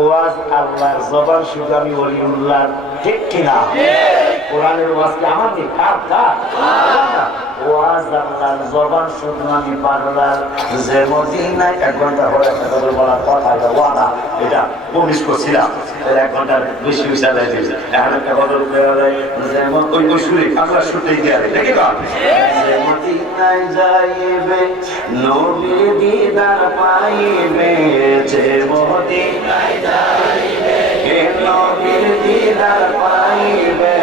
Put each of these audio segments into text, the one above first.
ওয়াজ আল্লাহর জবান শুধু আমি ওলিউল্লাহ, ঠিক কিনা? কোরআনের ওয়াজ কি আমার নেই? ওয়াজ আল্লাহর জবান শুধু আমি পাগলার যে মদিনায় 1 ঘন্টা হলে একটা বলার কথা, এটা ওয়াদা, এটা প্রমিস করছিলাম। 1 ঘন্টার বেশি বিশালাই দিয়েছে, এখন একটা বদল যেমন ওই সুরে আপনার সুরটাই দেওয়া দেখে যে মদিনায় যাইবে নবীর দিদার পাইবে, যে মদিনায় যাইবে নবীর দিদার পাইবে,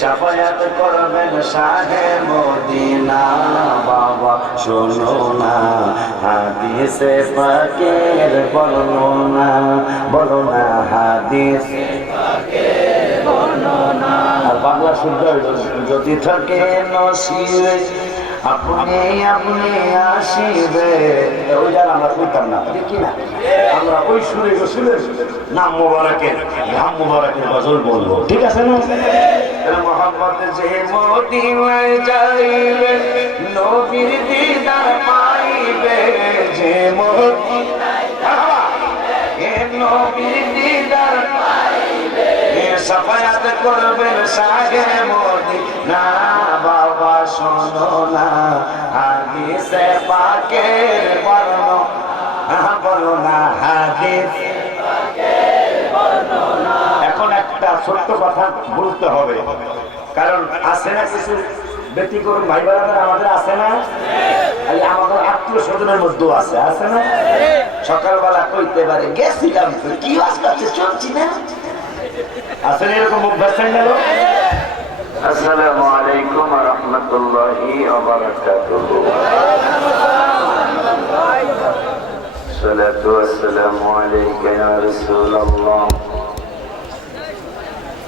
শাফায়াত করবেন শাহে মদিনা। বাবা শোনো না হাদিসে পাকের বর্ণনা, বলো না হাদিসে পাকের বর্ণনা। আর বাংলা শুদ্ধ যদি থাকে নসিবে আপনি আপনি আসিবে, ওই যার আমরা কইতাম না, ঠিক না? আমরা ওই সুরে রসুলের নাম মোবারকের, নাম মোবারকের গজল বলবো, ঠিক আছে না? মোহাম্মদ যে মদিনায় যাইবে নবীর দিদার পাইবে, যে মদিনায় যাইবে নবীর দিদার পাইবে, শাফায়াত করবেন শাহে মদিনা। বাবা শোনো না হাদিসে পাকের বর্ণনা, বলো না হাদিসে পাকের বর্ণনা। এখন একটা ছোট্ট কথা বলতে হবে, কারণ আছে না কিছু ব্যতিক্রম ভাই বোনেরা আমাদের আছে না, আমাদের আত্মীয় স্বজনের মধ্যেও আছে, আছে না? সকালবেলা কইতে পারে গেছিলাম তো কি ওয়াজ করতে চলছি না, আছে না এরকম অভ্যাস গেল? আসসালামু আলাইকুম ওয়া রাহমাতুল্লাহি ওয়া বারাকাতুহু। সালাতু ওয়াসসালামু আলাইকা ইয়া রাসূলুল্লাহ,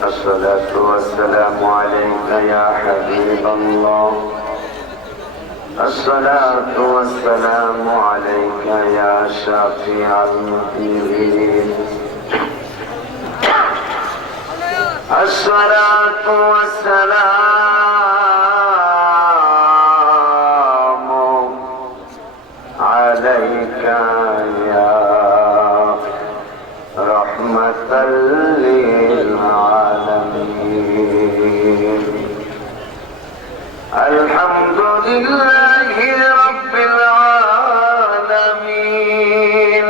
আসসালাতু ওয়াসসালামু আলাইকা ইয়া হাবিবাল্লাহ, আসসালাতু ওয়াসসালামু আলাইকা ইয়া শাফিআল মুযনিবিন, الصلاة والسلام عليك يا رحمة للعالمين. الحمد لله رب العالمين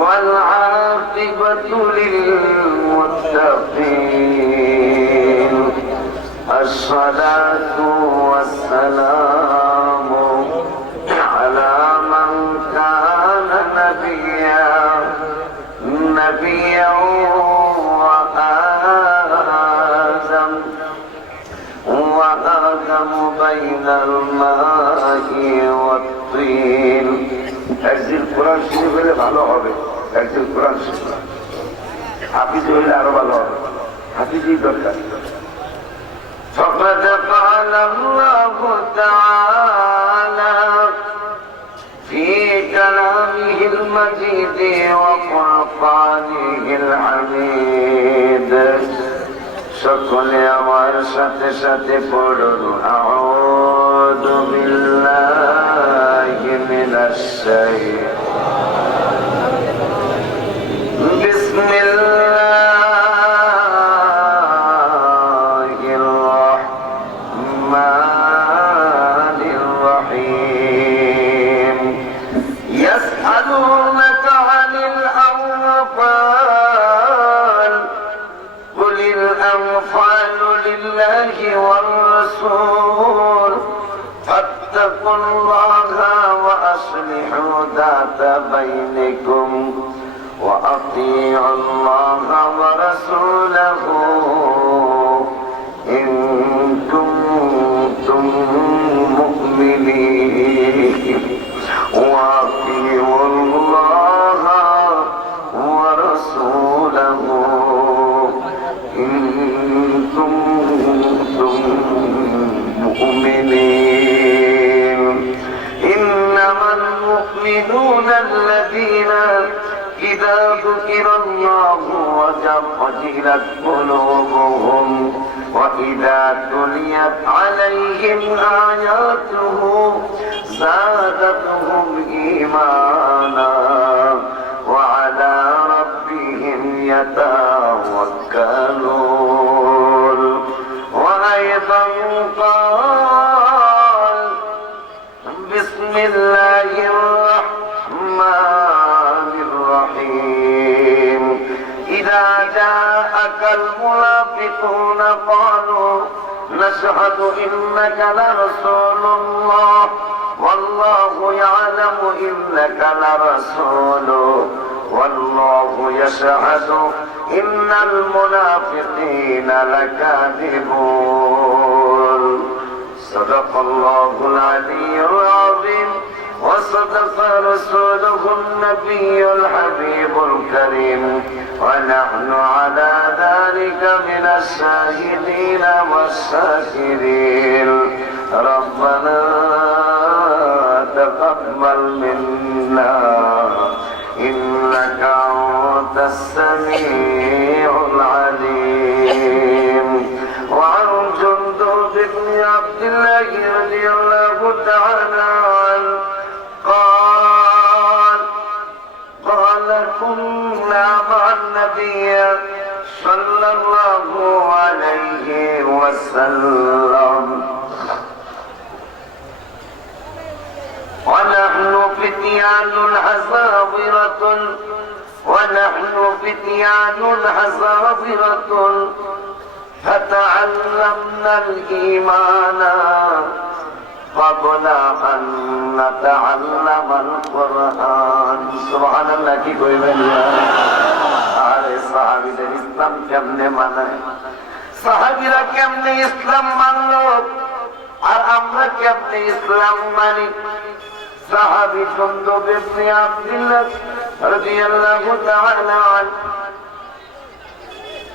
والعاقبة للمتقين. الصلاة والسلام على من كان نبيا وآدم بين الماء والطين. একদিন কোরআন শরীফ হলে ভালো হবে, একদিন কোরআন শরীফ হাফিজ হইলে আরো ভালো হবে, হাফিজই দরকার। فقد قال الله تعالى في كلامه المجيد وفرقانه الحميد. সকলে আমার সাথে সাথে পড়ুন আউযু বিল্লাহি মিনাশ শাইতানির বিসমিল্লাহির রহমানির রহিম. ইয়াসআলুনাকা আনিল আমফাল কুলিল আমফালু লিল্লাহি ওয়ার রাসূল ফাত্তাকুল্লাহা ওয়া আসলিহু যাতা বাইনিকুম ওয়া আতিউল্লাহা ওয়া রাসূলাহু ইন কুনতুম মুমিনিন ওয়া আতিউল্লাহা ওয়া রাসূলাহু ইন কুনতুম মুমিনিন. ইন্নামাল মুমিনুনা আল্লাযীনা إذا ذكر الله وجلت قلوبهم وإذا تليت عليهم آياته زادتهم إيمانا وعلى ربهم إذا جاءك المنافقون قالوا نشهد إنك لرسول الله والله يعلم إنك لرسوله والله يشهد إن المنافقين لكاذبون صدق الله العلي العظيم وصدق رسوله النبي الحبيب الكريم ونحن على ذلك من الشاهدين والشاكرين ربنا تقبل منا إنك أنت السميع العليم. وعن جندب بن عبد الله رضي الله تعالى عنه قال كنا مع النبي صلى الله عليه وسلم ونحن فتيان حزاظرة فتعلمنا الإيمان قبل أن نتعلم القرآن. سبحان الله কি কইবেন আরে সাহাবীদের ইসলাম কেমনে মানায়, সাহাবীরা কেমনে ইসলাম মানলো আর আমরা কেমনে ইসলাম মানি। সাহাবী জুনদুব ইবনে আব্দুল্লাহ রাদিয়াল্লাহু তাআলা আনহু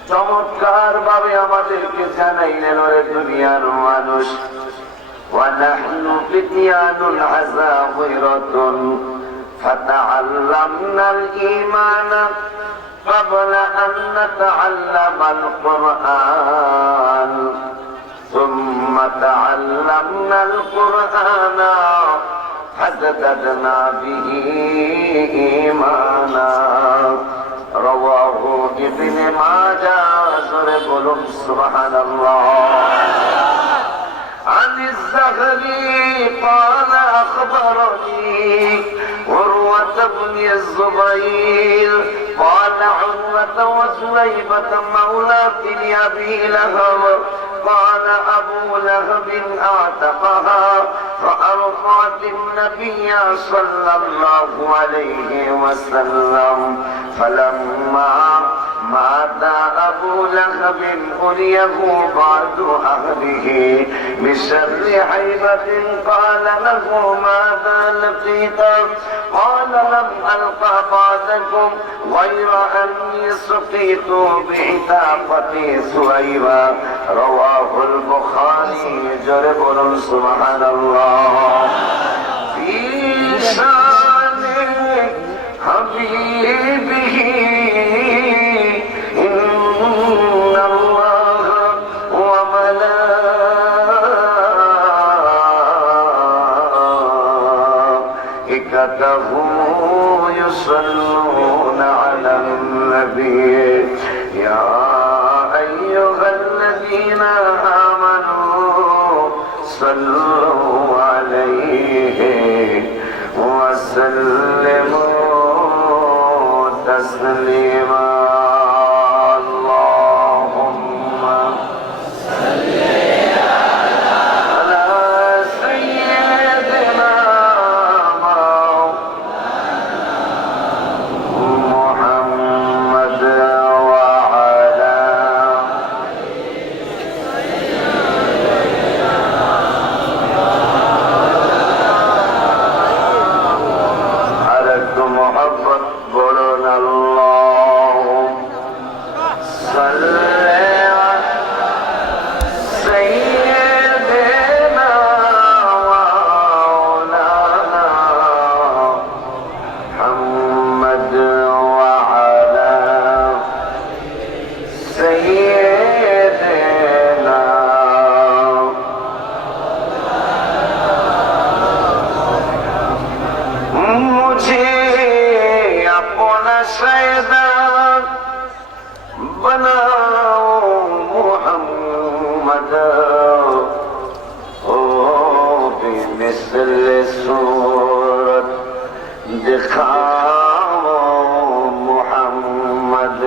চমৎকার ভাবে আমাদেরকে জানাইলেন, ওরে দুনিয়ার মানুষ, ونحن فتيان حزاورة فتعلمنا الإيمان قبل أن نتعلم القرآن ثم تعلمنا القرآن فازددنا به إيمانا. رواه ابن ماجه. سبحان الله. عن الزهري قال أخبرني عروة بن الزبير قال عروة وسليبة مولاة لأبي لهب قال أبو لهب أعتقها فأرضعت النبي صلى الله عليه وسلم فلما مات أبو لهب أريه بعد أهله بشر حيبة قال له ماذا لقيت قال لم ألقى بعدكم غير أني سقيت بعتاقة سويبة. رواه البخاري. جرب سبحان الله. في شان حبيبه يصلون على النبي يا أيها الذين آمنوا صلوا عليه وسلموا تسليما. اللهم صل على سيدنا محمد وعلى حركت محبت بلنا الله صل على سيدنا مولانا محمد وعلى سيدنا. मुझे अपना शैदा बनाओ मोहम्मद ओ बेमिसल सूरत दिखाओ मोहम्मद.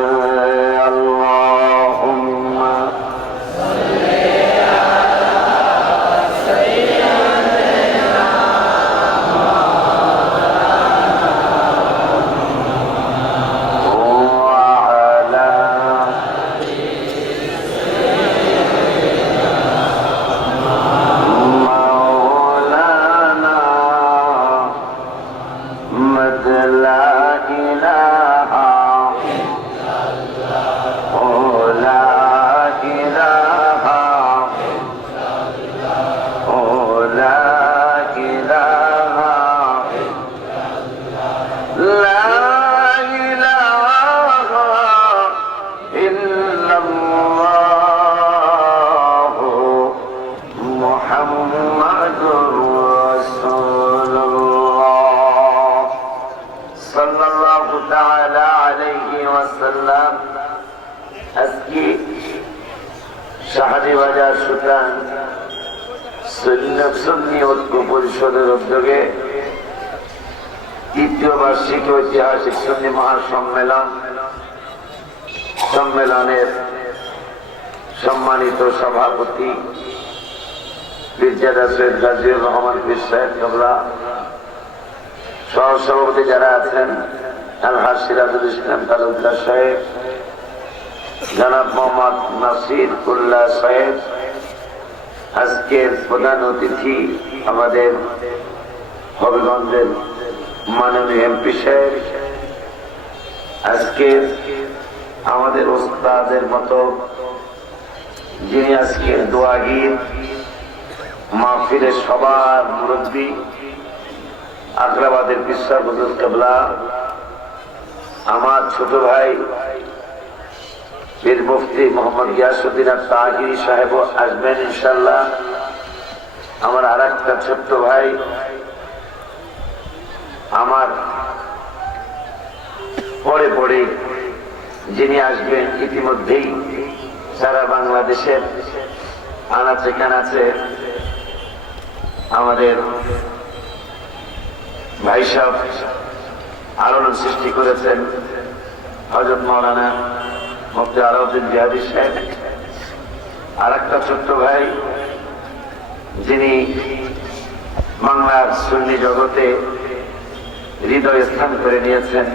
আলাইহি ওয়াসাল্লাম আজকে শাহাদি বাজার সুলতান সুন্নি ঐক্য পরিষদের উদ্যোগে তৃতীয় বার্ষিক ঐতিহাসিক সুন্নি সম্মেলনের সম্মানিত সভাপতি পীরজাদা সৈয়দ গাজীউর রহমান পীর সাহেব কেবলা, সহসভাপতি যারা আছেন আলহাজ সিরাজুল ইসলাম তালুকদার সাহেব, জনাব মোহাম্মদ নাসির উল্লাহ সাহেব, আজকের প্রধান অতিথি আমাদের হবিগঞ্জের মাননীয় এমপি সাহেব, আজকে আমাদের ওস্তাদের মতো যিনি আজকের দোয়াগীর মাহফিলের সবার মুরব্বী আগ্রাবাদের বিশ্বাস হুজুর কেবলা, আমার ছোট ভাই পীর মুফতি মোহাম্মদ গিয়াসউদ্দিন তাহিরি সাহেব আসবেন ইনশাল্লাহ। আমার আর একটা ছোট্ট ভাই, আমার পরে পরে যিনি আসবেন, ইতিমধ্যেই সারা বাংলাদেশের আনাচে কানাচে আমাদের ভাই সাহেব আলোড়ন সৃষ্টি করেছেন, হযরত মাওলানা মুফতি আলাউদ্দিন জিহাদি সাহেব। আর একটা ছোট্ট ভাই যিনি বাংলার সুন্নি জগতে হৃদয় স্থান করে নিয়েছেন,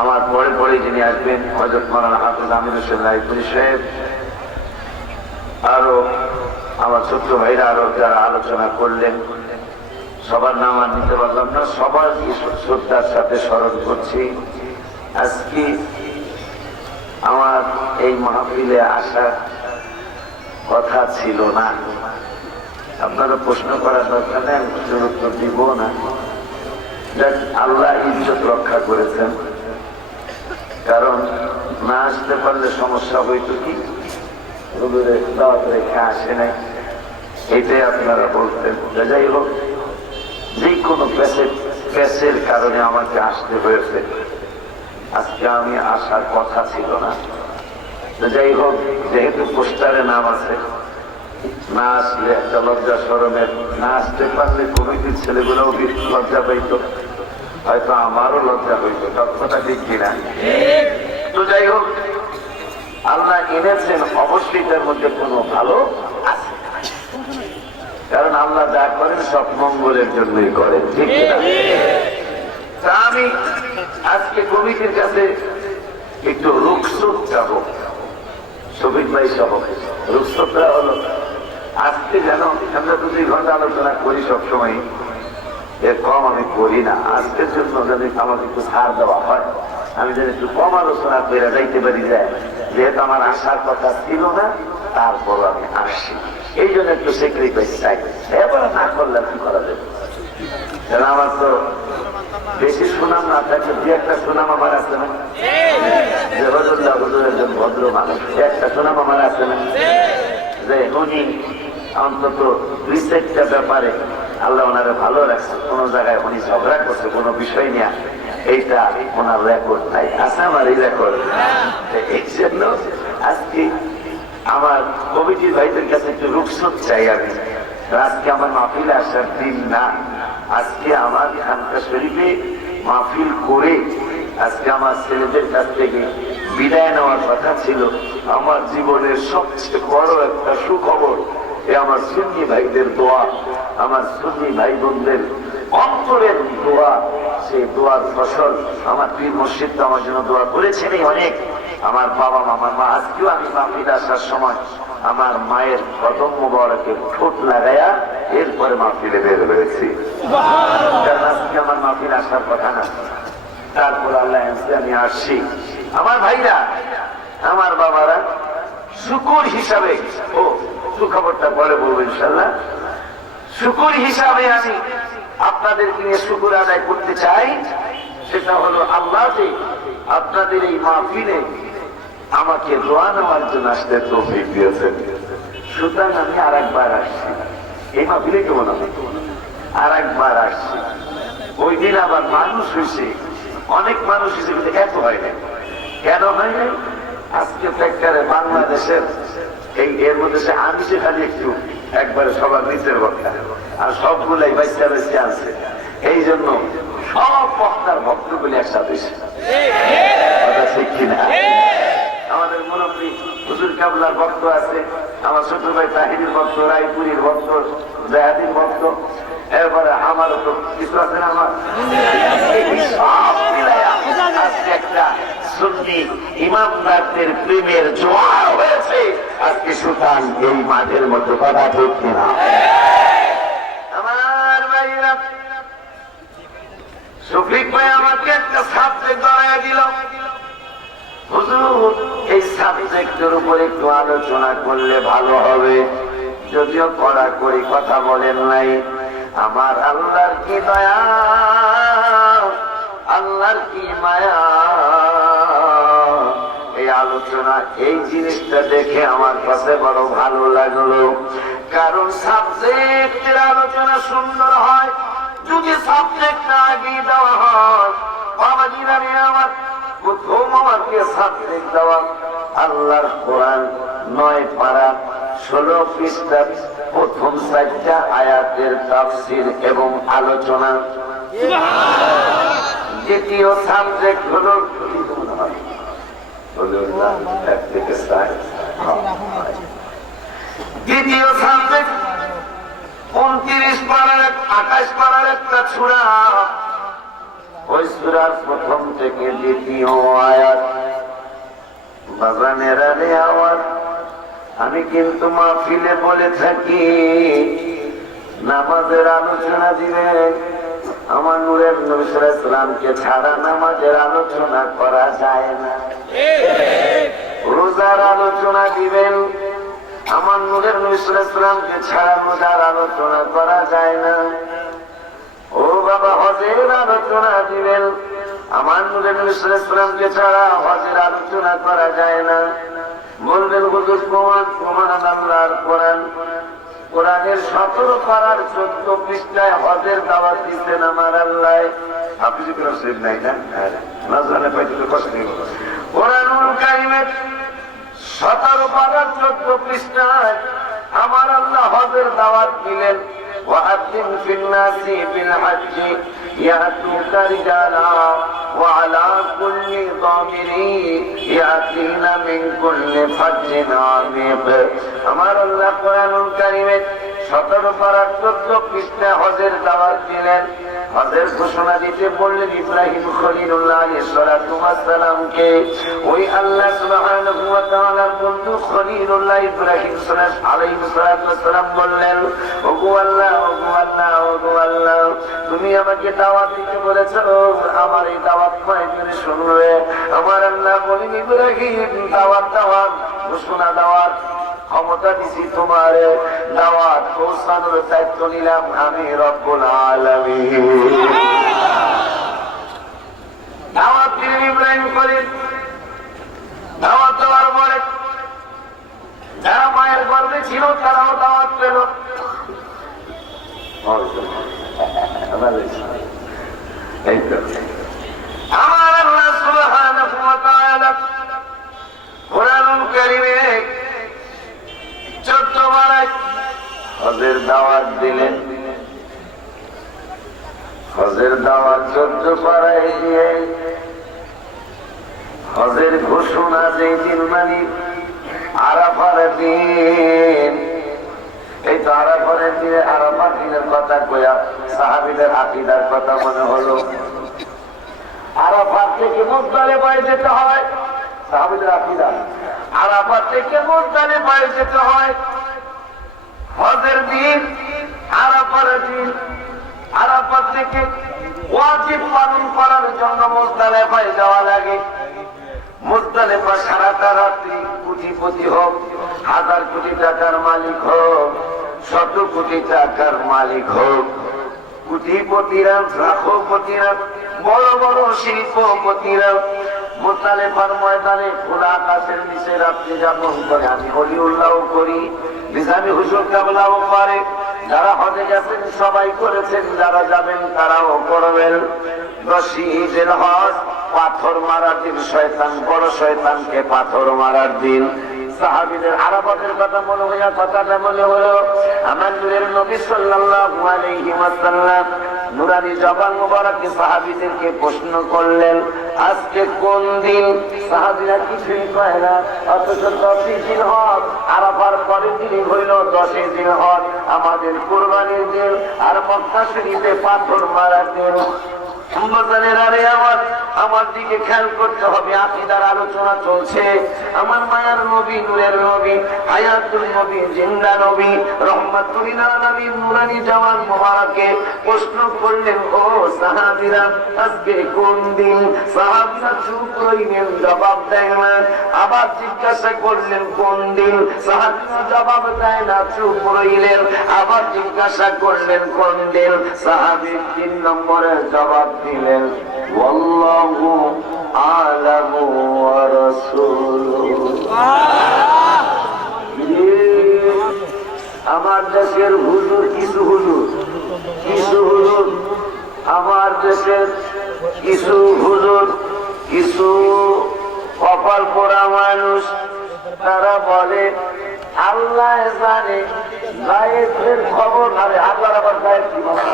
আমার পরে পরে যিনি আসবেন হযরত মাওলানা হাফেজ আমির হোসেন রায়পুরি সাহেব। আরো আমার ছোট্ট ভাইরা আরো যারা আলোচনা করলেন, সবার নাম আর নিতে পারলাম না, সবার শ্রদ্ধার সাথে স্মরণ করছি। আজকে আমার এই মাহফিলে আসার কথা ছিল না, আপনারা প্রশ্ন করার দরকার নেই, আমি উত্তর দিব না। আল্লাহ ইজ্জত রক্ষা করেছেন, কারণ না আসতে পারলে সমস্যা হইতো কি, দাওয়াত রেখে আসে নাই, এটাই আপনারা বলতেন। যাই হোক, যে কোনো প্যাসের কারণে আমাকে আসতে হয়েছে, আজকে আমি আসার কথা ছিল না। যাই হোক, যেহেতু পোস্টারে নাম আছে, না আসলে একটা লজ্জা শরমের, না আসতে পারলে কমিটির ছেলেগুলোও লজ্জা পাইত, হয়তো আমারও লজ্জা হইত, তথ্যটা ঠিক কিনা। তো যাই হোক, আল্লাহ এনেছেন, অবশ্যই তার মধ্যে কোনো ভালো আছে, কারণ আল্লাহ যা করেন সব মঙ্গলের জন্যই করেন, ঠিক কিনা। তা আমি আজকে কমিটির কাছে একটু রুখসুখ যাবো, শফিক ভাই সহ। রুখসুখটা হলো আজকে যেন আমরা 2 ঘন্টা আলোচনা করি সবসময়, এর কম আমি করি না। আজকের জন্য যদি আমাকে একটু ছাড় দেওয়া হয়, আমি যেন একটু কম আলোচনা করে যাইতে পারি, যায় যেহেতু আমার আসার কথা ছিল না, তারপর আমি আসছি, এই জন্য একটু স্যাক্রিফাইস চাই। এবার না করলে কি করা যাবে, কারণ আমার তো বেশি সুনাম না থাকে, যে একটা সুনাম আমার আছে না, যে হযরত হুজুর একজন ভদ্র মানুষ, একটা সুনাম আমার আছে না, যে উনি অন্তত 2-4টা ব্যাপারে আল্লাহ ওনারে ভালো রাখছে, কোন জায়গায় উনি ঝগড়া করছে কোনো বিষয় নিয়ে, এইটা ওনার রেকর্ড নাই, আছে আমার এই রেকর্ড। এই জন্য আজকে আমার কমিটির ভাইদের কাছে একটু রুখসুখ চাই আমি। আজকে আমার মাহফিলে আসার দিন না, আজকে আমার খানকা শরীফে মাহফিল করে আজকে আমার ছেলেদের কাছ থেকে বিদায় নেওয়ার কথা ছিল। আমার জীবনের সবচেয়ে বড় একটা সুখবর, এ আমার সুন্নি ভাইদের দোয়া, আমার সুন্নি ভাই বোনদের অন্তরের দোয়া, সেই দোয়ার ফসল। আমার পীর মুর্শিদ তো আমার জন্য দোয়া করেছেনই অনেক, আমার বাবা আমার মা। আজকেও আমি মাহফিলে আসার সময় আমার মায়ের কদম মোবারকে ঠোঁট লাগাইয়া এরপরে মাহফিলে বের হয়েছি, কারণ আজকে আমার মাহফিলে আসার কথা না। তারপর আল্লাহ আমি আসছি। আমার ভাইরা, আমার বাবারা, শুকর হিসাবে, ও সুখবরটা পরে বলবো ইনশাল্লাহ, শুকর হিসাবে আমি আপনাদেরকে নিয়ে শুকর আদায় করতে চাই। সেটা হলো আল্লাহ যে আপনাদের এই মাহফিলে আমাকে দোয়া নেওয়ার জন্য আসতে তৌফিক দিয়েছেন। সুতরাং আমি আর একবার আসছি এই মাহফিলে, কেমন আমি আর একবার আসছি। ওই দিন আবার মানুষ হয়েছে, অনেক মানুষ হিসেবে এত হয় না। কেন হয় নাই? আজকে ফ্যাক্টরে বাংলাদেশের এর মধ্যে সে আমিষে খালি একটু একবারে সবার নিচের বক্তা, আর সবগুলাই বাচ্চা বাচ্চা আছে। এই জন্য সব বক্তার ভক্তগুলি একসাথে ঠিক কিনা? আমাদের মুরব্বী হুজুর কাবলার ভক্ত আছে, আমার ছোট ভাই তাহিনীর ভক্ত, রায়পুরীর ভক্ত, জাহাদির ভক্ত, এরপরে আমারও তো কিছু আছে না। আমার সব মিলাইয়া আজকে একটা সুন্নি ইমামদারদের প্রেমের জোয়ার হয়েছে আজকে সুলতান এই মাঠের মধ্যে। কথা ঠিক কিনা? আমার ভাইরা, শফিক ভাই আমাকে একটা সাবজেক্ট ধরাইয়া দিল, হুজুর এই সাবজেক্টের উপরে একটু আলোচনা করলে ভালো হবে। যদিও কড়াকড়ি কথা বলেন নাই। আমার আল্লাহর কি দয়া, আল্লাহর কি মায়া। এই আলোচনা, এই জিনিসটা দেখে আমার কাছে বড় ভালো লাগলো। কারণ সাবজেক্টের আলোচনা সুন্দর হয় যদি সাবজেক্টটা আগে দেওয়া হয়। বাবাজিরা আমার প্রথম আমাকে সাবজেক্ট দেওয়া আল্লাহর কোরআন 9 পারা 16 পৃষ্ঠা প্রথম 4টা আয়াতের তাফসীর এবং আলোচনা। দ্বিতীয় সাবজেক্ট হলো দ্বিতীয় সাবজেক্ট 29 পারার 28 পারার একটা সূরা, ওই সূরার প্রথম থেকে দ্বিতীয় আয়াত। বাজানেরা রে আওয়াজ, আমি কিন্তু মাহফিলে বলে থাকি নামাজের আলোচনা দিবেন। আমার নূরের নবী সাল্লাল্লাহু আলাইহি ওয়াসাল্লামকে ছাড়া নামাজের আলোচনা করা যায় না। রোজার আলোচনা দিবেন। আমার নূরের নবী সাল্লাল্লাহু আলাইহি ওয়াসাল্লামকে ছাড়া রোজার আলোচনা করা যায় না। ও বাবা, হজের আলোচনা দিবেন। আমার নূরের নবী সাল্লাল্লাহু আলাইহি ওয়াসাল্লামকে ছাড়া হজের আলোচনা করা যায় না। বলবেন হুজুর প্রমাণ আল্লাহর কোরআন। কোরআনের 17 পারার 14 পৃষ্ঠায় হজের দাওয়াত দিচ্ছেন আমার আল্লাহ। আপনি কি করেন নাই না? না জানে পাইতে তো কষ্ট নেই। কোরআনুল কারীমের 17 পারার 14 পৃষ্ঠায় আমার আল্লাহ হজের দাওয়াত দিলেন। وأذن في الناس بالحج يأتوك رجالا وعلى كل ضامر يأتين من كل فج عميق। আমার আল্লাহ কোরআনুল কারীমে 17 পারা 14 পৃষ্ঠায় হজের দাওয়াত দিলেন। হজের ঘোষণা দিতে বললেন ইব্রাহিম খলিলুল্লাহ আলাইহিস সালাতু ওয়াস সালামকে। ওই আল্লাহ সুবহানাহু ওয়া তাআলার বন্ধু খলিলুল্লাহ ইব্রাহিম আলাইহিস সালাতু ওয়াস সালাম বললেন, ওগো আল্লাহ, ওগো আল্লাহ, ওগো আল্লাহ, তুমি আমাকে দাওয়াত দিতে বলেছো, আমার এই দাওয়াত কয়জনে শুনবে? আমার আল্লাহ বলেন, ইব্রাহিম দাওয়াত ঘোষণা দেওয়ার ক্ষমতা দিছি তোমার, দাওয়াত পৌঁছানোর দায়িত্ব নিলাম আমি রব্বুল আলামিন। দাওয়াত দিলেন ইব্রাহিম খলিল। দাওয়াত দেওয়ার পরে যারা মায়ের গর্ভে ছিল তারাও দাওয়াত পেল। আমার আল্লাহ সুবহানাহু ওয়া তাআলা কোরআনুল কারীমে 14 পারায় হজের দাওয়াত দিলেন। হজের দাওয়াত 14 পারায় দিয়ে হজের ঘোষণা যেই দিন মানে আরাফার দিন। এই তো আরাফার দিনে আরাফার দিনের কথা কইয়া সাহাবীদের আকীদার কথা মনে হলো। আরাফাত থেকে মুজদালিফায় যেতে হয়, সাহাবীদের আকীদা। আরাফাত থেকে মুজদালিফায় যেতে হয় হজের দিন, আরাফার দিন। আরাফাত থেকে ওয়াজিব পালন করার জন্য মুজদালিফায় যাওয়া লাগে। মুজদালিফা সারাটা রাত্রি কোটিপতি হোক, 1000 কোটি টাকার মালিক হোক, 100 কোটি টাকার মালিক হোক, কোটিপতিরা, লাখপতিরা, বড় বড় শিল্পপতিরা মুজদালিফার ময়দানে খোলা আকাশের নিচে রাত্রি যাপন করে। আমি ওলিউল্লাহ করি, নিজামী হুজুর কাবলাও করে, যারা হজে গেছেন সবাই করেছেন, যারা যাবেন তারাও করবেন। 10ই জিলহজ পাথর মারার দিন, শয়তান বড় শয়তানকে পাথর মারার দিন। সাহাবীদের আরাফাতের কথা মনে হইয়া কথাটা মনে হলো। আমার নূরের নবী সাল্লাল্লাহু আলাইহি ওয়াসাল্লাম নুরানি জবান মুবারকে সাহাবীদেরকে প্রশ্ন করলেন, আজকে কোন দিন? সাহাবীরা কিছুই কয় না, অথচ 10ই জিলহজ আরাফার পরের দিনই হইল 10ই জিলহজ, আমাদের কুরবানির দিন আর মক্কা শরীফে পাথর মারার দিন। আমার দিকে খেয়াল করতে হবে, আকীদার আলোচনা চলছে। আমার মায়ার নবী, নূরের নবী, হায়াতুল নবী, জিন্দা নবী, রহমাতুল লিল আলামিন নুরানি জওয়ান মুবারকে প্রশ্ন করলেন, ও সাহাবীরা আজকে কোন দিন? সাহাবীরা চুপ রইলেন, জবাব দেয় না। আবার জিজ্ঞাসা করলেন কোন দিন? সাহাবীরা জবাব দেয় না, চুপ রইলেন। আবার জিজ্ঞাসা করলেন কোন দিন? সাহাবী 3 নম্বরে জবাব দিলেন, ওয়াল্লাহু আ'লামু ওয়া রাসূলুহু। আমার দেশের হুজুর, কিছু হুজুর, আমার দেশের কিছু হুজুর, কিছু কপাল পোড়া মানুষ, তারা বলে আল্লাহ জানে, গায়েবের খবর আরে আল্লাহর আবার গায়েব কি মানে?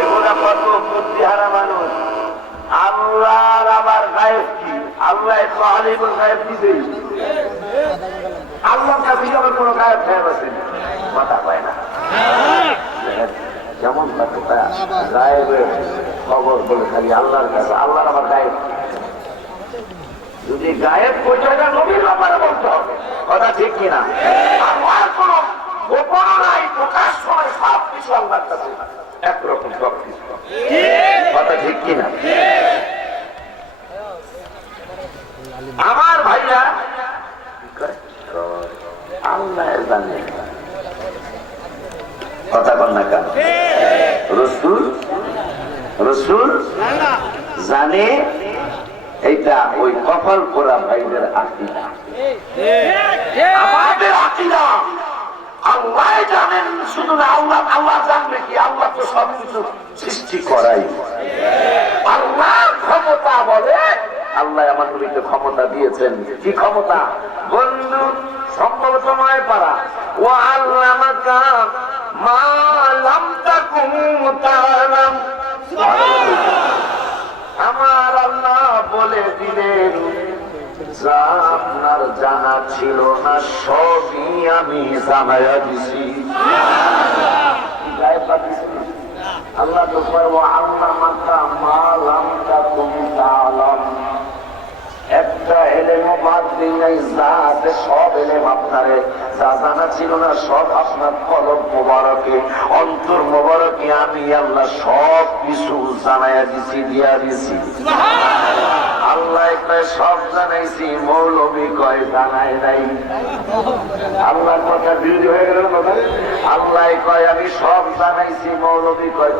এগুলা কত বুদ্ধিহারা মানুষ। আল্লাহর আবার গায়েব কি? আল্লাহ একটু আলিমুল গায়েব দিবেই। আল্লাহর কাছে আবার কোন গায়েব গায়েব আছে? কথা পায় না। যেমন গায়েবের খবর বলে খালি আল্লাহর কাছে, আল্লাহর আবার গায়েব। যদি গায়েব পরিচয়টা নবীর ব্যাপারে বলতে হবে, কথা ঠিক কিনা? আমার কোন গোপন নাই, প্রকাশ হয়, সব কিছু আল্লাহর কাছে একরকম, সব কিছু, কথা ঠিক কিনা? আমার ভাইরা আল্লাহ জানে, কথা বল না কেন? রসুল জানে, এইটা ওই কপাল পোড়া ভাইদের আকীদা। আমাদের আকীদা আল্লাহ জানেন, শুধু না আল্লাহ জানবে কি? আল্লাহ তো সবকিছু সৃষ্টি করাই। আল্লাহর ক্ষমতা বলে, আল্লাহ আমার নবীকে ক্ষমতা দিয়েছেন। কি ক্ষমতা? বন্ধু সম্ভবত নয় পারা, ও আল্লামাকা মা লাম তাকুন তাআলাম। আমার আল্লাহ বলে দিলেন, যা আপনার জানা ছিল না সবই আমি জানাইয়া দিছি। আল্লাহ তো পারবো আল্লামাকা মা লাম তাকুন তাআলাম। একটা এলেম বাদ দিন নাই, যা আছে সব এলেম আপনারে, যা জানা ছিল না সব আপনার কলব মোবারকে, অন্তর মোবারকে আমি আল্লাহ সব কিছু জানাইয়া দিছি, দিয়া দিছি। আল্লাহ কয় সব জানাইছি, মৌলবী কয় জানাই নাই। আল্লাহর কথা বিরোধী হয়ে গেল না? আল্লাহ কয় আমি সব জানাইছি, মৌলবী কয়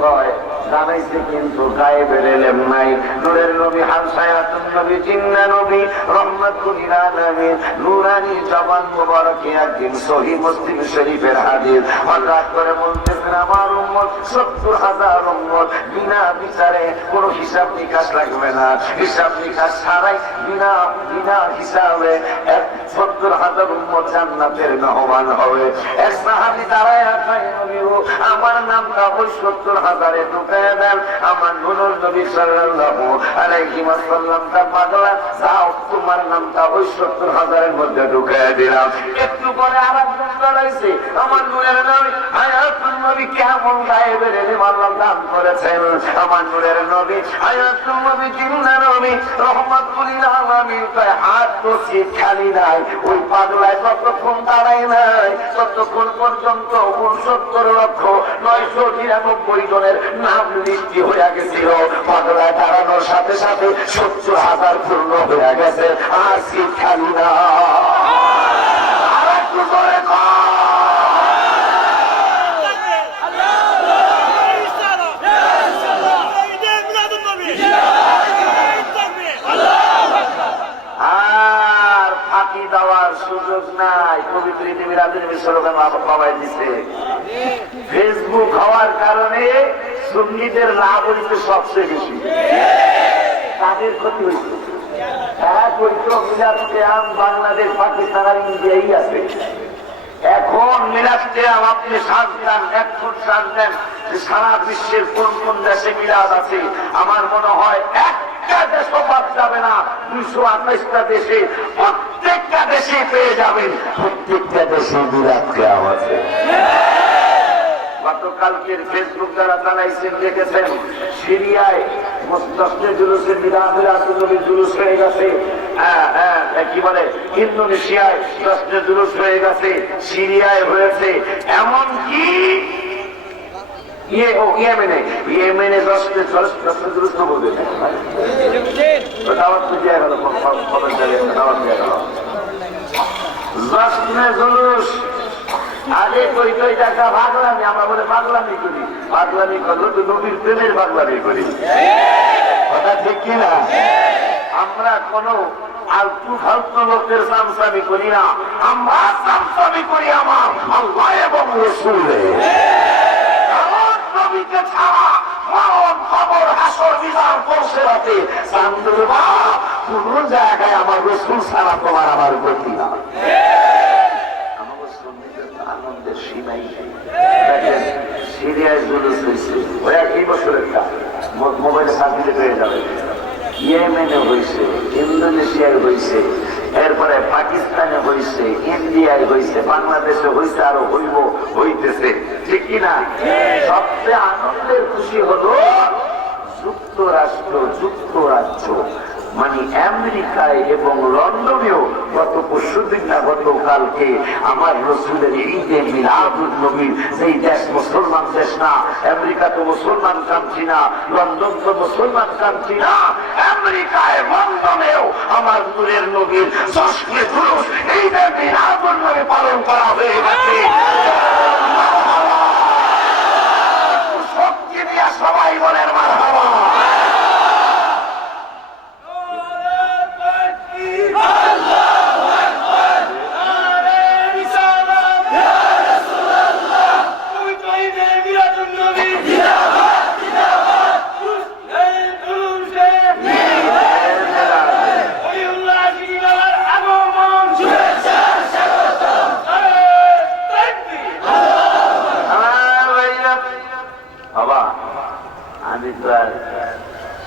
জানাইছি কিন্তু গায়েবের ইলম নাই। নূরের নবী, হায়াতুন নবী, জিন্দা নবী, রহমাতুল লিল আলামিন নুরানি জবান মুবারকে একদিন সহিহ মুসলিম শরীফের হাদিস হঠাৎ করে বলতেছেন, আমার উম্মত 70,000 উম্মত বিনা বিচারে, কোনো হিসাব নিকাশ লাগবে না, হিসাব নিকাশ ছাড়াই বিনা হিসাবে 70,000 উম্মত জান্নাতের মেহমান হবে। এক সাহাবী দাঁড়ায় কয়, নবী গো, আমার নামটা ওই 70,000-এ ঢুকায় দেন। আমার নূর নবী সাল্লাল্লাহু আলাইহি ওয়াসাল্লাম তা পাগলা, যাও তোমার নামটা ওই 70,000-এর মধ্যে ঢুকায় দিলাম। একটু পরে আরেকজন দাঁড়াইছে, আমার নূরের নবী হায়াতুল নবী কেমন গায়েবের ইলম আল্লাহ দান করেছেন। আমার নূরের নবী হায়াতুল নবী, জিন্দা নবী, রহমাতুল লিল আলামিন কয়, হাত তো সিট খালি নাই। ওই পাগলায় ততক্ষণ দাঁড়ায় নাই, ততক্ষণ পর্যন্ত 69,999 জনের নাম লিস্টি হয়ে গেছিল। পাগলায় দাঁড়ানোর সাথে সাথে 70,000 পূর্ণ হয়ে গেছে, আর সিট খালি না। আর একটু করে আর ফাঁকি দেওয়ার সুযোগ নাই। পবিত্র ঈদে মিলাদুন নবী স্লোগান বাবাই দিছে। ফেসবুক হওয়ার কারণে সুন্নিদের লাভ হইতে সবচেয়ে বেশি। তাদের ক্ষতি হয়েছে। তারা পবিত্র মিলাদ কিয়াম বাংলাদেশ, পাকিস্তান আর ইন্ডিয়াই আছে। এখন মিলাদ কিয়াম আপনি সাজ দেন, 1 ফুট সাজ দেন, সারা বিশ্বের কোন কোন দেশে মিলাদ আছে। আমার মনে হয় একটা দেশ বাদ যাবে না। 228টা দেশে, প্রত্যেকটা দেশে পেয়ে যাবেন, প্রত্যেকটা দেশে মিলাদ কিয়াম আছে। গতকালকের ফেসবুক যারা চালাইছেন দেখেছেন, সিরিয়ায় মুস্তাফিজের জুলুসে মিলাদুল-নবীর জুলুস হয়ে গেছে। কি বলে, ইন্দোনেশিয়ায় 10 জুলুস হয়ে গেছে, সিরিয়ায় হয়েছে, এমনকি ইয়েমেনে 10 জুলুস তো বলবে দাওয়াত দিয়ে গেল, খবর দিয়ে দাওয়াত দিয়ে গেল 10 জুলুস। আগে কই কই টাকা পাগলামি, আমরা বলে পাগলামি করি, পাগলামি করলো তো নবীর প্রেমের পাগলামি করি, কথা ঠিক কিনা? আমরা কোন আলতু ফালতু লোকের চামচামি করি না, আমরা চামচামি করি আমার আল্লাহ এবং রাসূলের। আমার নবীকে ছাড়া মরণ, কবর, হাসর, মিজান, পরশেরাতে চান্দুর বাপ কোন জায়গায় আমার রাসূল ছাড়া তোমার আমার গতি না। আনন্দের সীমাই দেখেন, সিরিয়ায় জুলুস হয়েছে, ওই একই বছরের কাজ, মোবাইলে সার্ভিসে পেয়ে যাবে। ইয়েমেনে হয়েছে, ইন্দোনেশিয়ায় হয়েছে, এরপরে পাকিস্তানে হয়েছে, ইন্ডিয়ায় হয়েছে, বাংলাদেশে হয়েছে, আরো হইব, হইতেছে, ঠিক কিনা? সবচেয়ে আনন্দের খুশি হলো যুক্তরাজ্য মানে আমেরিকায় এবং লন্ডনেও গত পরশুদিন না গতকালকে আমার রাসূলের ঈদে মিলাদুন নবীর, যেই দেশ মুসলমান দেশ না, আমেরিকা তো মুসলমান কান্ট্রি না, লন্ডন তো মুসলমান কান্ট্রি না, আমেরিকায় লন্ডনেও আমার নূরের নবীর জশ্নে জুলুস ঈদে মিলাদুন নবী পালন করা হয়ে গেছে। শক্তি দিয়া সবাই বলেন মারহাবা।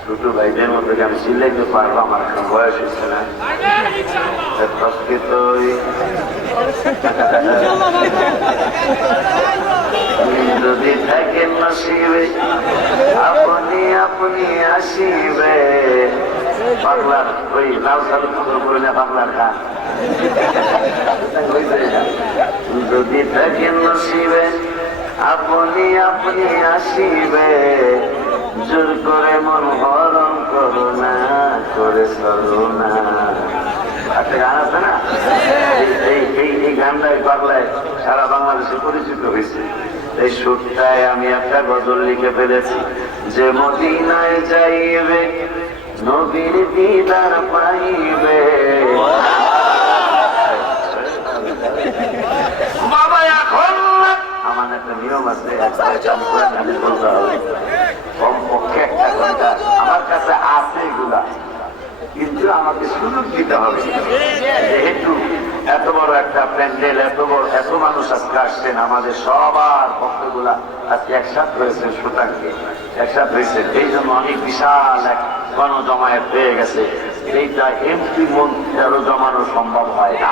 ছোট ভাইদের মধ্যে আমি চিল্লাইতে পারবো, আমার এখন বয়স হচ্ছে না, যদি থাকেন নসিবে আপনি আপনি আসিবে। পাগলার ওই লাল সালু করে না, পাগলার গান যদি থাকেন নসিবে আপনি আপনি আসিবে, জোর করে মন হরণ করো না, করে চলো না। একটা গান আছে না, এই গানটাই বাংলায় সারা বাংলাদেশে পরিচিত হয়েছে। এই সুরটায় আমি একটা গজল লিখে ফেলেছি, যে মদিনায় যাইবে নবীর দিদার পাইবে। বাবা এখন আমার একটা নিয়ম আছে, বলতে হবে কমপক্ষে 1 ঘন্টা, আমার কাছে আছে এগুলা, কিন্তু আমাকে সুযোগ দিতে হবে। যেহেতু এত বড় একটা প্যান্ডেল, এত মানুষ আজকে আসছেন, আমাদের সবার পক্ষগুলা আজকে একসাথে হয়েছে, সুতাঙ্কে একসাথে হয়েছে, এই জন্য অনেক বিশাল এক গণজমায়েত হয়ে গেছে। এইটা এমপি মন্ত্রী আরো জমানো সম্ভব হয় না।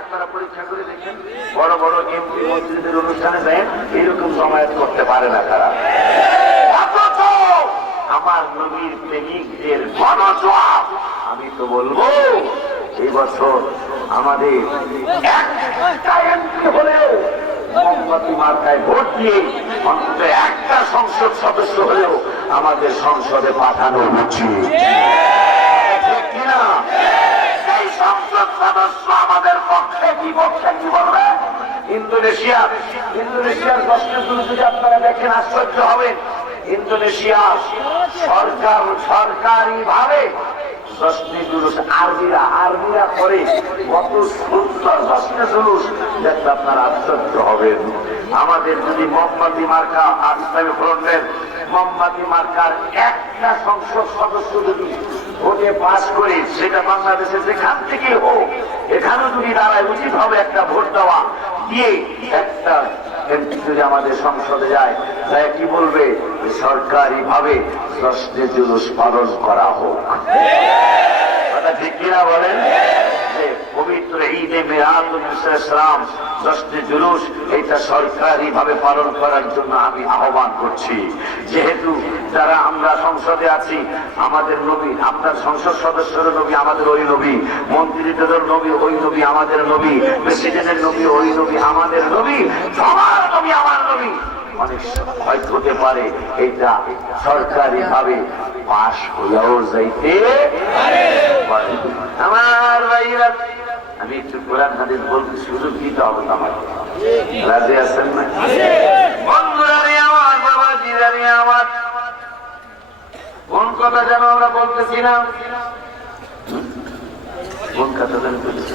আপনারা পরীক্ষা করে দেখেন, বড় বড় এমপি মন্ত্রীদের অনুষ্ঠানে দেন, এরকম জমায়েত করতে পারে না তারা। আমার নবীর প্রেমিকদের গণজোয়ার আমি তো বলবো, এই বছর আমাদের একটা এমপি হলেও মোমবাতি মার্কায় ভোট দিয়ে অন্তত একটা সংসদ সদস্য হলেও আমাদের সংসদে পাঠানো উচিত, ঠিক কিনা? এই সংসদ সদস্য আমাদের পক্ষে বিপক্ষে কি বলবে? ইন্দোনেশিয়ার 10 জুন যদি আপনারা দেখেন আশ্চর্য হবেন। ইন্দোনেশিয়া সরকারি ভাবে জশ্নে জুলুস আরবিরা করে কত সুন্দর জশ্নে জুলুস দেখতে আপনারা আশ্চর্য হবেন। আমাদের যদি মোহাম্মদী মার্কা আর ইসলামী ফ্রন্টের মোহাম্মদী মার্কার একটা সংসদ সদস্য যদি ভোটে পাস করে, সেটা বাংলাদেশে যেখান থেকে হোক এখানেও যদি দাঁড়ায়, উচিত হবে একটা ভোট দেওয়া দিয়ে একটা যদি আমাদের সংসদে যায়, তাই কি বলবে, সরকারি ভাবে জশ্নে জুলুস পালন করা হোক। কথা ঠিক কিনা বলেন? যে পবিত্র ঈদে মিলাদুন ইসলাম জশ্নে জুলুস এটা সরকারি ভাবে পালন করার জন্য আমি আহ্বান করছি। যেহেতু যারা আমরা সংসদে আছি, আমাদের নবী, আপনার সংসদ সদস্যের নবী আমাদের ওই নবী, মন্ত্রীদের নবী ওই নবী আমাদের নবী, প্রেসিডেন্টের নবী ওই নবী আমাদের নবী, সবার নবী আমার নবী। অনেক হয়তো হতে পারে এটা সরকারি ভাবে পাশ হইয়াও যাইতে পারে। আমার ভাইরা, আমি একটু কোরআন হাদিস বলতে সুযোগ দিতে হবে আমাকে, রাজি আছেন না? বন্ধুরা রে আমার, বাবাজিরা রে আমার, কোন কথা যেন আমরা বলতেছি না, কোন কথা যেন বলতেছি,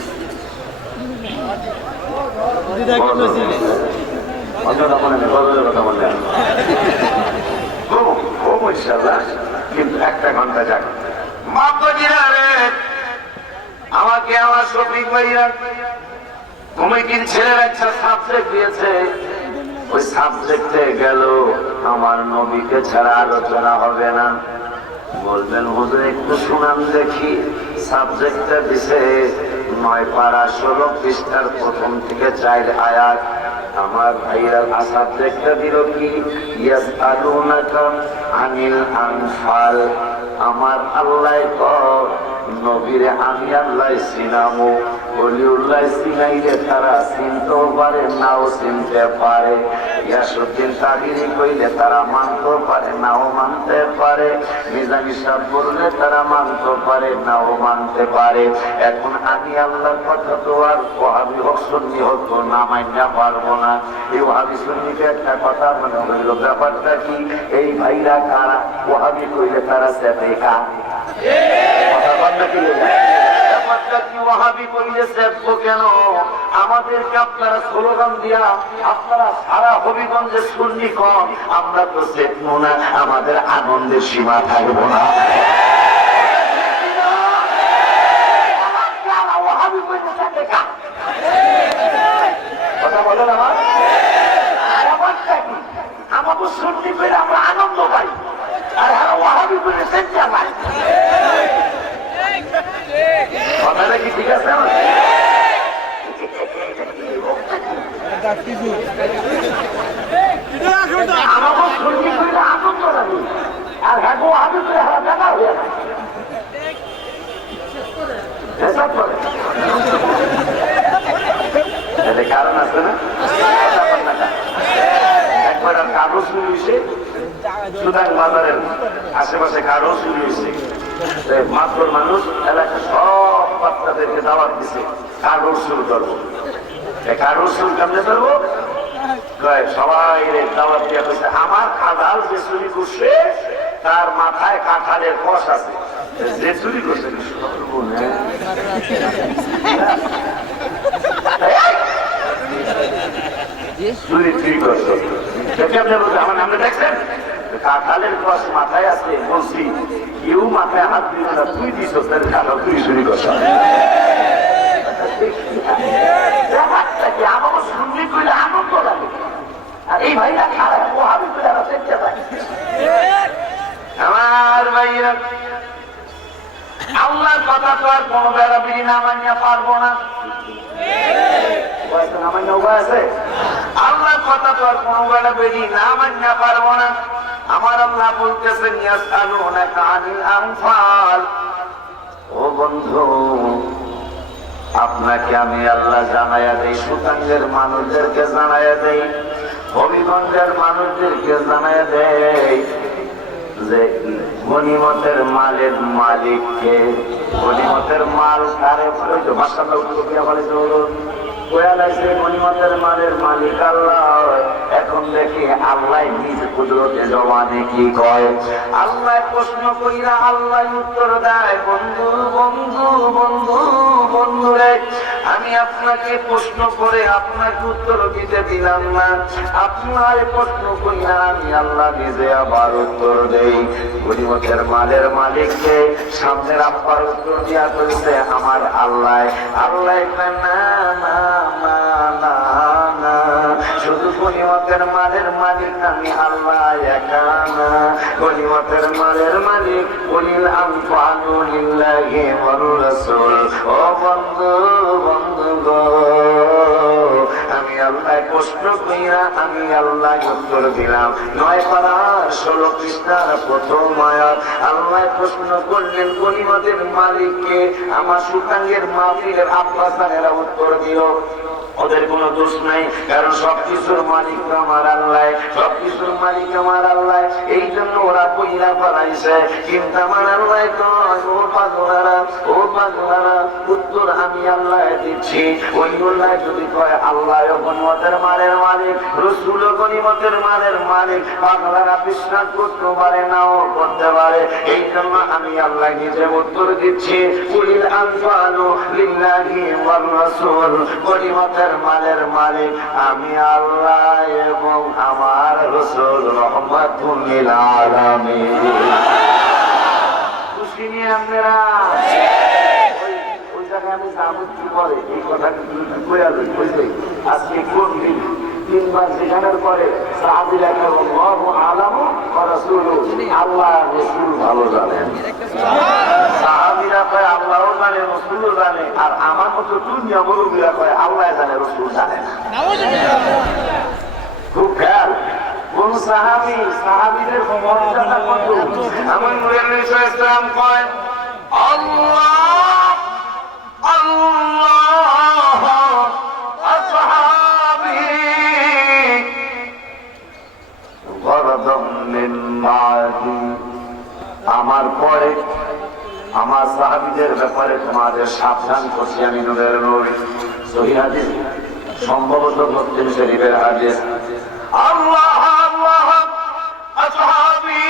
কিন্তু একটা ঘন্টা যাক। আমাকে আমার শফিক ভাইয়া কমিটির ছেলের একটা সাবজেক্ট দিয়েছে, ওই সাবজেক্টে গেল আমার নবীকে ছাড়া আলোচনা হবে না। বলবেন হুজুর একটু শুনান দেখি। সাবজেক্টটা দিছে 9 পারা 16 পৃষ্ঠার প্রথম থেকে 4 আয়াত। আমার ভাইরা সাবজেক্টটা দিল কি, ইয়াসআলুনাকা আনিল আনফাল। আমার আল্লাহ কয় নবীরে আমি আল্লাহ চিনামো, ওলিউল্লাহ চিনাইলে তারা চিনতেও পারে নাও চিনতে পারে, ইয়াসউদ্দিন তাহিরি কইলে তারা মানতেও পারে নাও মানতে পারে, মিজানি সাহেব বললে তারা মানতে পারে নাও মানতে পারে। এখন আমি আল্লাহর কথা তো আর ওয়াহাবি হোক সুন্নি হোক তো না মাইনা পারবো না। এই ওয়াহাবি সুন্নিতে একটা কথা মনে হইল, ব্যাপারটা কি, এই ভাইরা কারা, ওয়াহাবি কইলে তারা সেতে কা আমাদেরকে আপনারা স্লোগান দিয়া আপনারা সারা হবিগঞ্জে সুন্নি কম, আমরা তো চেতবো না, আমাদের আনন্দের সীমা থাকবো না। কথা বলেন আমার, ব্যাপারটা কি, আমাকে সুন্নি করে আমরা আনন্দ পাই, আর ওয়াহাবি করে চেষ্টা পাই। কথাটা কি ঠিক আছে? আমাকে সুন্নি করে আনন্দ লাগে, আর হ্যাঁ ওয়াহাবি করে হারা বেকার হয়ে যায়। কারণ আছে না, একবার কাগজ চুরি হয়েছে, সুদান বাজারের আশেপাশে কাগজ চুরি হয়েছে। মাত্র মানুষ এলাকা সব বাচ্চাদেরকে দাওয়াত দিছে কাগজ শুরু করবো। কাগজ শুরু কেমনে করবো, সবাই দাওয়াত দিয়ে বলছে আমার খাদাল যে চুরি করছে তার মাথায় কাঁঠালের কষ আছে, যে চুরি করছে চুরি চুরি করছে। আমার নামে দেখছেন কাঁঠালের কষ মাথায় আছে, বলছি কেউ মাথায় হাত দিল না, তুই দিস কাঁঠাল তুই চুরি করছ। ব্যাপারটা কি, আমাকে শুনলি করলে আনন্দ লাগে, আর এই ভাইরা খারাপ ওহাবি করে আমরা দেখতে পাই। আমার ভাইরা আল্লাহর কথা তো আর কোনো বেড়াবিড়ি না মানিয়া পারবো না। আল্লাহর কথা তো আর কোনো বেড়াবিড়ি না মানিয়া পারবো না। আমার আল্লাহ বলতেছেন ইয়াসআলুনাকা আনিল আনফাল। ও বন্ধু, আপনাকে আমি আল্লাহ জানাইয়া দেই, সুতাঙ্গের মানুষদেরকে জানাইয়া দেই, হবিগঞ্জের মানুষদেরকে জানাইয়া দেই যে গনিমতের মালের মালিককে, গনিমতের মাল কারে। মাসাল্লাহ উত্তর দিয়া বলে কোয়ালাইছে গনিমতের মালের মালিক আল্লাহ। এখন দেখি আল্লাহ নিজ কুদরতে জবানে কি কয়। আল্লাহ প্রশ্ন কইরা আল্লাহ উত্তর দেয়, বন্ধু বন্ধু বন্ধু বন্ধু রে, আমি আপনাকে প্রশ্ন করে আপনাকে উত্তর দিতে দিলাম না, আপনার প্রশ্ন কইরা আমি আল্লাহ নিজে আবার উত্তর দেই। গনিমতের মালের মালিককে সামনের আব্বার উত্তর দিয়া কইছে আমার আল্লাহ। আল্লাহ না না না না না, শুধু গনিমতের মালের মালিক আমি আল্লাহ একা না, গনিমতের মালের মালিক কুলিল আনফালু লিল্লাহি ওয়ার রাসূল। ও বন্ধু বন্ধু গো, আমি আল্লাহ প্রশ্ন কইরা আমি আল্লাহ উত্তর দিলাম। 9 পারা 16 পৃষ্ঠার প্রথম আয়াত। আল্লাহ প্রশ্ন করলেন গনিমতের মালিককে। আমার সুতাঙ্গের মাহফিলের আব্বাস জানেরা উত্তর দিল ওদের কোনো দোষ নাই, কারণ সবকিছুর মালিক আমার আল্লাহ, সবকিছুর মালিক আমার আল্লাহ। এই জন্য ওরা কইরা ফলাইছে। কিন্তু আমার আল্লাহ কয়, ও পাগলারা ও পাগলারা, উত্তর আমি আল্লাহ দিচ্ছি। ওই আল্লাহ যদি কয় আল্লাহ গনিমতের মালের মালিক, রসুল গনিমতের মালের মালিক, পাগলারা বিশ্বাস করতে পারে নাও করতে পারে। এই জন্য আমি আল্লাহ নিজে উত্তর দিচ্ছি, কুলিল আনফালু লিল্লাহি ওয়ার রাসূল। গনিমতের মালের মালিক আমি আল্লাহ এবং আমার রাসূল রাহমাতুল লিল আলামিন। খুশি নিয়ে আপনারা ওই জায়গায় আমি যাবো কি করে এই কথা কইয়া লই কইছে। আজকে কোন দিন 3 বার সেখানের পরে সাহাবীরা আল্লাহু আলামু ওয়া রাসূলুহু, আল্লাহ রাসূল ভালো জানেন। সাহাবীরা কয় আল্লাহও জানে রাসূলও জানে, আর আমার মতো দুনিয়া মুরব্বিরা কয় আল্লাহ জানে রাসূল জানে না। খুব খেয়াল, কোন সাহাবীদের মর্যাদা কত। আমার নূরের নবী সাল্লাল্লাহু আলাইহি ওয়াসাল্লাম কয় আল্লাহ আল্লাহ আসহাবী গরদম মিন মাদি। আমার পরে আমার সাহাবীদের ব্যাপারে তোমাদের সাবধান করছি আমি নূরের নবী। সহিহ হাদিস, সম্ভবত মুসলিম শরীফের হাদিস। আল্লাহ আল্লাহ আসহাবী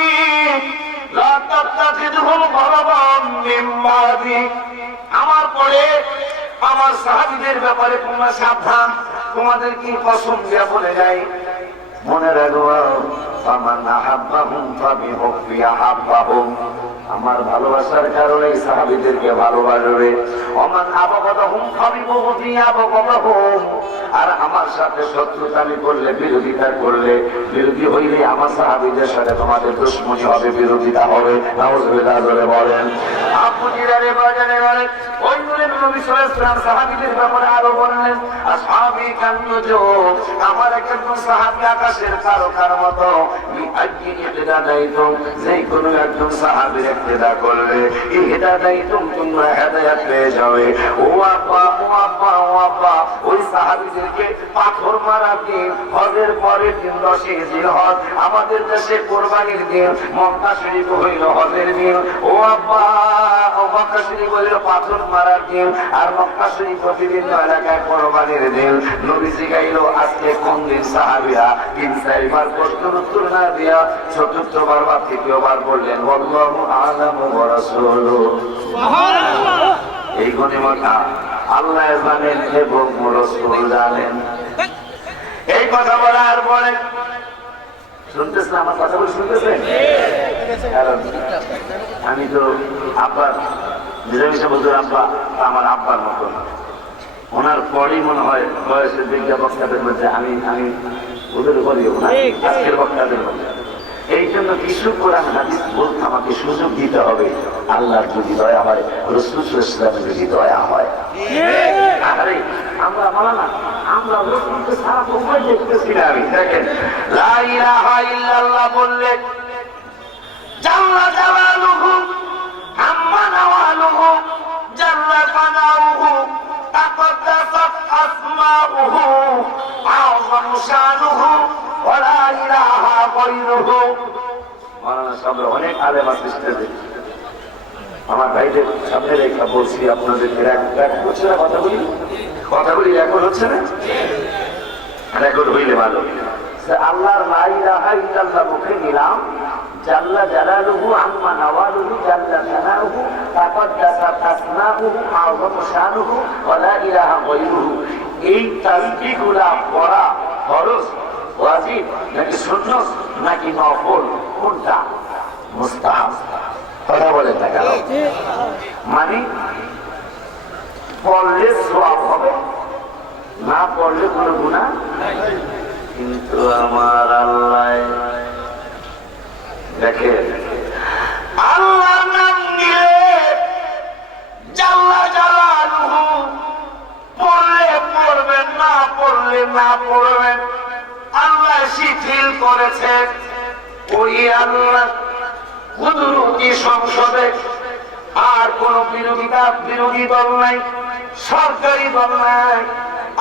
লা তাত্তাখিযুহুম গরদাম মিন বাদি। আমার পরে আমার সাহাবীদের ব্যাপারে তোমরা সাবধান। তোমাদের কি কসম দিয়া বলে যাই, মনে রাখো, ফামান আহাব্বাহুম ফাবিহুব্বি আহাব্বাহুম। আমার ভালোবাসার কারণে সাহাবীদেরকে ভালোবাসবে। ওমান আবাগাদাহুম ফাবিবুগদি আবাগাদাহুম। আর আমার সাথে শত্রুতামি করলে, বিরোধিতা করলে, বিরোধী হইলে আমার সাহাবীদের সাথে তোমাদের দুশমনি হবে, বিরোধিতা হবে। নাউজুবিল্লাহ বলে বলেন। আপুজিরারে বাজারে বলেন ওই নূরের নবী সাল্লাল্লাহু আলাইহি ওয়াসাল্লাম সাহাবীদের ব্যাপারে আরো বললেন, আসহাবী কান্নুজুম। আমার একজন সাহাবী আকাশের তারকার মতো। বিআইয়ি ইহদাদাইতুম, যে কোনো একজন সাহাবীর ইহতিদা করলে, ইহদাদাইতুম, তোমরা হেদায়েত পেয়ে যাবে। ও আব্বা ও আব্বা ও আব্বা, ওই সাহাবীদেরকে পাথর মারা দিন, হজের পরের দিন 10 জিলহজ, আমাদের দেশে কোরবানির দিন, মক্কা শরীফ হইল হজের দিন। ও আব্বা, ও মক্কা শরীফ হইল পাথর মারার দিন, আর মক্কা শরীফ বিভিন্ন এলাকায় কোরবানির দিন। নবীজি গাইল আজকে কোন দিন? সাহাবীরা 3-4বার প্রশ্নের উত্তর না দিয়া চতুর্থবার বা তৃতীয়বার বললেন আল্লাহু আ'লামু ওয়া রাসূলুহু। সুবহানাল্লাহ। এই গনিমত আল্লাহ জানেন এবং রাসূল জানেন। এই কথা বলার পরে শুনতেছেন আমার কথা বলে শুনতেছেন? কারণ আমি তো আব্বার নিজামী বলতে আব্বা আমার আব্বার মতো, ওনার পরই মনে হয় বয়সের বিজ্ঞা বক্তাদের মধ্যে আমি ওদের উপরেও না আজকের বক্তাদের মধ্যে। এই জন্য কিছু কোরআন হাদিস বলতে আমাকে সুযোগ দিতে হবে। আল্লাহর যদি দয়া হয়, রাসূল সাল্লাল্লাহু আলাইহি ওয়াসাল্লামের যদি দয়া হয়। আরে আমরা মাওলানা, আমরা রাসূলকে সারা সময় দেখতেছি না। আমি দেখেন লা ইলাহা ইল্লাল্লাহ বললে জাল্লা জালালুহু আম্মা নাওয়ালুহু জাল্লা ফানাউহু তাকাদ্দাসাত আসমাউহু আযম শানুহু ওয়া লা ইলাহা গায়রুহু। মাওলানা সাহেব অনেক আলেম আসতেছে, আমার ভাইদের সামনে রেখা বলছি আপনাদেরকে এক বছরের কথা বলি। কথাগুলি রেকর্ড হচ্ছে না? রেকর্ড হইলে ভালো। আল্লাহর লা ইলাহা ইল্লাল্লাহ মুখে নিলাম, জাল্লা জালালুহু আম্মা নাওয়ালুহু জাল্লা সানাউহু তাকাদ্দাসা তাসনাউহু আযম শানুহু ওয়া লা ইলাহা গায়রুহু। এই তাসবিহগুলা পড়া ফরজ, ওয়াজিব নাকি সুন্নাত নাকি নফল, কোনটা? মুস্তাহাব। কথা বলেন না কেন? মানে পড়লে সওয়াব হবে, না পড়লে কোনো গুনাহ। কিন্তু আমার আল্লাহ দেখে, আল্লাহর নাম নিয়ে জাল্লা জালালুহু পড়লে পড়বেন, না পড়লে না পড়বেন। আল্লাহ শিথিল করেছে। ওই আল্লাহ কুদরতি সংসদে আর কোন বিরোধী দল নাই, সরকারি দল নাই।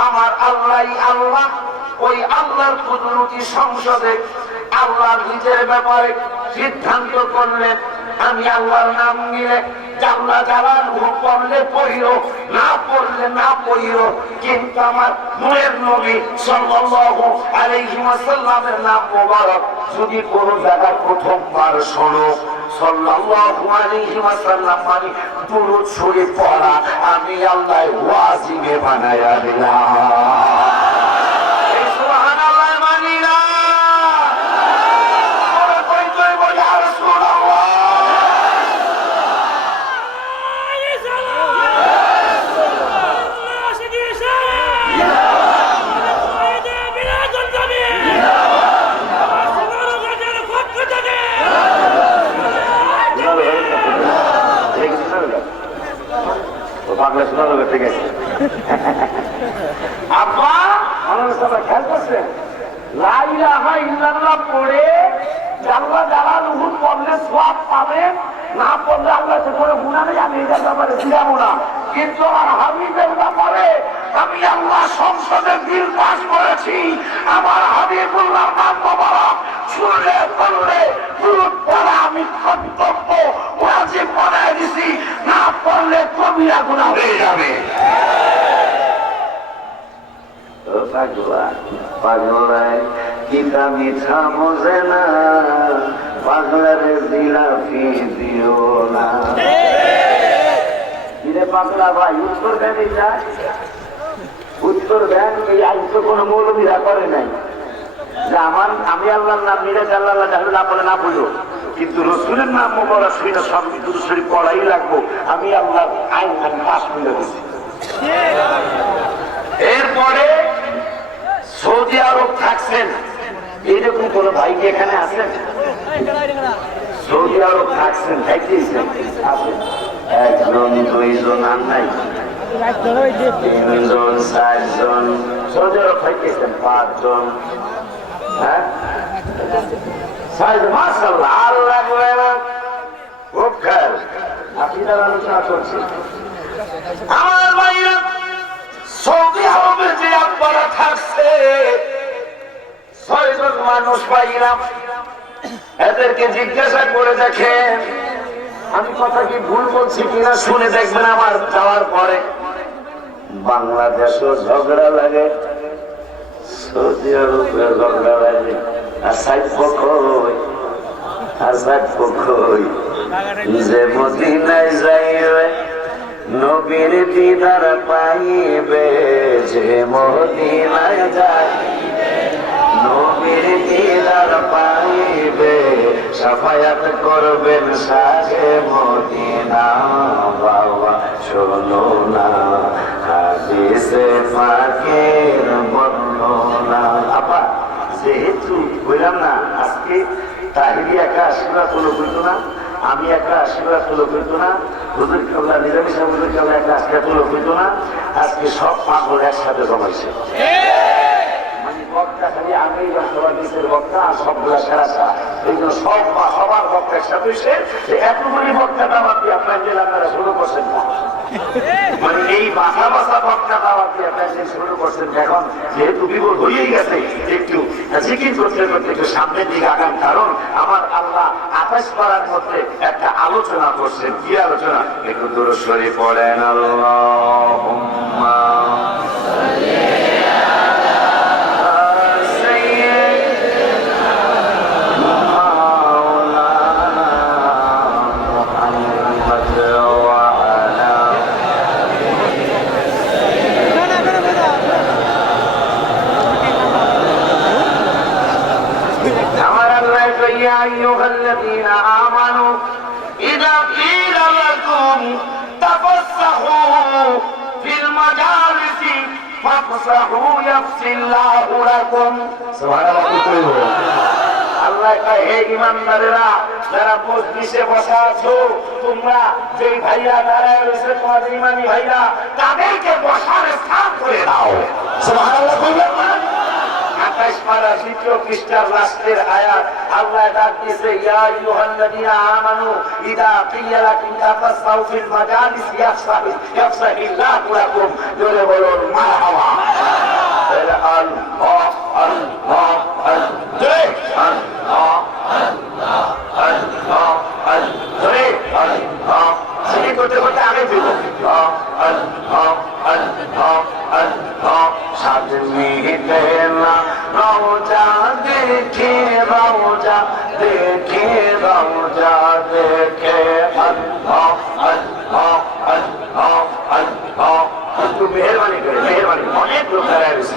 আমার আল্লাহ আল্লাহ, ওই আল্লাহর কুদরতি সংসদে আল্লাহ নিজের ব্যাপারে সিদ্ধান্ত করলেন, আমি আল্লাহর নাম নিলে জাল্লা জালালুহু পড়লে পড়িও, না পড়লে না পড়িও। কিন্তু আমার নূরের নবী সাল্লাল্লাহু আলাইহি ওয়াসাল্লামের নাম মোবারক যদি কোন জায়গায় প্রথমবার শোনো, সাল্লাল্লাহু আলাইহি ওয়াসাল্লাম মানে দুরূদ শরীফ পড়া, আমি আল্লাহ ওয়াজিবে বানায়া দিলাম। আব্বা খেয়াল করছেন, লা ইলাহা ইল্লাল্লাহ পড়ে জাল্লা জালালুহু পড়লে সওয়াব পাবেন, না পড়লে আল্লাহ তো কোনো গুনাহ নেই। আমি এটার ব্যাপারে ছিলাম না, কিন্তু আমার হাবিবের ব্যাপারে আমি আল্লাহ সংসদে বিল পাস করেছি। আমার হাবিবুল্লাহর নাম মোবারক শুনলে পড়লে দুরূদ পড়া আমি কর্তব্য ওয়াজিব বানায় দিছি, না পড়লে কবিরা গুনাহ হয়ে যাবে। পাগলায় কিতা মিঠা বোঝে না, পাগলার জিলাপি দিও না। পাগলা ভাই উত্তর দেন, উত্তর দেন। এই আইন তো কোনো মৌলবীরা করে নাই যে আমি আল্লাহর নাম নিলে আল্লাহ না বলে না বুঝো, কিন্তু রসুলের নাম মোবারক শুনে সব দুরূদ শরীফ পড়াই লাগবো। আমি আল্লাহর আইন আমি পাশ করে দিচ্ছি। এরপরে সৌদি আরব থাকছেন, এইরকম কোন ভাই কি এখানে আছেন? সৌদি আরব থাকছেন, থাকতেছেন, একজন দুইজন আর নাই, তিনজন চারজন, সৌদি আরব থাকতেছেন পাঁচজন। হ্যাঁ, মাশাআল্লাহ, আল্লাহ খুব খেয়াল। আপনি তার আলোচনা করছি। আমার ভাইরা সৌদি আরবে যে আব্বারা থাকছে, ছয়জন মানুষ পাইলাম, এদেরকে জিজ্ঞাসা করে দেখেন, আমি কথা কি ভুল বলছি কিনা শুনে দেখবেন আমার যাওয়ার পরে। বাংলাদেশও ঝগড়া লাগে, সৌদি আরবে ঝগড়া লাগে, আর সাইড পক্ষ আর সাইড পক্ষ যে মদিনায় যাইবে নবীর দিদার পাইবে, যে মদিনায় যাইবে নবীর দিদার পাইবে, সাফায়াত করবেন সাজে মদিনা। বাবা শোনো না হাদিসে পাকের বর্ণনা। আপা যেহেতু বললাম না আজকে তাহিরি একটা আশীর্বাদ হলো বলতো না, আমি একটা আশীর্বাদ হলো বলতো না, হুজুর কেবলা নিরামিষ হুজুর কেবলা একটা আশীর্বাদ হলো বলতো না, আজকে সব পাগল একসাথে জমাইছে। মানে বক্তা খালি আমি সবার নিচের বক্তা আর সবগুলা সেরা সেরা, এই জন্য সবার বক্তা একসাথে হয়েছে। এতগুলি বক্তা দাওয়াত দিয়ে আপনার জেলা আপনারা শুরু করছেন না, মানে এই বাসা বাসা বক্তা দাওয়াত দিয়ে আপনার শুরু করছেন। এখন যেহেতু বিপদ হয়েই গেছে, একটু জিকির করতে করতে একটু সামনের দিকে আগান, কারণ আমার আল্লাহ 28 পারার মধ্যে একটা আলোচনা করছেন। কি আলোচনা? একটু দূর শরীফ পড়েন, আল্লাহুম্মা المجالس فافصحوا يفصل الله لكم সুবহানাল্লাহ। আল্লাহ কয় হে ইমানদারেরা যারা মজলিসে বসা আছো তোমরা যে ভাইরা দাঁড়ায় রয়েছে তোমাদের ইমানি ভাইরা তাদেরকে বসার স্থান করে দাও সুবহানাল্লাহ বলবেন না? 28 পারা 2 পৃষ্ঠার লাস্টের আয়াত আল্লাহ ডাক দিয়েছে ইয়া আইয়ুহাল্লাযীনা আমানু ইযা কিয়া লাকুম তাফাসসাউ ফিল মাজালিস ইয়াফসাহিল্লাহু লাকুম জোরে বলুন মারহাবা আল্লাহ আল্লাহ করতে করতে আগে দিব রওজা দেখে রওজা দেখে রওজা দেখে একটু মেহরবানি করে মেহরবানি অনেক লোক দাঁড়ায় রয়েছে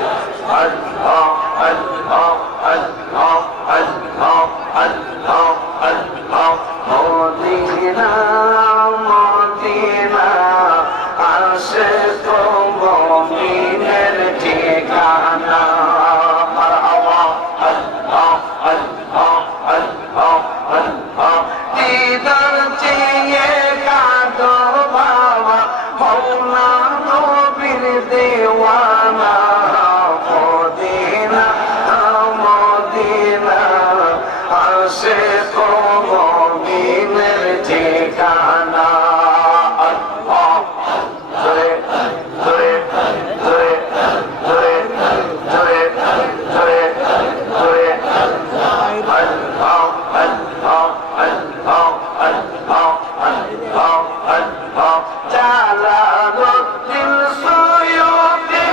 মদিনা মদিনা আসে তো মুমিনের ঠিকানা মারহাবা আল্লাহ আল্লাহ আল্লাহ আল্লাহ দিদার চেয়ে কাঁদো বাবা মওলা নবীর দেওয়ানা মদিনা মদিনা আসে তো মুমিনের ঠিকানা আল্লাহ জোরে জোরে জোরে জোরে জোরে জোরে জোরে আল্লাহ আল্লাহ আল্লাহ আল্লাহ আল্লাহ আল্লাহ জালালুদ্দিন সুয়ুতি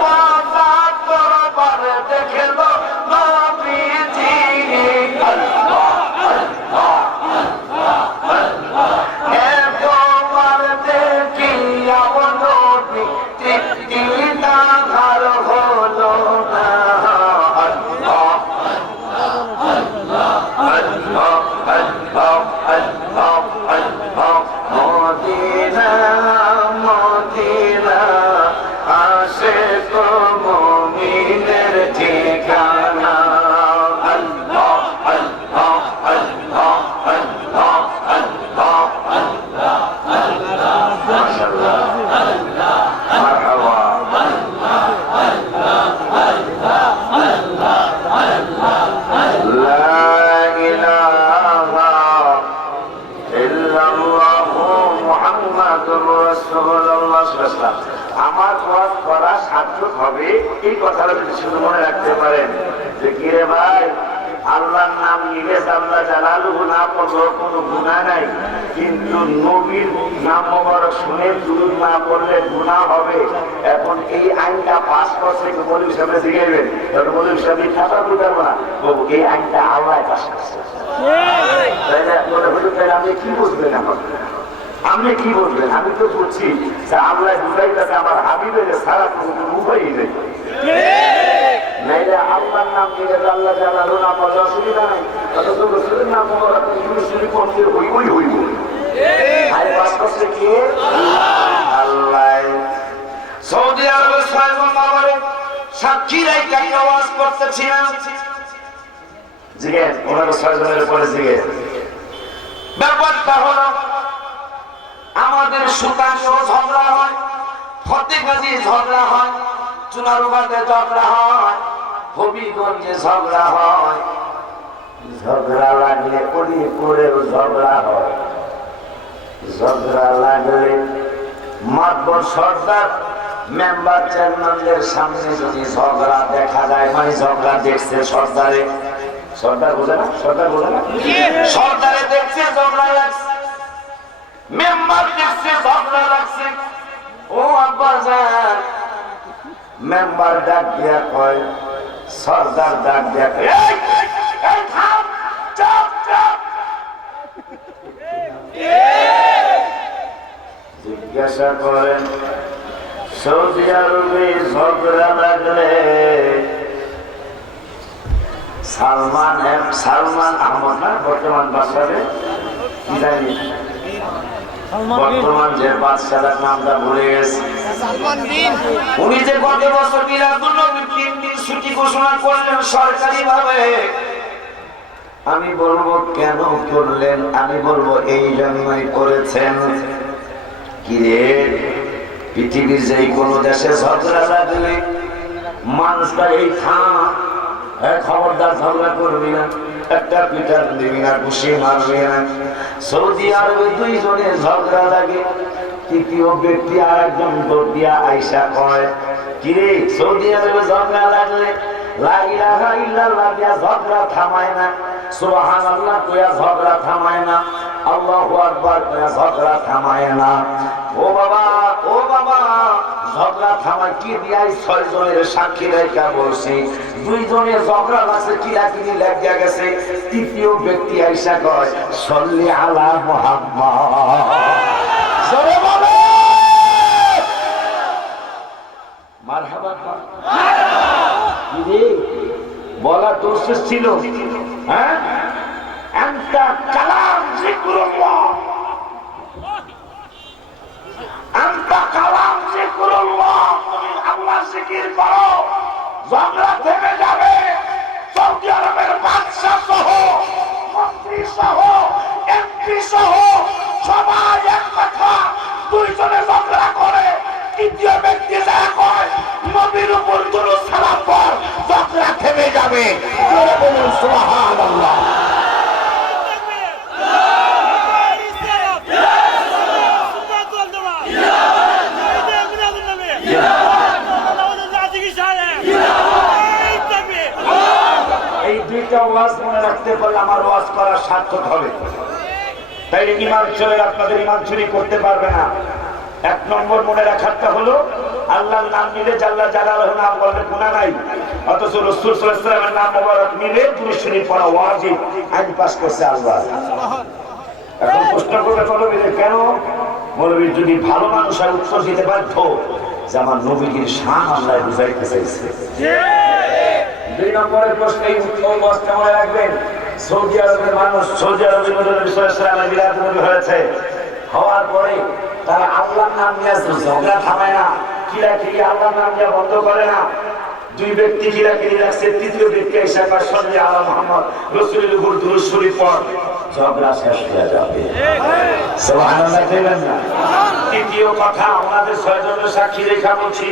বাবা দরবার দেখলো নবীজি আল্লাহ আল্লাহ হে তোমার দেখিয়া নবী তৃপ্তিটা ঘর হলো না আল্লাহ আল্লাহ আল্লাহ আল্লাহ আল্লাহ মদিনা মদিনা আসে তো মুমিনের ঠিকানা আল্লাহ আল্লাহ আল্লাহ আল্লাহ আল্লাহ মাশাআল্লাহ মারহাবা লা ইলাহা ইল্লাল্লাহু মুহাম্মাদুর রাসূলুল্লাহ সাল্লাল্লাহু আলাইহি ওয়াসাল্লাম। আমার ওয়াজ করা সার্থক হবে এই কথাটা যদি শুধু মনে রাখতে পারেন যে কি রে ভাই আল্লাহর নাম নিলে আল্লাহ জালালুহু না পড়লেও কোনো গুনাহ নাই, কিন্তু নবীর নাম মোবারক শুনে দুরূদ না পড়লে গুনাহ হবে। এখন এই আইনটা পাস করছে মৌলভী সাহেব জিজ্ঞাসবেন, মৌলভী সাহেব খাতা বুঝাবো না, এই আইনটা আল্লাহ পাস করছে। তাইলে আপনি কি বুঝবেন? আপনি কি বলবেন? আমি তো বুঝছি যে আল্লাহ বুঝাইতেছে আমার হাবিবের সারা কোনো উপায়ই নেই। নাইলে আল্লাহর নাম নিয়ে আল্লাহ জালালু নাম বলে অসুবিধা নাই, অথচ রসুলের নাম শুরু করতে হইবই হইব। আর বাস করছে কি আল্লাহ। সৌদি আরবের সাহেবের সাক্ষী রেখে আওয়াজ করতেছিলাম, জিজ্ঞেস ওনারা 6 জনের পরে জিজ্ঞেস ব্যাপারটা হলো আমাদের সুতাংশ ঝগড়া হয়, ফতেগাজী ঝগড়া হয়, চুনারুবাদে ঝগড়া হয়, হবিগঞ্জে ঝগড়া হয়, ঝগড়া লাগলে অলিপুরেও ঝগড়া হয়, ঝগড়া লাগলে মাতবর সরকার মেম্বার চেয়ারম্যানদের সামনে যদি ঝগড়া দেখা যায়, মানে ঝগড়া দেখছে সরকারে, সরকার বোঝে না, সরকার বোঝে না, সরকারে দেখছে ঝগড়া লাগছে, মেম্বার দেখছে ঝগড়া লাগছে, ও আব্বাজান মেম্বার ডাক দিয়া কয়, সরকার ডাক দিয়া কয় থাম, চুপ চুপ। জিজ্ঞাসা করেন সৌদি আরবে ঝগড়া লাগলে সালমান আহমদ না বর্তমান বাদশাহে কি জানি, বর্তমান যে বাদশাহের নামটা ভুলে গেছে, উনি যে গত বছর মিলাদুন নবীর 3 দিন ছুটি ঘোষণা করলেন সরকারি ভাবে, আমি বলবো কেন করলেন? আমি বলবো এই জন্যই করেছেন। কিরে, পৃথিবীর যে কোনো দেশে ঝগড়া লাগলে মানুষটা এই খবরদার ঝগড়া করবি না, একটা পিটার দিবি না, ঘুষি মারবি না। সৌদি আরবে 2 জনে ঝগড়া লাগে, তৃতীয় ব্যক্তি আর একজন দৌড় দিয়া আইসা কয়, কিরে সৌদি আরবে ঝগড়া লাগলে লা ইলাহা ইল্লাল্লাহ দিয়া ঝগড়া থামায় না, সুবহানাল্লাহ কইয়া ঝগড়া থামায় না, আল্লাহু আকবার কইয়া ঝগড়া থামায় না। ও বাবা, ও বাবা, ঝগড়া থামায় কি দিয়াই 6 জনের সাক্ষী রেখা বলছি, 2 জনের ঝগড়া লাগছে, কিলাকিলি লাগিয়া গেছে, তৃতীয় ব্যক্তি আইসা কয় সল্লি আলা মুহাম্মদ। সরে বলো মারহাবা। কিরে বলা তো শেষ ছিল? হ্যাঁ, আনতা কালাম যিকরুল্লাহ, আনতা কালাম যিকরুল্লাহ, তুমি আল্লাহ জিকির করো, ঝগড়া থেমে যাবে। সৌদি আরবের বাদশা সহ, মন্ত্রী সহ, এমপি সহ সবাই এক কথা, 2 জনে ঝগড়া করে, তৃতীয় ব্যক্তি যা কয় নবীর উপর দুরূদ সালাম পড়, ঝগড়া থেমে যাবে। জোরে বলুন সুবহানাল্লাহ। এই 2টা ওয়াজ মনে রাখতে পারলে আমার ওয়াজ করার সার্থক হবে। তাই ইমান চলে, আপনাদের ইমান চুরি করতে পারবে না। 1 নম্বর মনে রাখারটা হলো আল্লাহর নাম নিলে জাল্লা জালালুহু নাম বললে গুনাহ নাই, অথচ রাসূল সাল্লাল্লাহু আলাইহি ওয়াসাল্লামের নাম মোবারক নিলে দুরূদ শরীফ পড়া ওয়াজিব। আইন পাস করছে আল্লাহ। এখন প্রশ্ন করবে বলবি কেন? বলবি যদি ভালো মানুষ আর উত্তর দিতে বাধ্য যে আমার নবীর শান আল্লাহ বুঝাইতে চাইছে। 2 নম্বরের প্রশ্ন, এই উত্তর মনে রাখবেন। সৌদি আরবের মানুষ, সৌদি আরবে নবী সাল্লাল্লাহু আলাইহি ওয়াসাল্লামের মিলাদুন নবী হয়েছে, হওয়ার পরে তারা আল্লাহর নাম নিয়ে ঝগড়া থামায় না, কিলাকিলি আল্লাহর নাম নিয়ে বন্ধ করে না। 2 ব্যক্তি কিলাকিলি রাখছে, তৃতীয় ব্যক্তি এসে কয় সল্লি আলা মুহাম্মদ, রাসূলের উপর দুরূদ শরীফ পড়, ঝগড়া শেষ হয়ে যাবে। সুবহানাল্লাহ বলেন না? তৃতীয় কথা, আমাদের 6 জনের সাক্ষী রেখা বলছি।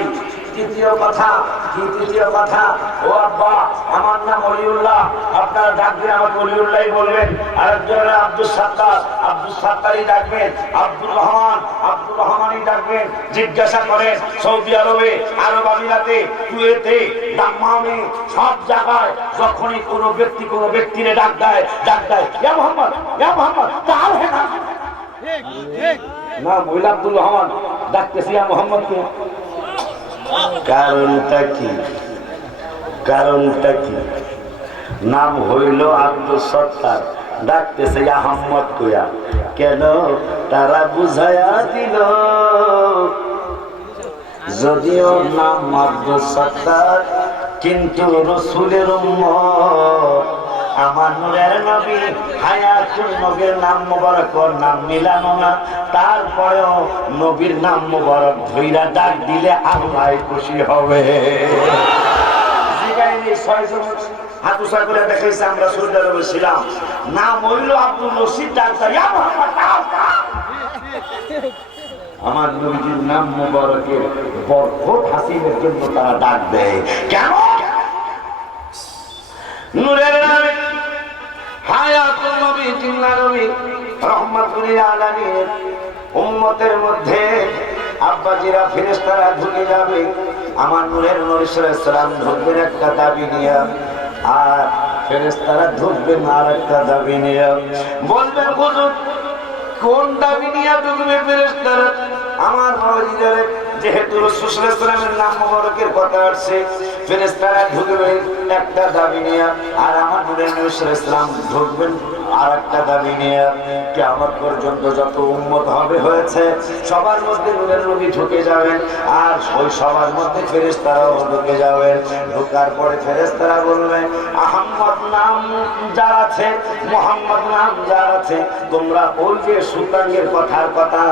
তৃতীয় কথা কি? তৃতীয় কথা, ও আব্বা আমার নাম ওলিউল্লাহ, আপনারা ডাকবেন আমাকে ওলিউল্লাহই বলবেন। আরেকজনের আব্দুল সাত্তার, আব্দুল সাত্তারই ডাকবেন। আব্দুর রহমান, আব্দুর রহমানই ডাকবেন। জিজ্ঞাসা করেন সৌদি আরবে, আরব আমিরাতে, কুয়েতে, দাম্মামে, সব জায়গায় যখনই কোনো ব্যক্তি কোনো ব্যক্তিরে ডাক দেয়, ইয়া মুহাম্মদ, ইয়া মুহাম্মদ, তাআল হে না, না মহিলা আব্দুল রহমান ডাকতেছি ইয়া মুহাম্মদকে। কারণটা কি? কারণটা কি? নাম হইল আব্দুল সত্তার, ডাকতেছে আহম্মদ কইয়া কেন? তারা বুঝায়া দিল যদিও নাম আব্দুল সত্তার কিন্তু রাসূলের উম্মত। আমার নূরের নবী হায়াতুল নবীর নাম মোবারক নাম মিলানো না, তারপরেও নবীর নাম মোবারক ধইরা ডাক দিলে আল্লাহ খুশি হবে। জিগাইনি 6 জন হাতুসা করে দেখাইছে, আমরা সৌদি আরবে ছিলাম, নাম হইল আব্দুল রশিদ, ডাক ইয়া মুহাম্মদ, আমার নবীর নাম মোবারকের বরকত হাসিলের জন্য তারা ডাক দেয়। কেন? নূরের নবী হায়াতুল নবী জিন্নাহ নবী রাহমাতুল লিল আলামিন উম্মতের মধ্যে আব্বাজিরা ফেরেশতারা ঢুকে যাবে, আমার নূরের নবী সাল্লাল্লাহু আলাইহি সাল্লাম ঢুকবেন একটা দাবি নিয়ে, আর ফেরেশতারা ঢুকবেন আর একটা দাবি নিয়ে। বলবেন হুজুর কোন দাবি নিয়ে ঢুকবে ফেরেশতারা? আমার নবীর যেহেতু রাসূল সাল্লাল্লাহু আলাইহি ওয়াসাল্লামের নাম মোবারকের কথা আসছে, ফেরেশতারা ঢুকবে একটা দাবি নিয়ে, আর আমার নূরের নবী সাল্লাল্লাহু আলাইহি ওয়াসাল্লাম ঢুকবেন আর একটা দাবি নিয়ে কিয়ামত পর্যন্ত যত উম্মত হবে হয়েছে সবার মধ্যে নূরের নবী ঢুকে যাবেন, আর ওই সবার মধ্যে ফেরেশতারাও ঢুকে যাবেন। ঢোকার পরে ফেরেশতারা বলবে, আহম্মদ নাম যার আছে, মুহাম্মদ নাম যার আছে, তোমরা ওই যে সুতাঙ্গের কথার কথা,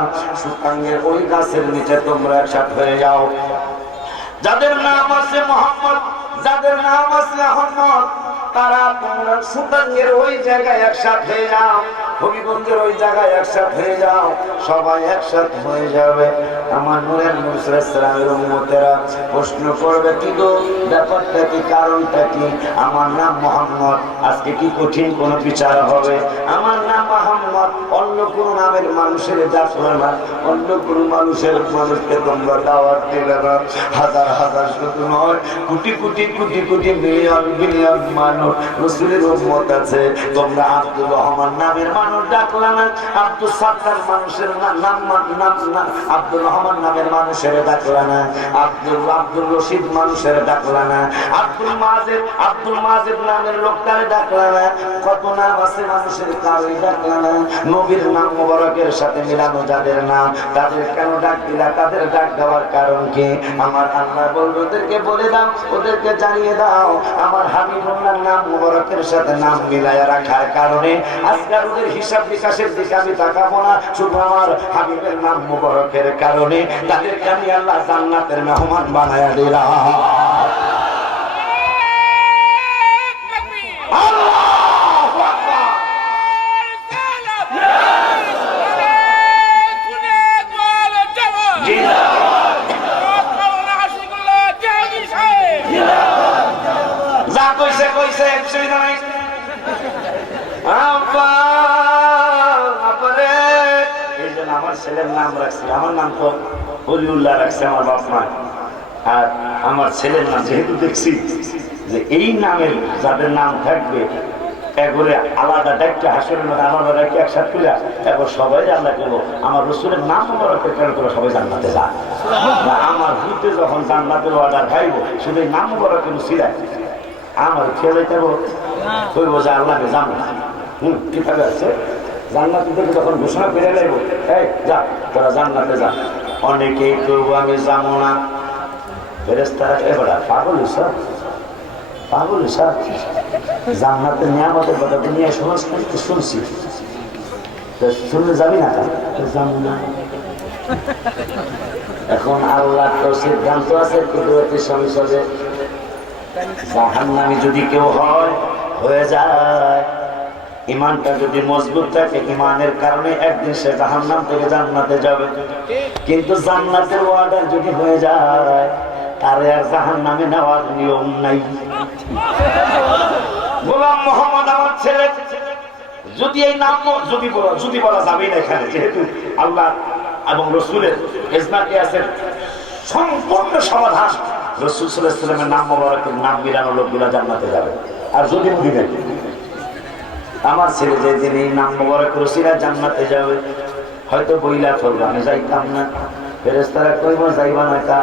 সুতাঙ্গের ওই গাছের নিচে তোমরা একসাথে হয়ে যাও। যাদের নাম আছে মুহাম্মদ, যাদের নাম আছে আহমদ, তারা তোমরা সুতাঙ্গের ওই জায়গায় একসাথে হয়ে যাও, হবিগঞ্জের ওই জায়গায় একসাথে হয়ে যাও, সবাই একসাথে হয়ে যাবে। আমার নূরের নূর সালামের উম্মতেরা প্রশ্ন করবে, কি গো ব্যাপারটা কি, কারণটা কি? আমার নাম মোহাম্মদ, আজকে কি কঠিন কোন বিচার হবে? আমার নাম মোহাম্মদ, অন্য কোন নামের মানুষের ডাকলে না, অন্য কোন মানুষকে তোমরা দাওয়াত দিলে না। হাজার হাজার শুধু নয়, কোটি কোটি কোটি কোটি মিলিয়ন বিলিয়ন মানুষ রাসূলের উম্মত আছে, তোমরা আব্দুর রহমান নামের মানুষ ডাকলে না, আব্দুল সাত্তার মানুষের নাম আব্দুর রহমান নামের মানুষের ডাকলে না, আব্দুল রশিদ মানুষের ডাকলে না, আব্দুল মাজেদ নামের লোকটারে ডাকলে না, কত নাম আছে মানুষের, কারোই ডাকলে না। নবীর নাম মোবারকের সাথে মিলানো যাদের নাম, তাদের কেন ডাক দিলা? তাদের ডাক দেওয়ার কারণ কি? আমার আল্লাহ বলবে, ওদেরকে বলে দাও, ওদেরকে জানিয়ে দাও, আমার হাবিবুল্লাহর নাম মোবারকের সাথে নাম মিলাইয়া রাখার কারণে আজকাল ওদের হিসাব বিকাশের দিকে আমি তাকাবো না, শুধু আমার হাবিবের নাম মোবারকের কারণে তাদেরকে আমি আল্লাহ জান্নাতের মেহমান বানায়া দিলাম। আমার ছেলের নাম রাখছি, আমার নাম তো ওলিউল্লাহ রাখছে আমার বাপ মা, আর আমার ছেলের নাম যেহেতু দেখছি যে এই নামের যাদের নাম থাকবে একবারে আলাদা ডাকতে, হাসরের মধ্যে আলাদা ডাকতে একসাথে তুলে এবার সবাই আল্লাহ করবো আমার রসুলের নাম মোবারকের কারণে করে সবাই জান্নাতে যান। আমার ভূতে যখন জান্নাতের অর্ডার খাইব, শুধু নাম মোবারকের ছিলেন আমার খেলে যাবো, কইব যে আল্লাহকে জানো না। কিতাবে আছে জান্নাতে দেখে যখন ঘোষণা করে নেব, এই যা তোরা জান্নাতে যা। অনেকেই করবো আমি যাবো না, ফেরেশতারা এবার পাগল স্যার, পাগল স্যার, জান্নাতে নিয়ামতের কথা নিয়ে শোনাস, শুনছি, শুনলে যাবি না? যাবো না। এখন আল্লাহ তো সিদ্ধান্ত আছে, কুদরতের সঙ্গে সঙ্গে জাহান্নামী যদি কেউ হয়ে যায়, ইমানটা যদি মজবুত থাকে, ইমানের কারণে একদিন সে জাহান্নাম থেকে জান্নাতে যাবে। কিন্তু জান্নাতের ওয়ার্ডার যদি হয়ে যায়, তার আর জাহান্নামে নেওয়ার নিয়ম নাই। গোলাম মোহাম্মদ আমার ছেলে, যদি এই নাম যদি বলা যাবে না এখানে, যেহেতু আল্লাহ এবং রসুলের ইজমাতে আছে সম্পূর্ণ সমাধান, রাসূল সাল্লাল্লাহু আলাইহি ওয়াসাল্লামের নাম মোবারকের নাম মিলানো লোকগুলা জান্নাতে যাবে। আর যদি মদিনা আমার ছেলে যেদিন এই নাম মোবারক রসিলা জান্নাতে যাবে, হয়তো বইলা ফেলবো আমি যাইতাম না, ফেরেশতারা কইব যাইবা না, কা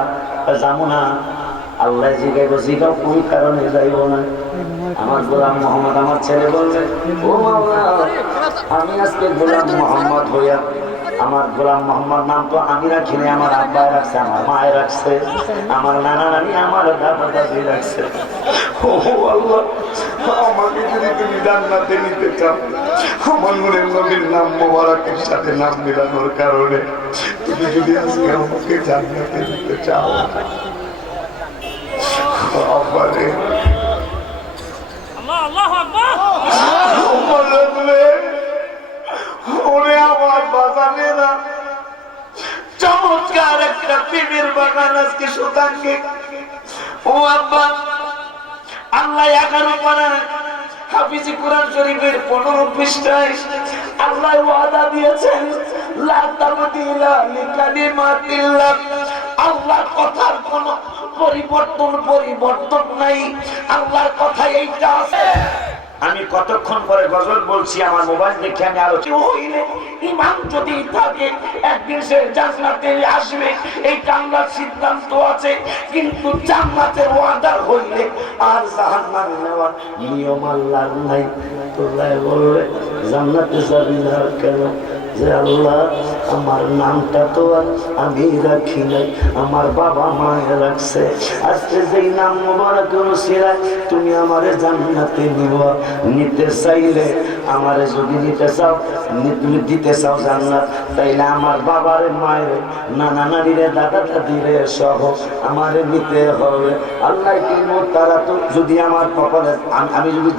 যাবো না। আল্লাহ জিগাইব, জিগাও কোন কারণে যাইব না? আমার গোলাম মোহাম্মদ আমার ছেলে বলবে, ও মাওলা, আমি আজকে গোলাম মোহাম্মদ হইয়া, আমার গোলাম মোহাম্মদ নাম তো আমি রাখিনি, আমার আব্বাই রাখছে, আমার মায়ে রাখছে, আমার নানা নানি, আমার দাদা দাদি রাখছে। ও আল্লাহ, আমাকে যদি তুমি জান্নাতে নিতে চাও, আমার নূরের নবীর নাম মোবারকের সাথে নাম মিলানোর কারণে তুমি যদি আজকে আমাকে জান্নাতে নিতে চাও, আব্বারে ওরে আমার বাজানেরা, চমৎকার একটা প্রেমের বাগান আজকে সুতাঙ্গে। ও আব্বা, আল্লাহ 11 পারায় হাফিজি কোরআন শরীফের 15 পৃষ্ঠায় আল্লাহ ওয়াদা দিয়েছেন, লা তাবদীলা লিকালিমাতিল্লাহ। আল্লাহর কথার কোনো পরিবর্তন নাই, আল্লাহর কথা এইটা আছে। আমি কতক্ষণ পরে গজল বলছি, আমার মোবাইল দেখে আমি আলোচনা হইলে ইমান যদি থাকে একদিন সে জান্নাতে আসবে, এই কান্নার সিদ্ধান্ত আছে। কিন্তু জান্নাতের ওয়াদা হইলে আর জাহান্নামে নেওয়ার নিয়ম আল্লাহর নাই। তোল্লাই বলবে জান্নাতে যাবি না কেন? যে আল্লাহ আমার নামটা তো আর আমি রাখি নাই, আমার বাবা মায়ে রাখছে। আজকে যেই নাম মোবারক রসিলায় তুমি আমারে জান্নাতে নিবা, নিতে চাইলে আমারে যদি নিতে চাও, তুমি দিতে চাও জান্নাত, তাইলে আমার বাবারে মায়ের নানা নারীরে দাদা দাদিরে সহ আমারে নিতে হবে। আল্লাহ কিনবো তারা তো যদি আমার কপালে আমি যদি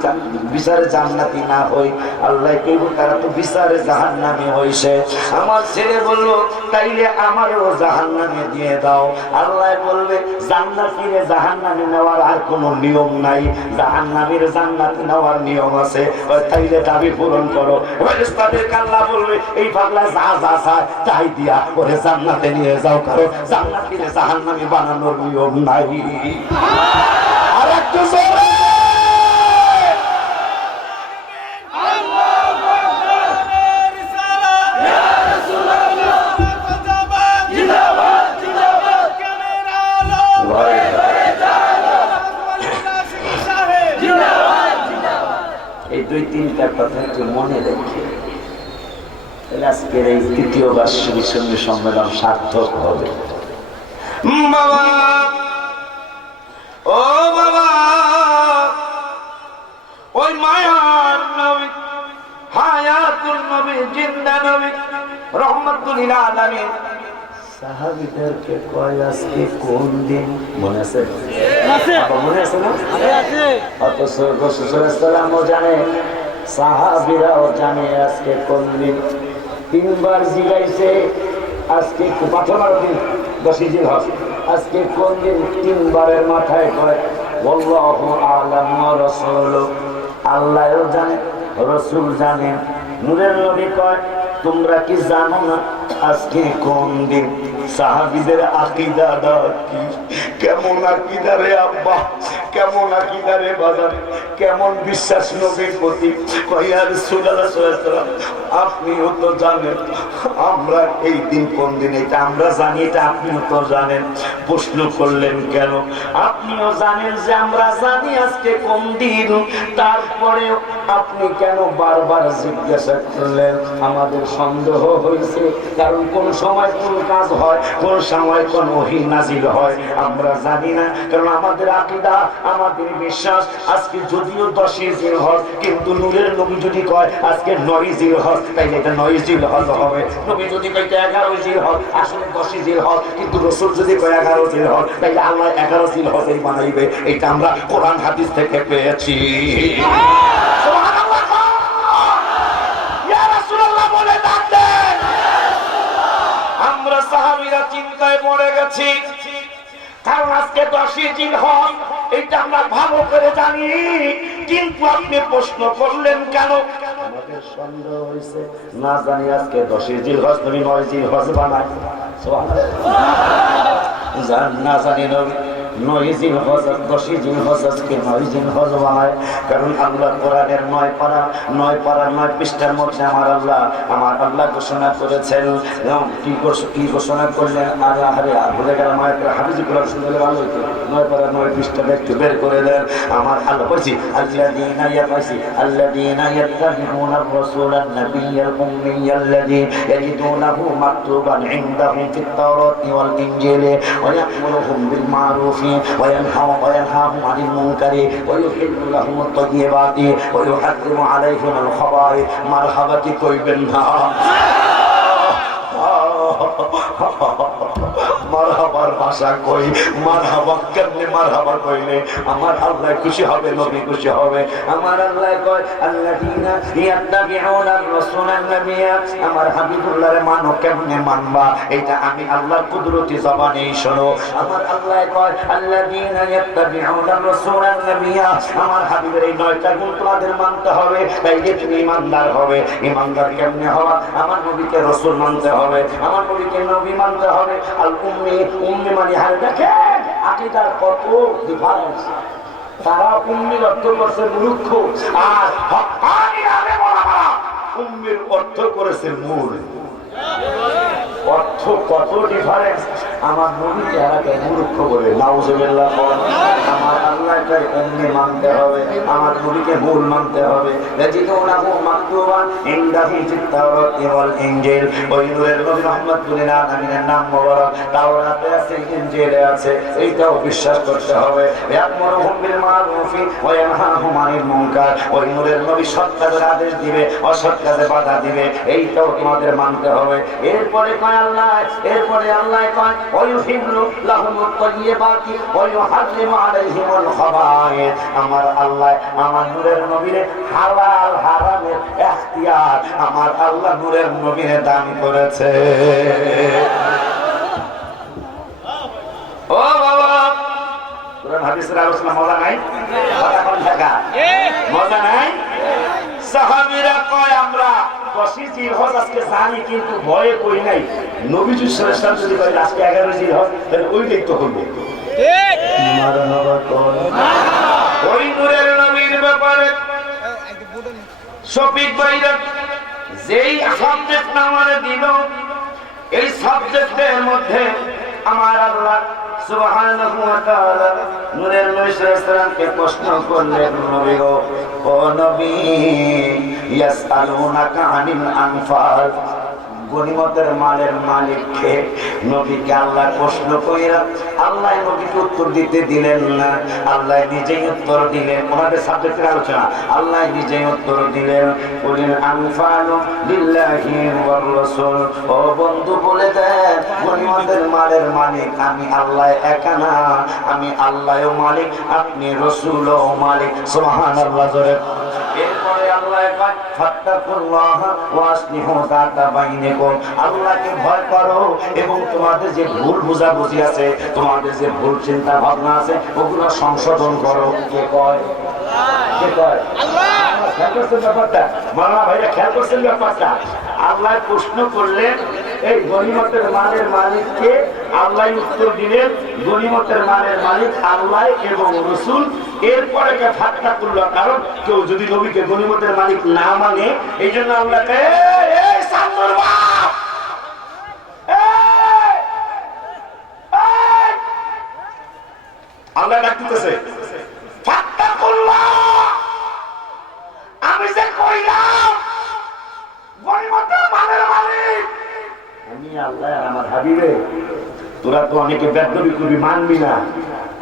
বিচারে জান্নাতি না হই, আল্লাহ কিনবো তারা তো বিচারে জাহান্নামী হইছে। আমার ছেলে বললো তাইলে আমারও জাহান্নামে দিয়ে দাও। আল্লাহ বলবে জান্নাতীরে জাহান্নামে নেওয়ার আর কোনো নিয়ম নাই, জাহান্নামীর জান্নাতে নেওয়ার নিয়ম আছে, তাইলে দাবি পূরণ করো। ফেরেশতাদেরকে আল্লাহ বলবে এই পাগলা যা যা চায় তাই দিয়া ওরে জান্নাতে নিয়ে যাও, কারো জান্নাতীরে জাহান্নামী বানানোর নিয়ম নাই। আর একটু জোরে এই দুই তিনটা কথা একটু মনে রেখে আজকের এই তৃতীয় বার্ষিক সঙ্গী সম্মেলন সার্থক হবে। বাবা ও বাবা, ওই মায়ার নবী হায়াতুল নবী জিন্দা নবী রহমাতুল লিল আলামিন সাহাবীদেরকে কয় আজকে কোন দিন মনে আছে? মনে আছে না? অথচ রাসূল সাল্লাল্লাহু আলাইহি ওয়াসাল্লামও জানে, সাহাবীরাও জানে আজকে কোন দিন। তিনবার জিজ্ঞাসা আজকে পাথর দিন 10 জিলহজ, আজকে কোন দিন? তিনবারের মাথায় কয় আল্লাহু আ'লাম ওয়া রাসূলু, আল্লাহও জানে রাসূল জানেন। নূরের নবী কয় তোমরা কি জানো না আজকে কোন দিন? সাহাবীদের আকীদা কি, কেমন আকীদা রে আব্বা, কেমন আকীদা রে বাজার, কেমন বিশ্বাস নবীর প্রতি। কয় ইয়া রাসূলুল্লাহ সাল্লাল্লাহু আলাইহি ওয়াসাল্লাম আপনিও তো জানেন আমরা এই দিন কোন দিন, এটা আমরা জানি, এটা আপনিও তো জানেন, প্রশ্ন করলেন কেন? আপনিও জানেন যে আমরা জানি আজকে কোন দিন, তারপরেও আপনি কেন বারবার জিজ্ঞাসা করলেন? আমাদের সন্দেহ হয়েছে, কারণ কোন সময় কোন কাজ হয়, কোন সময় কোন ওহী নাজিল হয় আমরা জানি না। কারণ আমাদের আকীদা, আমাদের বিশ্বাস আজকে যদিও 10 জিলহজ, কিন্তু নূরের নবী যদি কয় আজকে 9 জিলহজ, তাইলে এটা 9 জিলহজ হবে। নবী যদি কয় 11 জিলহজ, আসলে 10 জিলহজ, কিন্তু রাসূল যদি কয় 11 জিলহজ, তাইলে আল্লাহ 11 জিলহজই বানাইবে। এটা আমরা কোরআন হাদিস থেকে পেয়েছি। সুবহানাল্লাহ, ইয়া রাসূলুল্লাহ বলে ডাকতেন। আমরা সাহাবীরা চিন্তায় পড়ে গেছি, কারণ আজকে 10 জিলহজ, এটা আমরা ভালো করে জানি, কিন্তু আপনি প্রশ্ন করলেন কেন? আমাদের সন্দেহ হয়েছে, না জানি আজকে 10 জিলহজ নবী 9 জিলহজ বানায়। সুবহানাল্লাহ, না জানি নবী 9 জিলহজ 10 জিলহজ আজকে 9 জিলহজ বানায়। কারণ আল্লাহ কোরআনের 9 পারা 9 পৃষ্ঠার মধ্যে আমার আল্লাহ ঘোষণা করেছেন। কি ঘোষণা করলেন? আরে ভুলে গেলাম, হাফিজ কোরআন শুনলে ভালো হতো। 9 পারা 9 পৃষ্ঠাটা একটু বের করে দেন। আমার আল্লাহ বলছি আল্লাযীনা ইয়াত্তাবিউনা আর-রাসূলান নাবিয়্যাল উম্মিয়্যাল্লাযী ইয়াজিদুনাহু মাকতুবান ইনদাহুম ফিত-তাওরাতি ওয়াল ইনজিলি ওয়া ইয়া'মুরুহুম বিল মা'রুফ وينهاهم عن المنكر ويحل لهم الطيبات ويحرم عليهم الخبائث। مرحبا কইবেন না? মারহাবার ভাষা কই, মারহাবা কেমনে? মারহাবা কইলে আমার আল্লাহ খুশি হবে, নবী খুশি হবে। আমার আল্লাহ কয় আল্লাযীনা ইয়াত্তাবিউনা আর-রাসূলান নাবিয়্যা, আমার হাবিবুল্লাহরে মানো। কেমনে মানবা? এটা আমি আল্লাহর কুদরতি জবানেই শোনো। আমার আল্লাহ কয় আল্লাযীনা ইয়াত্তাবিউনা আর-রাসূলান নাবিয়্যা, আমার হাবিবের এই 9টা গুণ তোমাদের মানতে হবে, তাইলে তুমি ঈমানদার হবে। ঈমানদার কেমনে হওয়া? আমার নবীকে রাসূল মানতে হবে, আমার নবীকে নবী মানতে হবে। আল উম্মি মানে হাল। দেখেন আকীদার কত ডিফারেন্স। তারা উম্মির অর্থ করছে মূর্খ, আর হক্কানি আলেম ওলামারা উম্মির অর্থ করেছে মূল। অর্থ কত ডিফারেন্স। আমার নবীকে এলাকে মূর্খ বলে নাউজুবিল্লাহ, আমার আল্লাহকে উম্মি মানতে হবে, আমার নবীকে মূল মানতে হবে। ইয়াজিদুনাহু মাকতুবান ইনদাহু ফিত-তাওরাতি ওয়াল ইনজিল। ওই নূরের নবী মুহাম্মদ বলেন আমিনের নাম মোবারক তাওরাতে আছে, ইনজিলে আছে, এইটাও বিশ্বাস করতে হবে। ইয়ামুরুহুম বিল মারুফি ওয়া ইয়ানহাহুম আনিল মুনকার। ওই নূরের নবী সৎ কাজের আদেশ দিবে, অসৎ কাজে বাধা দিবে, এইটাও তোমাদের মানতে হবে। এরপরে কয় আল্লাহ, এরপরে আল্লাহ কয় ওয়ায়ুহিল্লু লাহুমুত তাইয়্যিবাতি ওয়া ইউহাররিমু আলাইহিমুল খাবায়েথ। আমার আল্লাহ আমার নূরের নবীরে হালাল হারামের ইখতিয়ার আমার আল্লাহ নূরের নবীরে দান করেছে। ও বাবা, কোরআন হাদিসের আলোচনা মজা নাই? কথা কোন জায়গা মজা নাই? সাহাবীরা কয় আমরা 10 জিলহজ আজকে জানি, কিন্তু ভয়ে কই নাই। নবীজি সাল্লাল্লাহু আলাইহি ওয়াসাল্লাম যদি কয় আজকে 11 জিলহজ, তাহলে ওইটাই তো হইবে। ঠিক মারহাবা কোন ওই নূরের নবীর ব্যাপারে শফিক ভাইরা যেই সাবজেক্ট আমারে দিল, এই সাবজেক্টের মধ্যে আমার আল্লাহ সুবহানাহু ওয়া তাআলা নূরের নবী সাল্লাল্লাহু আলাইহি ওয়াসাল্লামকে প্রশ্ন করলেন, নবী গো, ও নবী, ইয়াসআলুনাকা আনিল আনফাল, গনিমতের মালের মালিককে। নবীকে আল্লাহ প্রশ্ন কইরা আল্লাহ নবীকে উত্তর দিতে দিলেন না, আল্লাহ নিজেই উত্তর দিলেন। ওনাদের সাবজেক্টের আলোচনা, আল্লাহ নিজেই উত্তর দিলেন, বলেন আনফালু লিল্লাহি ওয়ার রাসূল। ও বন্ধু বলে দেন, গনিমতের মালের মালিক আমি আল্লাহ একা না, আমি আল্লাহও মালিক, আপনি রাসূলও মালিক। সুবহানাল্লাহ জোরে। এরপরে আল্লাহ কয় ফাত্তাকুল্লাহ ওয়া আসলিহু যাতা বাইনিকুম, আল্লাহকে ভয় করো এবং তোমাদের যে ভুল বুঝাবুঝি আছে, তোমাদের যে ভুল চিন্তা ভাবনা আছে, ওগুলো সংশোধন করো। কে কয়? কে কয়? আল্লাহ। খেয়াল করছেন ব্যাপারটা? মাওলানা ভাইরা খেয়াল করছেন ব্যাপারটা? আল্লাহ প্রশ্ন করলেন, এই গনিমতের মালের মালিককে, আল্লাহ উত্তর দিলেন গনিমতের মালের মালিক আল্লাহ এবং রাসূল। এরপরে ফাত্তাকুল্লাহ, কারণ কেউ যদি নবীকে গনিমতের মালিক না মানে, এই জন্য আল্লাহকে আল্লাহ ডাক দিতেছে, ফাত্তাকুল্লাহ, আমি যে কইলাম গনিমতের মালের মালিক আমি আল্লাহ আর আমার হাবিবে, তোরা তো অনেকে বেদবি করবি, মানবি না।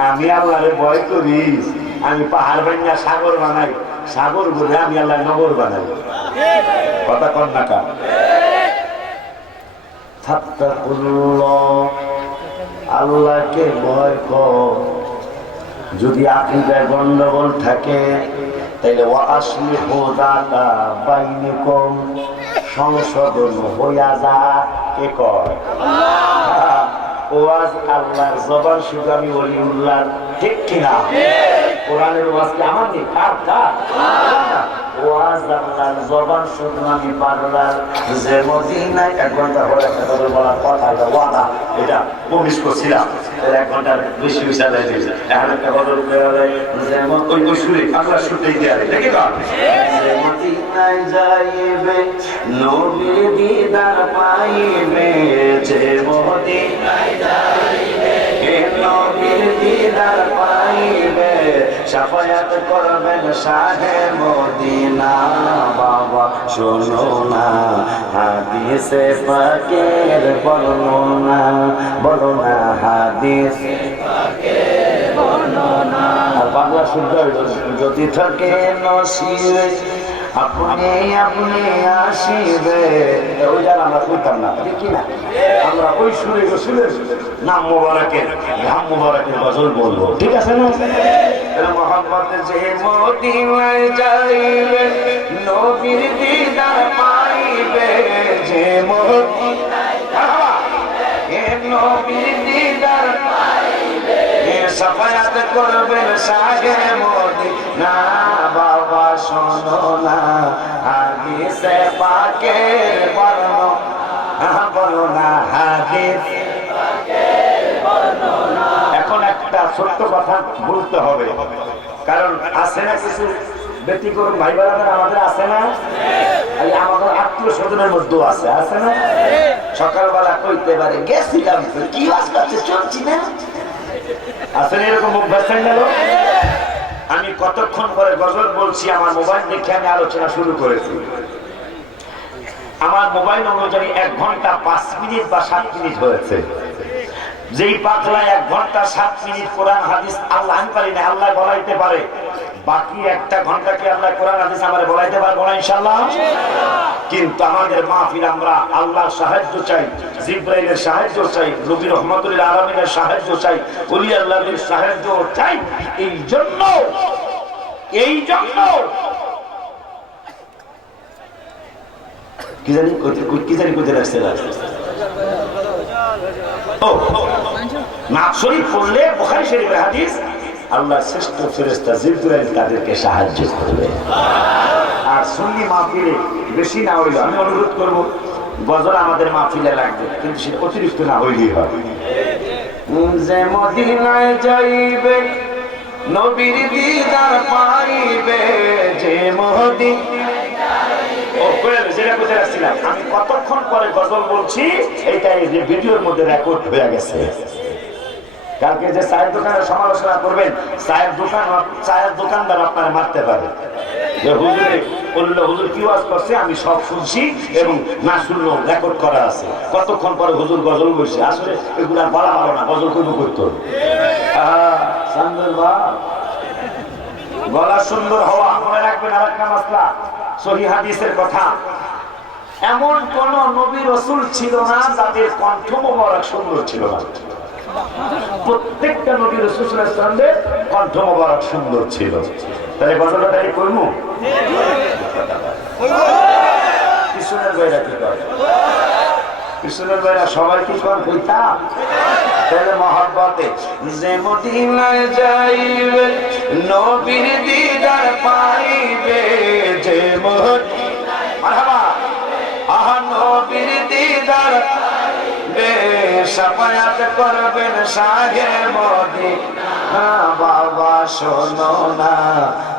আমি আল্লাহরে ভয় করিস, আমি পাহাড় ভাঙা সাগর বানাই, সাগর বলে আমি আল্লাহ নগর বানাই। কথা কন না কা? আল্লাহকে ভয় কর। যদি আকীদায় গন্ডগোল থাকে তাইলে ওয়া আসলিহু যাতা বাইনিকুম, সংশোধন হইয়া যা। কে কয়? ওয়াজ আল্লাহর জবান শুধু আমি ওলিউল্লাহ, ঠিক কিনা? কোরআনের ওয়াজ কি আমার নেই? কার কার? ওয়াজ আল্লাহর জবান শুধু আমি পারলাম যে মদিনায় 1 ঘন্টা হলে একটা কথা বলার কথা, এটা ওয়াদা, এটা প্রমিস করছিলাম। 1 ঘন্টার বেশি চালাই দিয়েছে, এখন একটা বদল করে যেমন ওই সুরে আল্লাহ সুরটাই দেওয়া দেখে কর, যে মদিনায় যাইবে নবীর দিদার পাইবে, যে মদিনায় যাইবে নবীর দিদার পাইবে, শাফায়াত করবেন শাহে মদিনা। বাবা শোনো না হাদিসে পাকের বর্ণনা, বলো না হাদিসে পাকের বর্ণনা। আর বাংলা শুদ্ধ যদি থাকে নসিবে আপনি আপনি আসিবে, ওই যার আমরা কইতাম না, ঠিক না? আমরা ওই সুরে রসুলের নাম মোবারকের, নাম মোবারকের গজল বলবো, ঠিক আছে না? মোহাম্মদ যে মদিনায় যাইবে নবীর দিদার পাইবে, যে মদিনায় যাইবে নবীর দিদার পাইবে, শাফায়াত করবেন শাহে মদিনা। বাবা শোনো না হাদিসে পাকের বর্ণনা, বলো না হাদিসে পাকের বর্ণনা। এখন একটা ছোট্ট কথা বলতে হবে। কারণ আছে না কিছু ব্যতিক্রম ভাই বোনেরা আমাদের আছে না, এই আমাদের আত্মীয় স্বজনের মধ্যেও আছে, আছে না? সকালবেলা কইতে পারে গেছিলাম তো, কি ওয়াজ করছে চলছি না, আছে না এরকম অভ্যাস হয়ে গেল? আমি কতক্ষণ পরে গজল বলছি, আমার মোবাইল দেখে আমি আলোচনা শুরু করেছি। আমার মোবাইল অনুযায়ী 1 ঘন্টা 5 মিনিট বা 7 মিনিট হয়েছে। যেই পাগলা 1 ঘন্টা 7 মিনিট কোরআন হাদিস আল্লাহ আমি পারি না, আল্লাহ বলাইতে পারে, বাকি 1 ঘন্টা কি আল্লাহ কোরআন হাদিস আমাদের বলাইতে পারবো না ইনশাআল্লাহ। কিন্তু আমাদের মাহফিল আমরা আল্লাহর সাহায্য চাই, জিবরাইলের সাহায্য চাই, নবী রহমাতুল আলামিনের সাহায্য চাই, ওলি আল্লাহর সাহায্য চাই। এই জন্য কি জানি করতে রাখছে না, নাম শরীফ পড়লে বুখারী শরীফের হাদিস, আল্লাহর শ্রেষ্ঠ ফেরেশতা জিবরাইল তাদেরকে সাহায্য করবে। আর সুন্নি মাহফিলে বেশি না হইলে আমি অনুরোধ করব, গজল আমাদের মাহফিলে লাগবে, কিন্তু সেটা অতিরিক্ত না হইলেই হবে। যে মদিনায় যাইবে নবীর দিদার পাইবে, যে মদিনায় আমি কতক্ষণ পরে গজল বলছি, এইটাই যে ভিডিওর মধ্যে রেকর্ড হয়ে গেছে। কালকে যে চায়ের দোকানের সমালোচনা করবেন, চায়ের দোকানদার আপনারা মারতে পারে যে হুজুরে বললো হুজুর কি ওয়াজ করছে, আমি সব শুনছি এবং না শুনলেও রেকর্ড করা আছে। কতক্ষণ পরে হুজুর গজল বলছে, আসলে এগুলা বলা ভালো না, গজল করবো করতো। গলা সুন্দর হওয়া, মনে রাখবেন আর একটা মাসলা, সহিহ হাদিসের কথা, এমন কোন নবী রাসূল ছিল না যাদের কণ্ঠ মোবারক সুন্দর ছিল না। প্রত্যেকটা নবী রাসূল সাল্লাল্লাহু আলাইহি ওয়াসাল্লামের কণ্ঠ মোবারক সুন্দর ছিল। তাহলে গজলটা কি করব? পিছনের বাইরা কি করে? পিছনের বাইরা সবাই কি কর কইতা? তাহলে মহব্বতে যে মদিনায় যাইবে নবীর দিদার পাইবে, যে মদিনায় মারহাবা আহা নবীর দিদার পাইবে, শাফায়াত করবেন শাহে মদিনা। বাবা শোনো না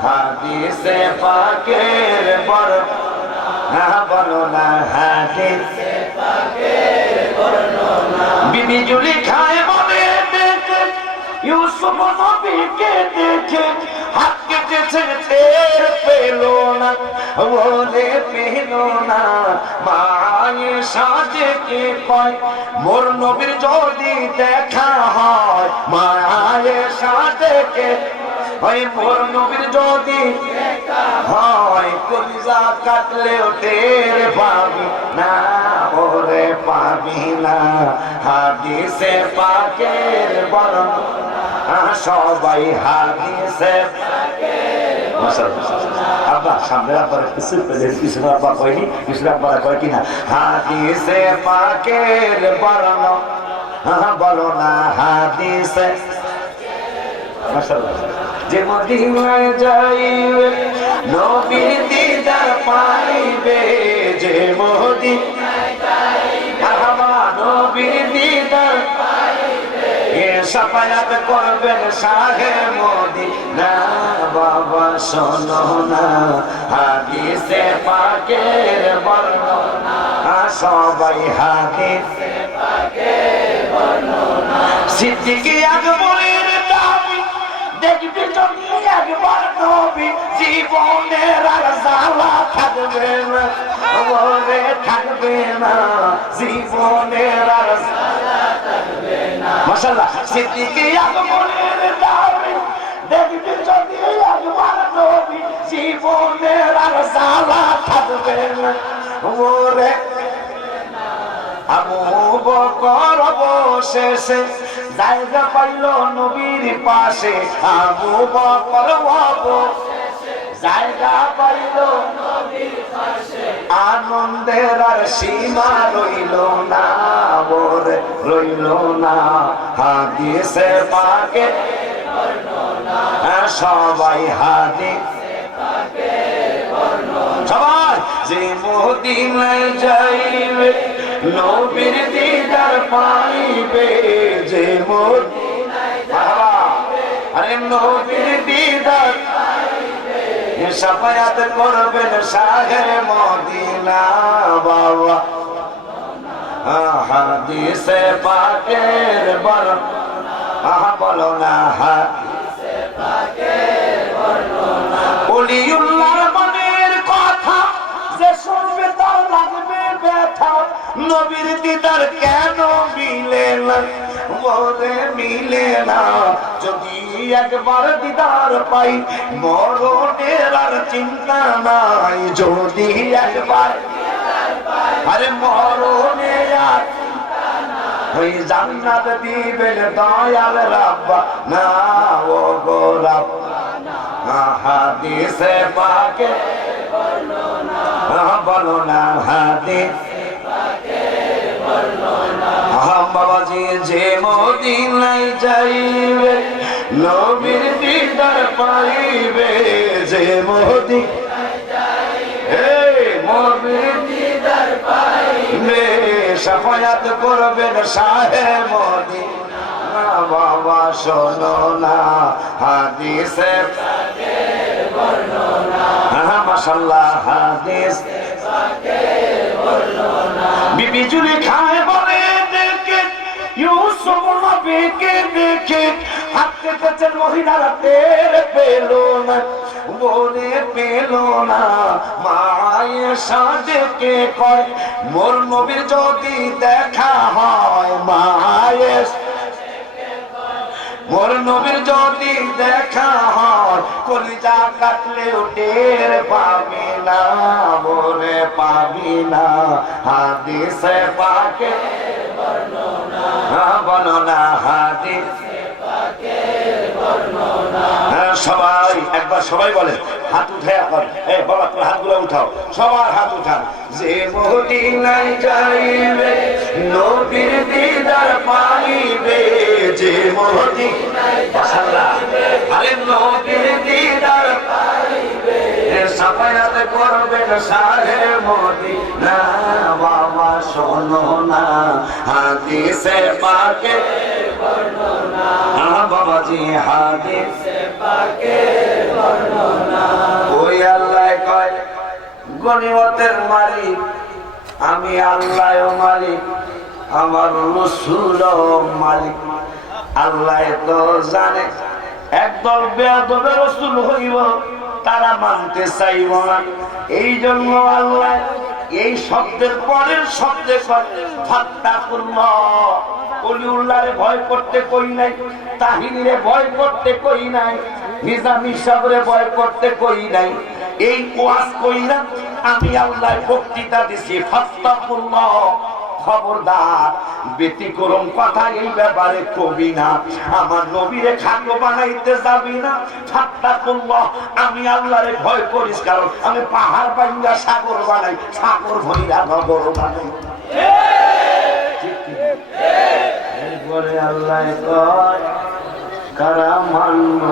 হাদিসে পাকের বর্ণনা, বলো না হাদিসে পাকের বর্ণনা। বিবি জুলেখায় বলে দেখে ইউসুফ নবীকে দেখে হাত কেটেছে টের পেল না, বলে পেল না। মায়ের সাথে কে কয় মোর নবীর যদি দেখা হয়, মায়ের সাথে কে ওই মোর নবীর যদি দেখা হয়, কলিজা কাটলেও টের পাবি না, ওরে পাবি না। হাদিসে পাকের বর্ণনা, সবাই হাদিসে পাকের বর্ণনা। আব্বা সামনে আব্বার কিছু আব্বা কয়নি, কিছু আব্বারা কয় কিনা, হাদিসে পাকের বর্ণনা, বলো না হাদিসে। যে মদিনায় যাইবে নবীর দিদার পাইবে, যে মদিনায় যাইবে নবীর দিদার পাইবে, শাফায়াত করবেন শাহে মদিনা। বাবা শোনো না হাদিসে পাকের বর্ণনা, সবাই হাদিসে পাকের বর্ণনা। সিদ্দিক আকবরের দাবি দেখবি যদি একবার নবী, জীবনের আর জ্বালা থাকবে না, ওরে থাকবে না, জীবনের আর জ্বালা থাকবে না। মাশাআল্লাহ, সিদ্দিক আকবরের দাবি দেখবি যদি একবার নবী, জীবনের আর জ্বালা থাকবে না, ওরে। আবু বকর অবশেষে জায়গা পাইল নবীর পাশে, আবু বকর অবশেষে জায়গা পাইল নবীর পাশে, আনন্দের আর সীমা রইল না, ওরে রইল না। হাদিসে পাকের বর্ণনা, সবাই হাদিসে পাকের বর্ণনা। সবাই যে মদিনায় যাইবে নবীর দিদার পাইবে, যে মদিনায় যাইবে, আরে নবীর দিদার শাফায়াত করবেন শাহে মদিনা বাবা হাদিসে পাকের বর্ণনা বলো না হাদিসে পাকের বর্ণনা ওলিউল্লাহর মনের কথা যে শুনবে তার লাগবে ব্যথা নবীর দিদার কেন মিলে না বলে মিলে না যদি একবার দিদার পাই মরণের আর চিন্তা নাই যদি একবার আরে মরণে আর ওই জান্নাত দিবেন দয়াল রাব্বা না ও গো রাব্বা হাদিসে পাকে বলো না হাদিসে পাকে বাবাজি যে মদিনায় যাইবে নবীর দিদার পাইবে যে মদিনায় যাইবে নবীর দিদার পাইবে শাফায়াত করবেন শাহে মদিনা বাবা শোনো না হাদিসে পাকের বর্ণনা মাশাআল্লাহ হাদিসে পাকের বর্ণনা বিবি জুলেখায় বলে দেখে ইউসুফ নবীকে দেখে হাতে কাছে মহিলারা টের পেল না বলে পেল না মায়ের সাজেকে কয় মোর নবীর যদি দেখা হয় মায়ের মোর নবীর যদি দেখা হয় কলিজা কাটলেও টের পাবি না বলে পাবি না হাদিসে পাকে বর্ণনা হাদিসে পাকে বর্ণনা সবাই একবার সবাই বলে হাত উঠায় এখন এই বাবা তোর হাতগুলো উঠাও সবার হাত উঠান যে মদিনায় যাইবে নবীর দিদার পাইবে যে মদিনায় যাইবে আরে নবীর দিদার পাইবে শাফায়াত করবেন শাহে মদিনা বাবা শোনো না হাদিসে পাকে বর্ণনা বাবাজি হাদিসে পাকে বর্ণনা ওই আল্লাহ কয় গনিমতের মালিক আমি আল্লাহ মালিক আমার রাসূল মালিক আল্লাহ তো জানে একদল বেয়াদব রাসূল হইব তারা মানতে চাইব না এই জন্য আল্লাহ এই শব্দের পরের শব্দে ফাত্তাকুল্লাহ ওলিউল্লাহরে ভয় করতে কই নাই তাহিরে ভয় করতে কই নাই নিজামী সাহেবরে ভয় করতে কই নাই এই ওয়াজ কইরা আমি আল্লাহ বক্তৃতা দিছি ফাত্তাকুল্লাহ খবরদার ব্যতিক্রম কথা এই ব্যাপারে কবি না আমার নবীরে খাটো বানাইতে যাবি না ফাত্তাকুল্লাহ আমি আল্লাহরে ভয় করিস কারণ আমি পাহাড় ভাঙা সাগর বানাই সাগর ভইরা নগর বানাই এরপরে আল্লাহ কয় কারা মানব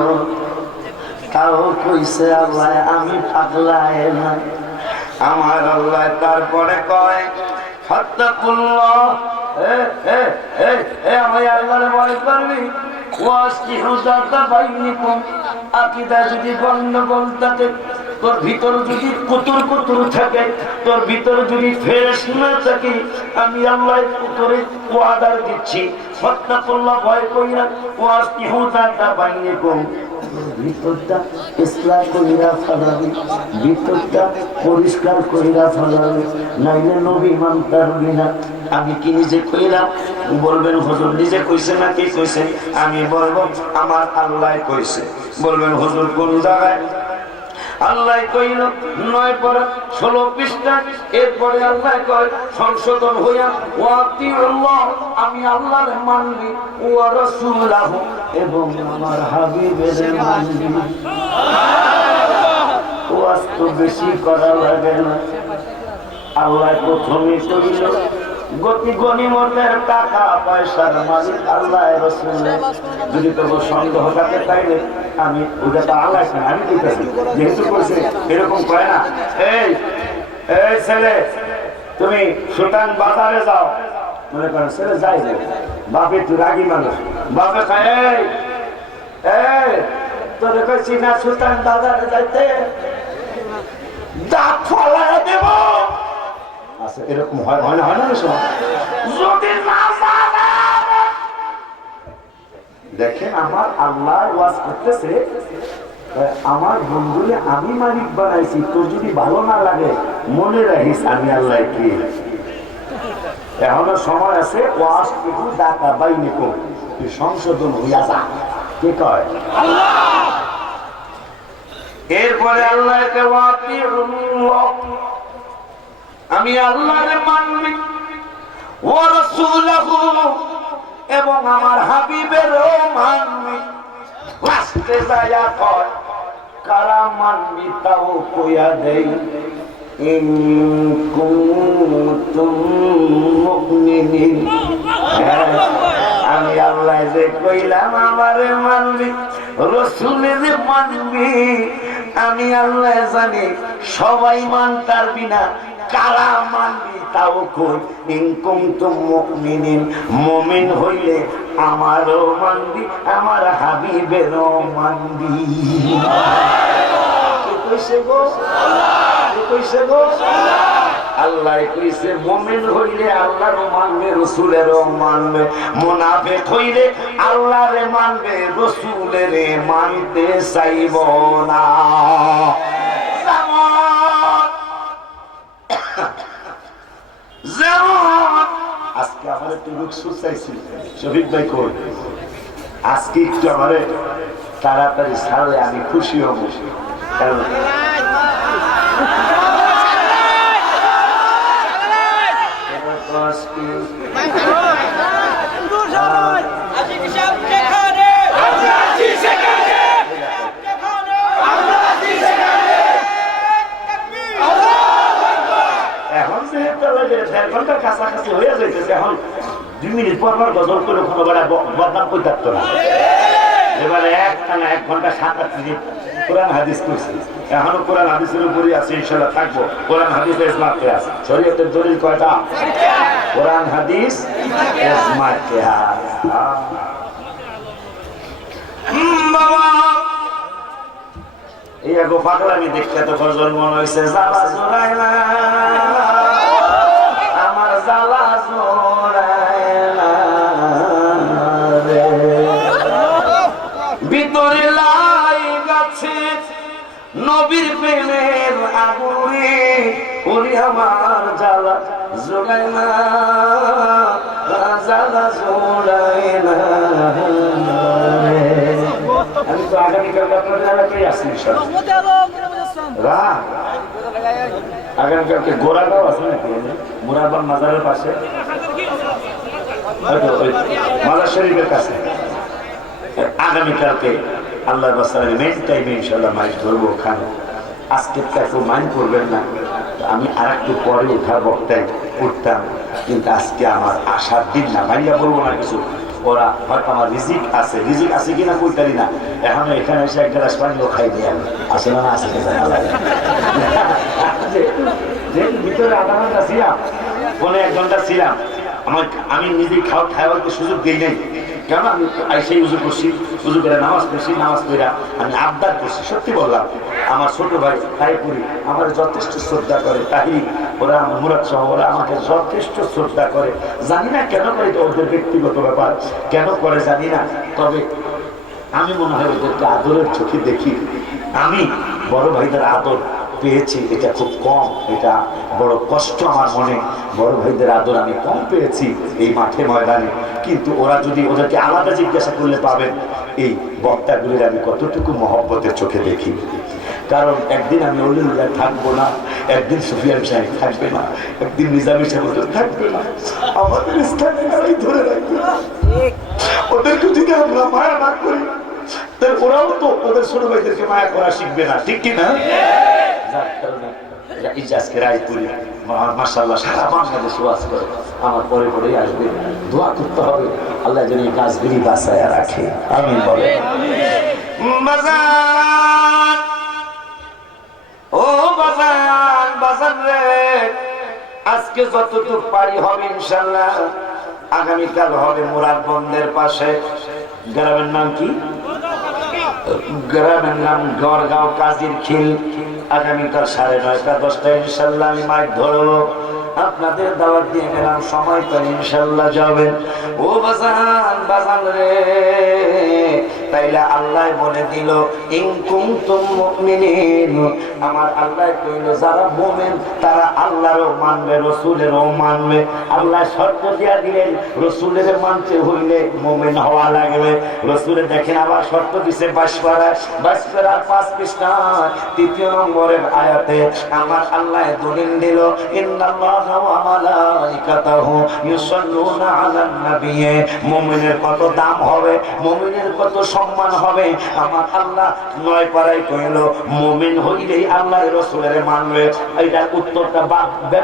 তাও কইছে আল্লাহ আমি পাগলায় না আমার আল্লাহ তারপরে কয় ফাত্তাকুল্লাহ আমি আল্লাহরে ভয় করবি ওয়াসলিহু যাতা বাইনিকুম আকীদা যদি গন্ডগোল থাকে তোর ভিতর যদি কুতুর থাকে তোর ভিতর যদি ফেরেশ না থাকে আমি আল্লাহ তোরে ওয়াদা দিচ্ছি ফাত্তাকুল্লাহ ভয় কইরা ওয়াসলিহু যাতা বাইনিকুম ভিতরটা ইসলাম কইরা ফেলাবি ভিতরটা পরিষ্কার কইরা ফেলাবি নাইলে নবী মানতার বিনা আমি কি নিজে কইলাম বলবেন হুজুর নিজে কইছে না কি কইছে আমি বলবো আমার আল্লাহ কইছে বলবেন হুজুর কোন জায়গায় আল্লাহ কইল 9 পরা 16 পৃষ্ঠা এরপরে আল্লাহ কয় সংশোধন হইয়া ওয়াতিউল্লাহ আমি আল্লাহর মানবি ওয়া রাসূলুহু এবং আমার হাবিবের মানবি ওয়াজ তো বেশি করা লাগে না আল্লাহ প্রথমে কইল গতি গনিমতের টাকা পয়সার মালিক আল্লাহ রাসূল যদি তোর সন্দেহ থাকে তাইলে আমি ওটা তো আল্লাহ আমি দিতেছি যেহেতু কইছে এরকম কয় না এই ছেলে তুমি সুতান বাজারে যাও মনে করেন ছেলে যাই বাপে তুই রাগী মানুষ বাপে খায় তোরে কইছি না সুলতান বাজারে যাইতে দাঁত ফলায় দেব। আচ্ছা এরকম হয় হয় না যদি না দেখেন আমার আল্লাহ ওয়াজ করতেছে, আমার বন্ধুরে আমি মালিক বানাইছি, তোর যদি ভালো না লাগে মনে রাখিস আমি আল্লাহ কি। এখনো সময় আছে, ওয়াজ একটু দাতা বাইনি কর, তুই সংশোধন হইয়া যা। কে কয়? এরপরে আল্লাহকে আমি আল্লাহরে মানবি ওয়া রাসূলুহু এবং আমার হাবিবেরও মানবি। লাস্টে যায়া কয় কারা মানবি তাও কইয়া দেই, ইন কুনতুম মুমিনিন। আমি আল্লাহ যে কইলাম আমারে মানবি, রাসূলেরে মানবি, আমি আল্লাহ জানি সবাই মানতার বিনা কারা মানবি তাও কই, ইন কুনতুম মুমিনিন। মুমিন হইলে আমারও মানবি, আমার হাবিবেরও মানবি। কইছে গো কইছে গো আল্লাহ কইছে মুমিন হইলে আল্লাহরও মানবে, রাসূলেরও মানবে। মুনাফিক হইলে আল্লাহরে মানবে, রাসূলেরে মানতে চাইব না। আজকে আমার একটু রুকসুর চাইছি, শফিক ভাই কই আজকে একটু আমারে তাড়াতাড়ি ছাড়লে আমি খুশি হব। কারণ এখন যেহেতু 1.5 ঘন্টার কাছাকাছি হয়ে যাইতেছে, এখন 2 মিনিট পর পর গজল করে কোনো বদনাম করতে পারতো না। এবারে 1 ঘন্টা 7-8 মিনিট কোরআন হাদিস করছি, এখনো কোরআন হাদিসের উপরই আছে, ইনশাআল্লাহ থাকবো। কোরআন হাদিস ইজমাতে আছে, শরীয়তের দলিল কয়টা? কোরআন হাদিস ইজমাতে আছে। বাবা এই আগো পাগলামি দেখতে তো ফজল মনে হইছে, জ্বালা জোড়াইলা আমার জ্বালা জোড়াইলা রে, ভিতরে লাই গাছে নবীর প্রেমের আগুনে, ওরে আমার জ্বালা জোড়াইলা জ্বালা জোড়াইলা। আমি তো আগামীকাল আপনাদের এলাকায় আসি, আগামীকালকে গোড়াগাঁও আছে নাকি মুরাবান মাজারের পাশে, মাজার শরীফের কাছে। আগামীকালকে আল্লাহর বাসারে মেন টাইমে ইনশাআল্লাহ মাইক ধরবো ওখানে। আজকে কেউ মাইন্ড করবেন না, আমি আর একটু পরে উঠার বক্তায় উঠতাম, কিন্তু আজকে আমার আসার দিন না, মাইয়া বলবো না কিছু। ওরা হয়তো আমার রিজিক আছে কিনা কইতারি না, এখন এখানে এসে 1 গ্লাস পানিও খাই দিয়ে আসে না আসে ভিতরে আধা ঘন্টা ছিলাম, 1 ঘন্টা ছিলাম, আমি নিজে খাওয়াতে সুযোগ দিই নাই। কেন আমি সেই উজু করছি, উজু করে নামাজ পড়ছি, নামাজ পড়া আমি আবদার করছি। সত্যি বললাম, আমার ছোট ভাই তাইপুরি আমার যথেষ্ট শ্রদ্ধা করে, তাই ওরা মুরাদ সহ ওরা আমাকে যথেষ্ট শ্রদ্ধা করে। জানি না কেন করে, ওদের ব্যক্তিগত ব্যাপার, কেন করে জানি না। তবে আমি মনে হয় ওদেরকে আদরের চোখে দেখি। আমি বড় ভাইদের আদর পেয়েছি, এটা খুব কম, এটা বড় কষ্ট আমার মনে। বড় ভাইদের আদর আমি কম পেয়েছি এই মাঠে ময়দানে, কিন্তু ওরা যদি ওদেরকে আলাদা জিজ্ঞাসা করলে পাবেন এই বক্তাগুলির আমি কতটুকু মহব্বতের চোখে দেখি। কারণ একদিন আমি অলিউল্লাহ থাকবো না, একদিন সুফিয়ান সাহেব থাকবে না, একদিন নিজামী সাহেব থাকবে না, আমাদের স্থানীয় ধরে রাখবে। ওদেরকে যদি আমরা মায়া না করি, তাহলে ওরাও তো ওদের ছোট ভাইদেরকে মায়া করা শিখবে না, ঠিক কিনা? যার কারণে ইজাজকে রায়পুরি মাশাআল্লাহ সারা বাংলাদেশে ওয়াজ করে, আমার পরে পরেই আসবে। দোয়া করতে হবে আল্লাহ যেন এই গাছগুলি বাঁচায়া রাখে, আমিন বলে। বাজান ও বাজান, বাজান রে, আজকে যতটুকু পারি হবে ইনশাআল্লাহ। আগামীকাল হবে মুরাদ বন্দের পাশে, গ্রামের নাম কি? গ্রামের নাম গড়গাঁও কাজীর খিল। আগামীকাল 9:30 10টায় ইনশাল্লাহ আমি মাইক ধরবো। আপনাদের দাওয়াত দিয়ে গেলাম, সময় পেলে ইনশাল্লাহ যাবেন। ও বাজান বাজান রে, তাইলে আল্লাহ বলে দিল ইন কুনতুম মুমিনিন, আমার আল্লাহ কইল যারা মুমিন তারা আল্লাহরও মানবে রাসূলেরও মানবে। আল্লাহ শর্ত দিয়া দিলেন রাসূলের মানতে হইলে মুমিন হওয়া লাগবে। রাসূলে দেখেন আবার শর্ত দিছে 22 পারা 5 পৃষ্ঠা 3 নম্বরের আয়াতে আমার আল্লাহ দলিল দিল ইন্নাল্লাহা ওয়া মালাইকাতাহু ইউসাল্লুনা আলান নবী। মুমিনের কত দাম হবে, মুমিনের কত সম্মান হবে, আমার আল্লাহ 9 পারায় কইল মুমিন হইলেই আল্লাহর রাসূলের মানবে। এইটার উত্তরটা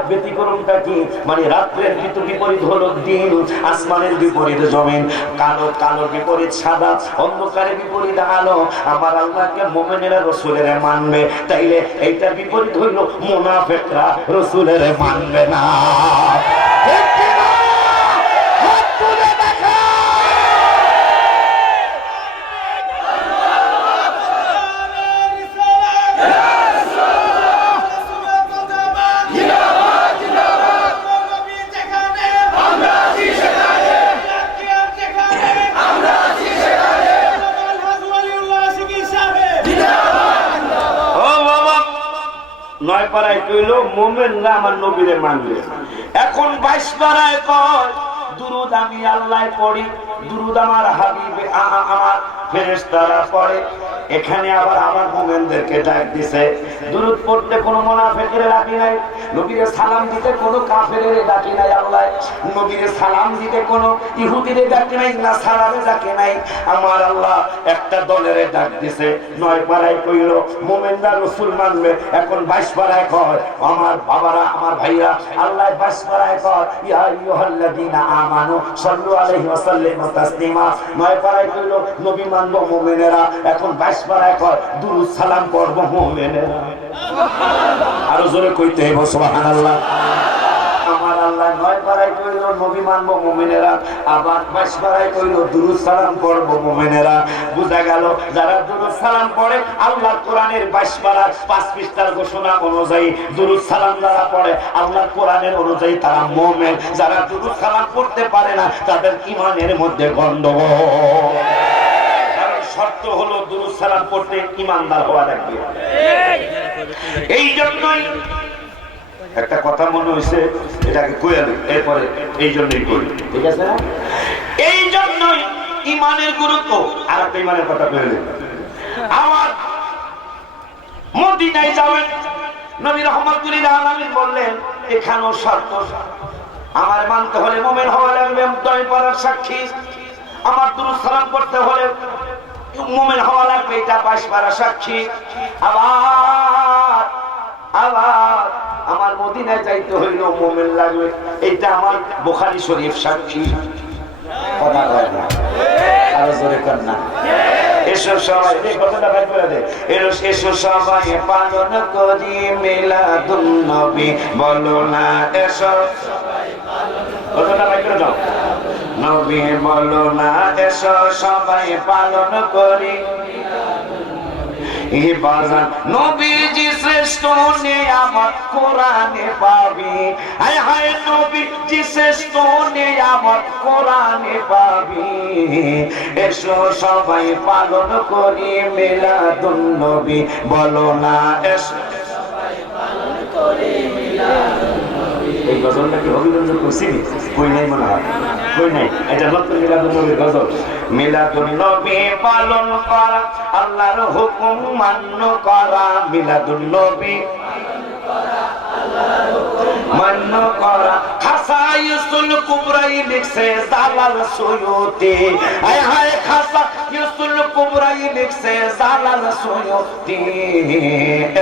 ব্যতিক্রমটা কি, মানে রাত্রের বিপরীত হলো দিন, আসমানের বিপরীত জমিন, কালো কালো বিপরীত সাদা, অন্ধকারের বিপরীত আলো। আমার আল্লাহকে মুমিনেরা রাসূলের মানবে, তাইলে এইটার বিপরীত হইল মুনাফিকরা রাসূলের মানবে না। ঠিক কি না? হাত তুলে দেখা। নয় পাড়ায় কইল মুমিনরা আমার নবীরে মানবে। এখন 22 পাড়ায় কয় দুরূদ আমি আল্লাহ পড়ি, দুরূদ আমার হাবিবে আমার ফেরেশতারা পড়ে। এখানে আবার আমার মুমিনদেরকে ডাক দিছে। দুরূদ পড়তে কোনো মুনাফিকের ডাকি নাই, নবীরে সালাম দিতে কোনো কাফেরের ডাকি নাই, আল্লাহ নবীরে সালাম দিতে কোনো ইহুদিরে ডাকি নাই, নাসারারে ডাকি নাই। আমার আল্লাহ একটা দলের ডাক দিছে। 9 পাড়ায় কইল মুমিনরা রাসূল মানবে। এখন 22 পাড়ায় কয় আমার বাবারা আমার ভাইরা, আল্লাহ 22 পাড়ায় কয় ইয়া আইয়ুহাল্লাযীনা আমানু সাল্লু আলাইহি ওয়া সাল্লিমু তাসলিমা। 9 পাড়ায় কইল নবী মানব মুমিনেরা। এখন 22 পাড়ায় কয় দুরূদ সালাম পড়ব মুমিনেরা। আরো জোরে কইতে হবে সুবহানাল্লাহ। আমার আল্লাহ 9 পাড়ায় কইল নবী মানব মুমিনেরা, আবার 22 পাড়ায় কইল দুরূদ সালাম পড়ব মুমিনেরা। বুঝা গেল যারা দুরূদ সালাম পড়ে আল্লাহর কোরআনের 22 পাড়া 5 পৃষ্ঠার ঘোষণা অনুযায়ী দুরূদ সালাম যারা পড়ে আল্লাহর কোরআনের অনুযায়ী তারা মুমিন। যারা দুরূদ সালাম পড়তে পারে না তাদের ঈমানের মধ্যে গন্ডগোল। শর্ত হলো দুরূদ সালাম পড়তে ঈমানদার হওয়া লাগবে। এই জন্যই একটা কথা মনে হইছে, এটাকে কইয়া দিই, এরপরে এই জন্যই করি, ঠিক আছে না? এই জন্যই ঈমানের গুরুত্ব। আর একটা ঈমানের কথা কইয়া দিই, আমার মদিনায় যাবেন নবী রাহমাতুল লিল আলামিন বললেন এখানেও শর্ত, আমার মানতে হলে মুমিন হওয়া লাগবে, 9 পারার সাক্ষী। আমার দুরূদ সালাম পড়তে হলে মুমিন হওয়া লাগবে, এটা 22 পারা সাক্ষী। আবার আবার আমার মদিনায় যাইতে হইল মুমিন লাগবে, এটা আমার বুখারী শরীফ সাক্ষী। কথা কয় না, আরো জোরে কর না। এসো সবাই, এই কথাটা ভাই করে দে। এসো সবাই পালন করি মিলাদুন নবী, বলো না এসো সবাই পালন, কথাটা ভাই করে দাও। নবী বলো না এসো সবাই পালন করি ইবাদত। নবীজি শ্রেষ্ঠ নিয়ামত কোরআনে পাবি, হায় হায় নবীজি শ্রেষ্ঠ নিয়ামত কোরআনে পাবি। এসো সবাই পালন করি মিলাদুন নবী, বলো না এসো সবাই পালন করি মিলাদুন নবী। এই গজলটা কি হবিগঞ্জ করছি? কই নাই মনে হয়, কই নাই। এটা নতুন মিলাদুন নবীর গজল। মিলাদুন নবী পালন করা, আল্লাহর হুকুম মান্য করা। মিলাদুন নবী মান্য করা। খাসাইসুল কুবরাই লিখছে জালাল সুয়ুতি, হায় হায় খাসাইসুল কুবরাই লিখছে জালাল সুয়ুতি।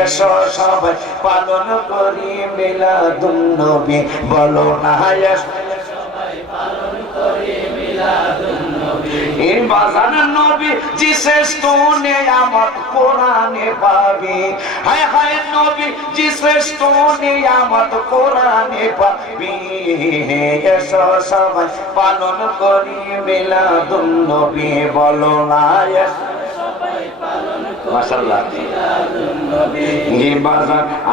এসো সবাই পালন করি মিলাদুন নবী, বলো না এসো সবাই পালন করি মিলাদুন নবী। এই বাজান নবী জি শ্রেষ্ঠ নিয়ামত কোরআনে পাবি, হায় হায় নবী জি শ্রেষ্ঠ নিয়ামত কোরআনে পাবি। এসো সবাই পালন করি মিলাদুন নবী, বলো না এসো সবাই মাশাআল্লাহ।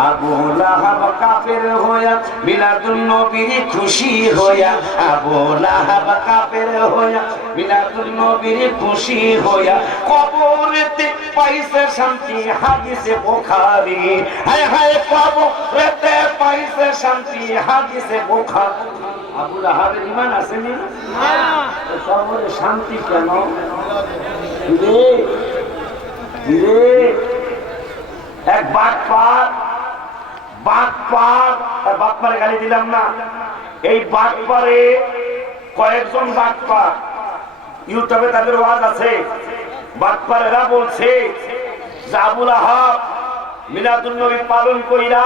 আবু লাহাব কাফের হইয়া মিলাদুন নবীর খুশি হইয়া, আবু লাহাব কাফের হইয়া মিলাদুন নবীর খুশি হইয়া, কবরেতে পাইছে শান্তি হাদিসে বুখারী। হায় হায় কবরেতে পাইছে শান্তি হাদিসে বুখারী। আবু লাহাবের ঈমান আসেনি না? কবরে শান্তি কেন? এক বাটপারে গালি দিলাম না, এই বাটপারে কয়েকজন বাটপার, ইউটিউবে তাদের ওয়াজ আছে, বাটপারেরা বলছে যে আবু লাহাব মিলাদুন নবী পালন কইরা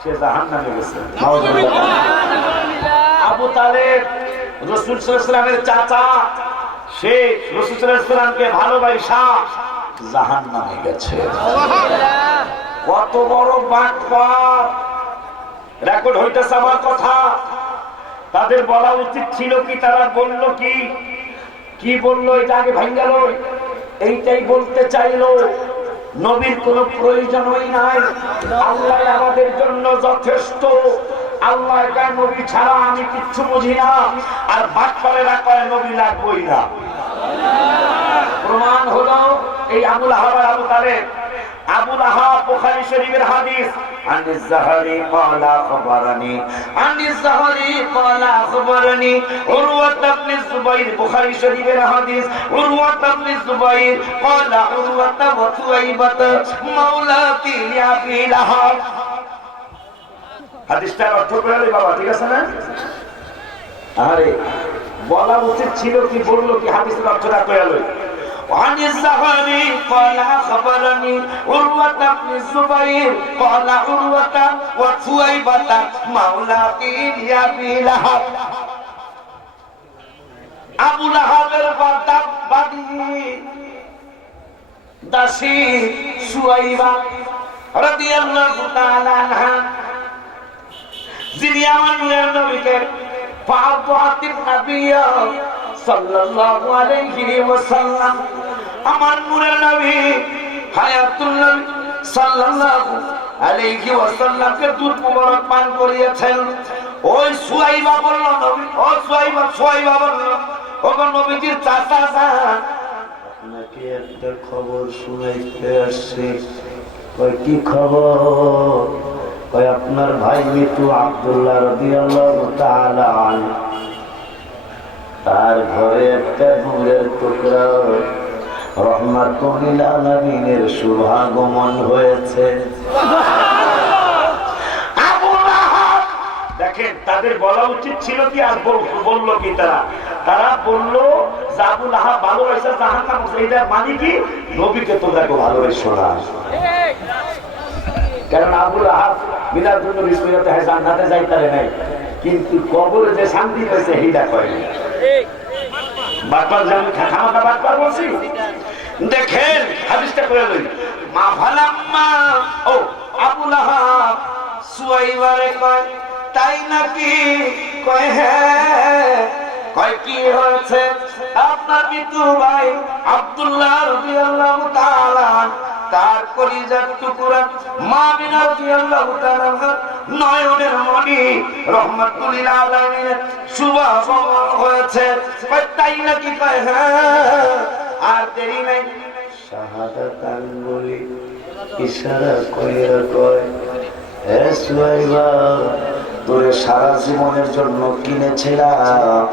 সে জাহান্নামে গেছে। আবু তালেব রাসূল সাল্লাল্লাহু আলাইহি ওয়াসাল্লামের চাচা, সে রাসূল সাল্লাল্লাহু আলাইহি ওয়াসাল্লামকে ভালোবাসা জাহান্নামে গেছে। কত বড় বাটপার! রেকর্ড হইতেছে আমার কথা। তাদের বলা উচিত ছিল কি? তারা বলল কি বললো? এটা আগে ভাঙ্গা গেল। এইটাই বলতে চাইলো নবীর কোনো প্রয়োজনই নাই, আল্লাহ আমাদের জন্য যথেষ্ট। আল্লাহ কয় নবী ছাড়া আমি কিচ্ছু বুঝি না, আর বাটপারেরা কয় নবী লাগবই না। প্রমাণ হলো এই আবু লাহাব আর আবু তালেব। আবু লাহাব বুখারী শরীফের হাদিস, আনিস যাহরি ক্বালা খবরানি, আনিস যাহরি ক্বালা খবরানি উরওয়া ইবনে যুবাইর। বুখারী শরীফের হাদিস, উরওয়া ইবনে যুবাইর ক্বালা উরওয়া ওয়া সুয়াইবাত মাওলাতি আবি লাহাব। হাদিসটার অর্থ করে বাবা, ঠিক আছে না? আরে বলা উচিত ছিল কি, বললো কি? হাদিসের অর্থটা কইয়া লই। عن الزهري قال خبرني عروة بن الزبير قال عروة وثويبة مولى أبي لهب। আবু লাহাবের দাসী সুয়াইবা রাদিয়াল্লাহু তাআলা আনহা, যিনি আমার নবীকে ফাআতিন নবিয়্য সাল্লাল্লাহু আলাইহি ওয়াসাল্লাম, আমার নূরের নবী হায়াতুল নবী সাল্লাল্লাহু আলাইহি ওয়াসাল্লামকে দুধ মুবারক পান করিয়েছেন। ওই সুয়াইবা বলল, নবী ও সুয়াইবা বলল, ও নবীজির চাচা যান, আপনাকে একটা খবর শুনাইতে আসছি। কই কি খবর? কই আপনার ভাই মৃত্যু আব্দুল্লাহ রাদিয়াল্লাহু তাআলা আনহু, তার ঘরে একটা নূরের টুকরা রহমাতুল আলামিনের শুভাগমন হয়েছে। আবু লাহাব দেখেন, তাদের বলা উচিত ছিল কি? আর বললো কি? তারা বললো যে আবু লাহাব ভালোবাসা জাহান্নাম। এইটা মানে কি? নবীকে তোমরা ভালোবাসো না। কারণ আবু লাহাব মিলাদুন নবী সুন্নাতে জান্নাতে যাইতারে নাই, কিন্তু কবরে যে শান্তি পেয়েছে এইটা কয় না। বাটপার জানি খামাখা বাটপার বলছি। দেখেন হাদিসটা করে লই। মা ফালাম্মা ও আবু লাহাব সুয়াইবারে কয়, তাই নাকি? কয় হ্যাঁ। কয় কি হয়েছে? আপনার মৃত্যু ভাই আব্দুল্লাহ রাদিয়াল্লাহু তাআলা তার কলিজার টুকরা মা আমিনা রাদিয়াল্লাহু তাআলা নয়নের মণি রহমাতুল আলামিনের শুভাগমন হয়েছে। কয় তাই নাকি? কয় হ্যাঁ। আর দেরি নাই, শাহাদাত আঙ্গুলি ইশারা কইরা কয়, হে সুয়াইবা, তোরে সারা জীবনের জন্য কিনেছিলাম,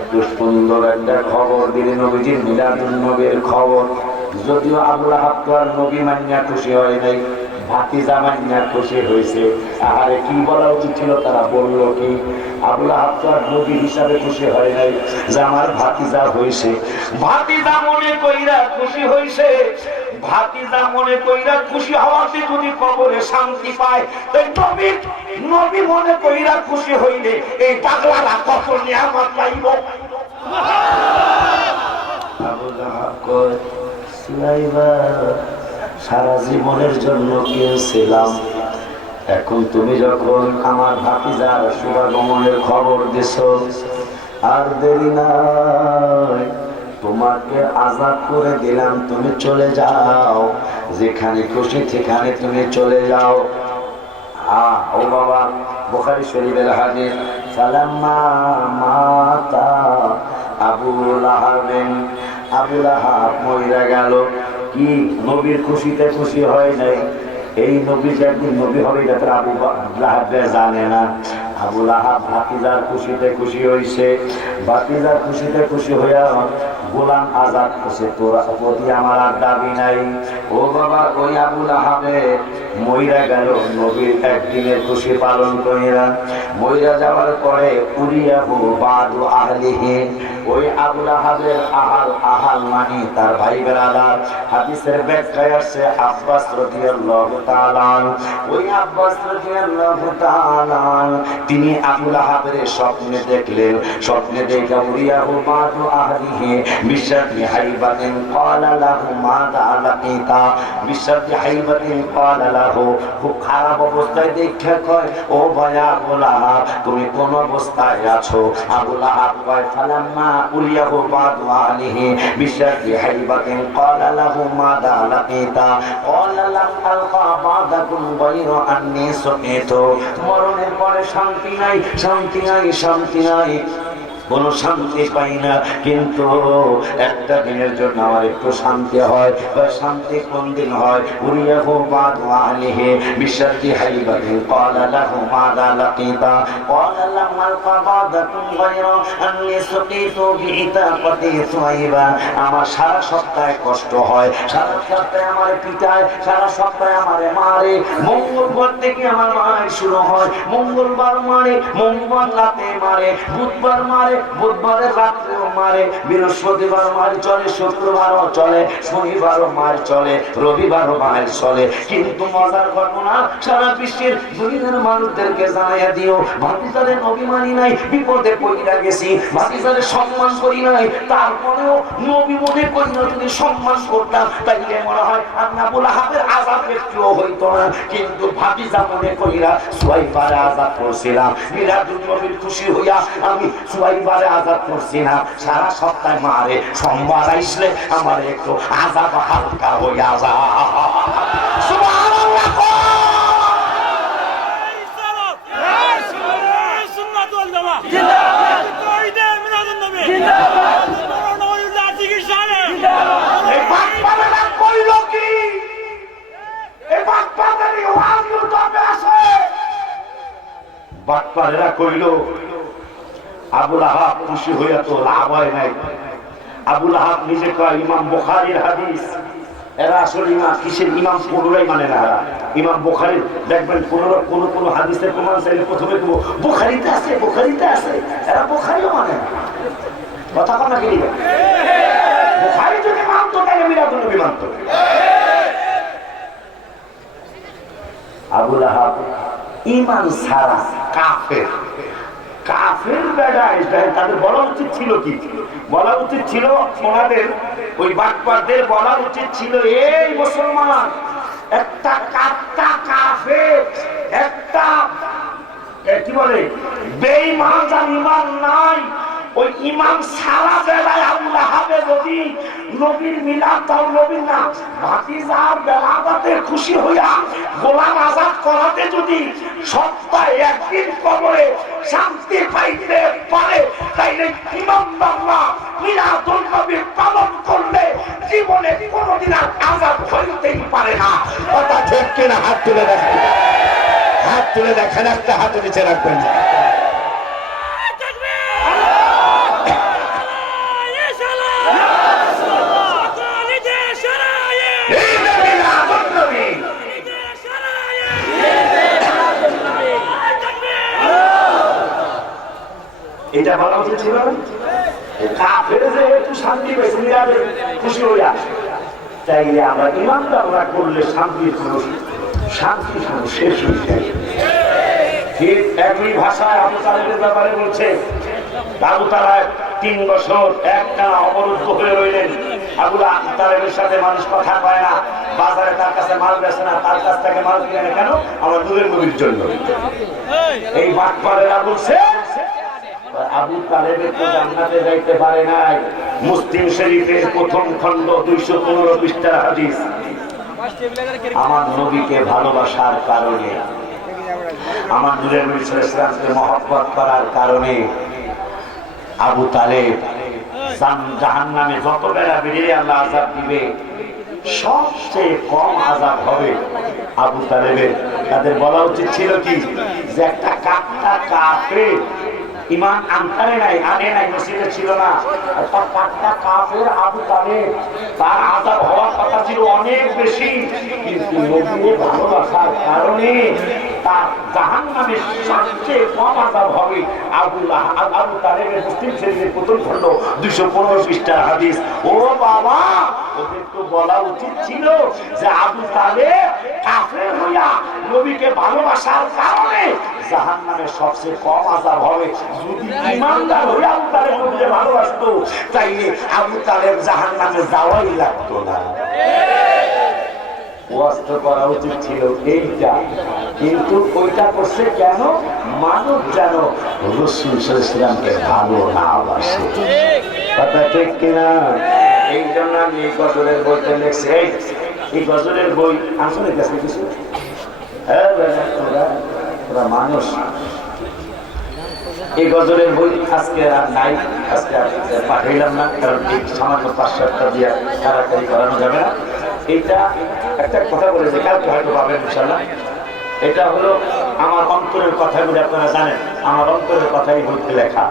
একটু সুন্দর একটা খবর দিলে নবীজির মিলাদুন নবীর খবর। যদিও আবু লাহাব তো আর নবী মানিয়া খুশি হয় নাই, ভাতিজা মানিয়া খুশি হয়েছে। আরে কি বলা উচিত ছিল? তারা বললো কি? আবু লাহাব তো আর নবী হিসাবে খুশি হয় নাই, যে আমার ভাতিজা হয়েছে। ভাতিজা মনে কইরা খুশি হয়েছে। ভাতিজা মনে কইরা খুশি হওয়াতে যদি কবরে শান্তি পায়, তাই নবী মনে কইরা খুশি হইলে এই পাগলারা কত নিয়ামত পাইব। আবু লাহাব কয়, সুয়াইবা, সারা জীবনের জন্য কিনছিলাম, এখন তুমি যখন আমার ভাতিজার শুভাগমনের খবর দিছ, আর দেরি নাই, তোমার তোমাকে আজাদ করে দিলাম, তুমি চলে যাও, যেখানে খুশি সেখানে তুমি চলে যাও। ও বাবা, বুখারী শরীফের হাদিস, ফালাম্মা মাতা আবু লাহাবিন, আবু লাহাব মইরা গেল। কি নবীর খুশিতে খুশি হয় নাই? এই নবী যে একদিন নবী হবে এটা তো আবু লাহাব জানে না। আবু লাহাব ভাতিজার খুশিতে খুশি হইছে, ভাতিজার খুশিতে খুশি হইয়া গোলাম আজাদ করছে, তোর প্রতি আমার আর দাবি নাই। ও বাবা, ওই আবু লাহাবে মইরা গেল নবীর একদিনের খুশি পালন কইরা। মইরা যাওয়ার পরে উরিয়াহু বাদু আহলিহি, ওই আবু লাহাবের আহাল মানে তার ভাই বেরাদার। হাদিসের ব্যাখ্যায় আসছে আব্বাস রাদিয়াল্লাহু তাআলা, ওই আব্বাস রাদিয়াল্লাহু তাআলা তিনি আবু লাহাবের স্বপ্নে দেখলেন। স্বপ্নে দেখে উরিয়াহু বাদু আহলিহি বিশাতি হাইবাতিন ক্বালা লাহু মাযা লাকিতা, বিশাতি হাইবাতিন ক্বালা লাহু, খুব খারাপ অবস্থায় দেখে কয়, ও ভাই আবু লাহাব তুমি কোন অবস্থায় আছো? আবু লাহাব কয়, ফালাম্মা উরিয়াহু বাদু আহলিহি বিশাতি হাইবাতিন ক্বালা লাহু মাযা লাকিতা ক্বালা লাম আলকা বাদাকুম গায়রা আন্নী সুকিতু, মরণের পরে শান্তি নাই, শান্তি নাই, শান্তি নাই, কোনো শান্তি পাই না, কিন্তু একটা দিনের জন্য আমার একটু শান্তি হয়। শান্তি কোন দিন হয়? উরিয়াহু বাদু আহলিহি বিশাতি হাইবাতিন ক্বালা লাহু মাযা লাকিতা ক্বালা লাম আলকা বাদাকুম গায়রা আন্নী সুকিতু বিইতাকাতি সুয়াইবা, আমার সারা সপ্তাহে কষ্ট হয়, সারা সপ্তাহে আমার পিটায়, সারা সপ্তাহে আমারে মারে। মঙ্গলবার থেকে আমার মার শুরু হয়, মঙ্গলবার মারে, মঙ্গলবার রাতে মারে, বুধবার মারে, বুধবারের রাত্রেও মারে, বৃহস্পতিবার মার চলে, শুক্রবারও চলে, শনিবারও মার চলে, রবিবারও মার চলে। কিন্তু মজার ঘটনা, সারা বিশ্বের দুনিয়ার মানুষদেরকে জানাইয়া দিও, ভাতিজারে নবী মানি নাই, বিপদে পড়িয়া গেছি, ভাতিজারে সম্মান করি নাই, তারপরেও নবী মনে করি না, যদি সম্মান করতাম তাইলে মনে হয় আমি আবু লাহাবের আযাব একটুও হইতো না। কিন্তু ভাতিজা মনে করিরা সুয়াইবারে আযাব করছিলাম, মিলাদুন নবীর খুশি হইয়া আমি সুয়াইবারে আযাব করছি না। সারা সপ্তাহে মারে, সোমবার আইসলে আমার একটু আযাব হালকা হইয়া যায়। সুবহানাল্লাহ। বাটপারেরা কইল আবু লাহাব খুশি হইয়া তো লাভ হয় নাই। আবু লাহাব নিজে কয় ইমাম বুখারীর হাদিস, এরা আসলে ইমাম কিসের ইমাম পুরোটাই মানে না। ইমাম বুখারী দেখবেন কোন হাদিসের প্রমাণ চাইলে প্রথমে বুখারীতে আছে, বুখারীতে আছে, এরা বুখারীও মানে না। কথা কথা কি বুখারী যদি মানতো তাহলে মিলাদুন নবী মানতো। আবু লাহাব ঈমান ছাড়া কাফের, কাফের বেড়ায় তাদের বলা উচিত ছিল কি? বলা উচিত ছিল ওনাদের ওই বাটপারদের বলা উচিত ছিল, এই মুসলমান একটা কাট্টা কাফের, একটা কি বলে বেঈমান, যার ঈমান নাই, ওই ঈমান সারা বেলায় আবু লাহাবে যদি নবীর মিলাদ দাও, নবীর না ভাতিজার বেলাদাতে খুশি হইয়া গোলাম আজাদ করাতে যদি সপ্তাহে একদিন কবরে শান্তি পাইতে পারে, তাইলে ইমানদাররা মিলাদুন নবী পালন করলে জীবনে কোনোদিন আর আজাদ হইতেই পারে না। কথা ঠিক কিনা? হাত তুলে দেখেন, হাত তুলে দেখেন, একটা হাতে নিচে রাখবেন। এটা বলা উচিত ছিল কাফের যে একটু শান্তি পেয়েছে মিলাদে খুশি হইয়া, তাইলে আমরা ইমানদাররা করলে শান্তির কোনো শেষ হয়ে যায়। ঠিক একই ভাষায় আবু তালেবের ব্যাপারে বলছে, আবু তালেব 3 বছর একটানা অবরুদ্ধ হয়ে রইলেন। আবু তালেবের সাথে মানুষ কথা কয় না, বাজারে তার কাছে মাল বেচে না, তার কাছ থেকে মাল কিনে না। কেন? আমার নূরের নবীর জন্য। এই বাটপারেরা বলছে আবু তালেবের তো জান্নাতে যাইতে পারে নাই। মুসলিম শরীফের প্রথম খণ্ড 215 পৃষ্ঠার হাদিস। আমার নবীকে ভালোবাসার কারণে, আমার নূরের নবী সাল্লাল্লাহু আলাইহি ওয়াসাল্লামকে মহব্বত করার কারণে আবু তালেব জাহান্নামে যত বেলা বেরিয়ে আল্লাহ আযাব দিবে, সবচেয়ে কম আযাব হবে আবু তালেবের। তাদের বলা উচিত ছিল কি, যে একটা কাফের ইমান আনতে নাই, আনে নাই, মসজিদে ছিল না, একটা পাক্কা কাফের আবু তালেব, তার আযাব হওয়ার কথা ছিল অনেক বেশি, কিন্তু নবীর ভালোবাসার কারণে তার জাহান্নামে সবচেয়ে কম আযাব হবে আবু তালেবের। মুসলিম শরীফের প্রথম খণ্ড 215 পৃষ্ঠার হাদিস। ও বাবা, ওদের তো বলা উচিত ছিল যে আবু তালেব কাফের হইয়া নবীকে ভালোবাসার কারণে জাহান্নামে সবচেয়ে কম আযাব হবে। যদি ঈমানদার হইয়া আবু তালেব নবীকে ভালোবাসতো, তাইলে আবু তালেব জাহান্নামে যাওয়াই লাগতো না। ওয়াস্ত করা উচিত ছিল এইটা, কিন্তু ওইটা করছে কেন? মানুষ যেন রাসূল সাল্লাল্লাহু আলাইহি ওয়াসাল্লামকে ভালো না বাসে। কথা ঠিক কিনা? এই জন্য আমি এই গজলের বইতে লিখছি। এই গজলের বই আসলে কাছে কিছু ওরা মানুষ, এই গজলের বই আজকে আর নাই, আজকে আর পাঠাইলাম না, কারণ এই সামান্য 5-7টা দিয়ে তাড়াতাড়ি করানো যাবে না। এইটা একটা কথা বলেছে, কালকে হয়তো পাবেন ইনশাআল্লাহ। এটা হলো আমার অন্তরের কথাগুলি, আপনারা জানেন আমার অন্তরের কথাই বলতে লেখা।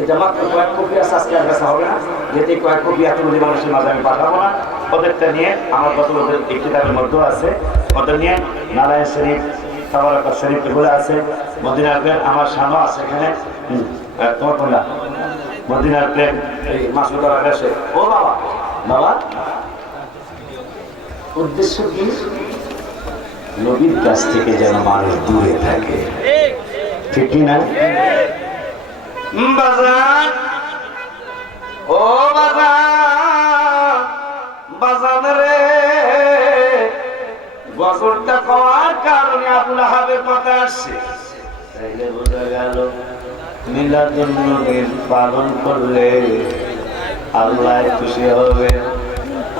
এটা মাত্র কয়েক কপি আছে, আজকে আর কাছে হবে না, যেটি কয়েক কপি এতগুলি মানুষের মাঝে আমি পাঠাবো না। ওদেরটা নিয়ে আমার কত ওদের এই কিতাবের মধ্যেও আছে, ওদের নিয়ে নারায়ণ শরীফ, তাবারাকাত শরীফ এগুলো আছে, মদিনার প্রেম আমার সামনে আছে এখানে। তোমার কোনটা? মদিনার প্রেম, এই মাসুদার আকাশে। ও বাবা, বাবা উদ্দেশ্য কি? নবীর কাছ থেকে যেন মানুষ দূরে থাকে, ঠিক না? বাজার, ও বাজার, বাজার রে, গজলটা পাওয়ার কারণে আবু লাহাবের কথা আসছে। তাইলে বোঝা গেল মিলাদুন নবীর পালন করলে আল্লাহ খুশি হবে,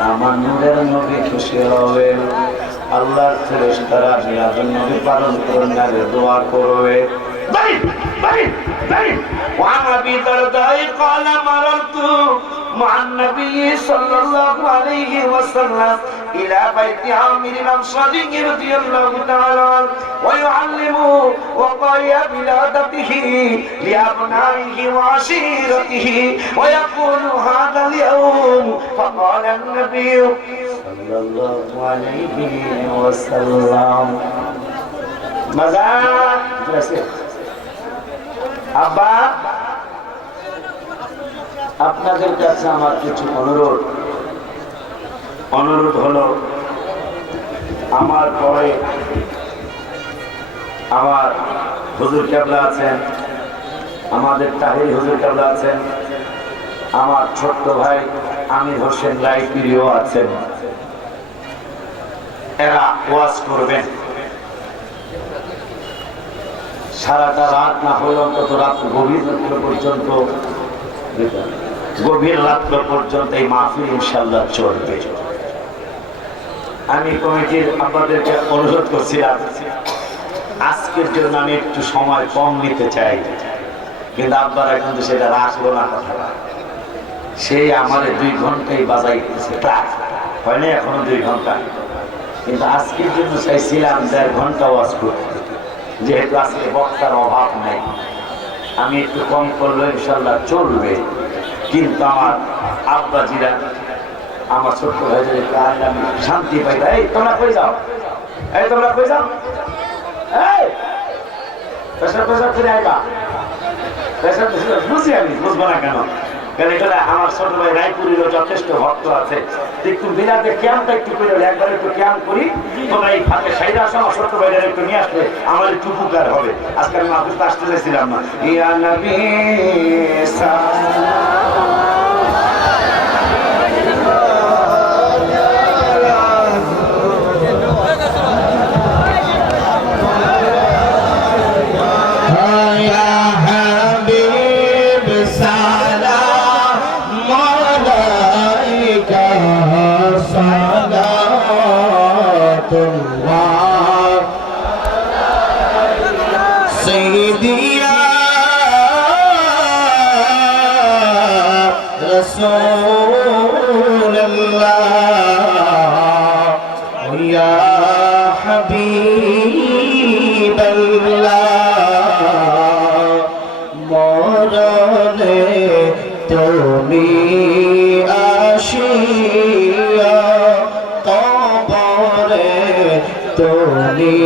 আমার নূরের নবী খুশি হবে, আল্লাহর ফেরেশতারা মিলাদুন নবী পালন করলে দোয়া করবে। وعن ابي الدرداء قال مررت مع النبي صلى الله عليه وسلم الى بيت عامر الانصاري رضي الله تعالى عنه ويعلمه وقايا بلادته لابنائه وعشيرته ويقول هذا اليوم فقال النبي صلى الله عليه وسلم ماذا আব্বা, আপনাদের কাছে আমার কিছু অনুরোধ হলো, আমার পরে আমার হুজুর কেবলা আছেন, আমাদের তাহির হুজুর কেবলা আছেন, আমার ছোট্ট ভাই আমির হোসেন লাইপিরিও আছেন, এরা ওয়াজ করবেন। সারাটা রাত না হয়ে অন্তত রাত গভীর রাত্র পর্যন্ত এই মাহফিল ইনশাআল্লাহ চলবে। আমি কমিটির আপনাদেরকে অনুরোধ করছিলাম, আজকের জন্য আমি একটু সময় কম নিতে চাই, কিন্তু আপনারা কিন্তু সেটা রাখলো না কথাটা। সেই আমাদের 2 ঘন্টাই বাজাইতেছে, প্রায় হয় না এখনো 2 ঘন্টা, কিন্তু আজকের জন্য চাইছিলাম 1.5 ঘন্টা ওয়াজ করতে, যেহেতু আজকে বক্তার অভাব নেই। আমি একটু কম করলে ইনশাল্লাহ চলবে, কিন্তু আমার আব্বাজিরা, আমার ছোট্ট ভাইদের আমি শান্তি পাই। এই তোমরা কই যাও, এই তোমরা কই যাও, এই পেশা করে আইবা, পেশা বুঝি, আমি বুঝবো না কেন? কারণ এখানে আমার ছোট ভাই রায়পুরেরও যথেষ্ট ভক্ত আছে। একটু বিলাতে ক্যাম্পটা একটু করে একবার একটু ক্যাম্প করি, তোমরা এই ফাঁকে সাইডে আসো, আমার ছোট ভাইরা একটু নিয়ে আসলে আমার একটু উপকার হবে। আজকে আমি মাহফিলতে আসতে চাইছিলাম না। ইয়া নবী يا حبيب রাসূলুল্লাহ ইয়া হাবিবাল্লাহ মরণে তুমি আসিয়া কবরে তুমি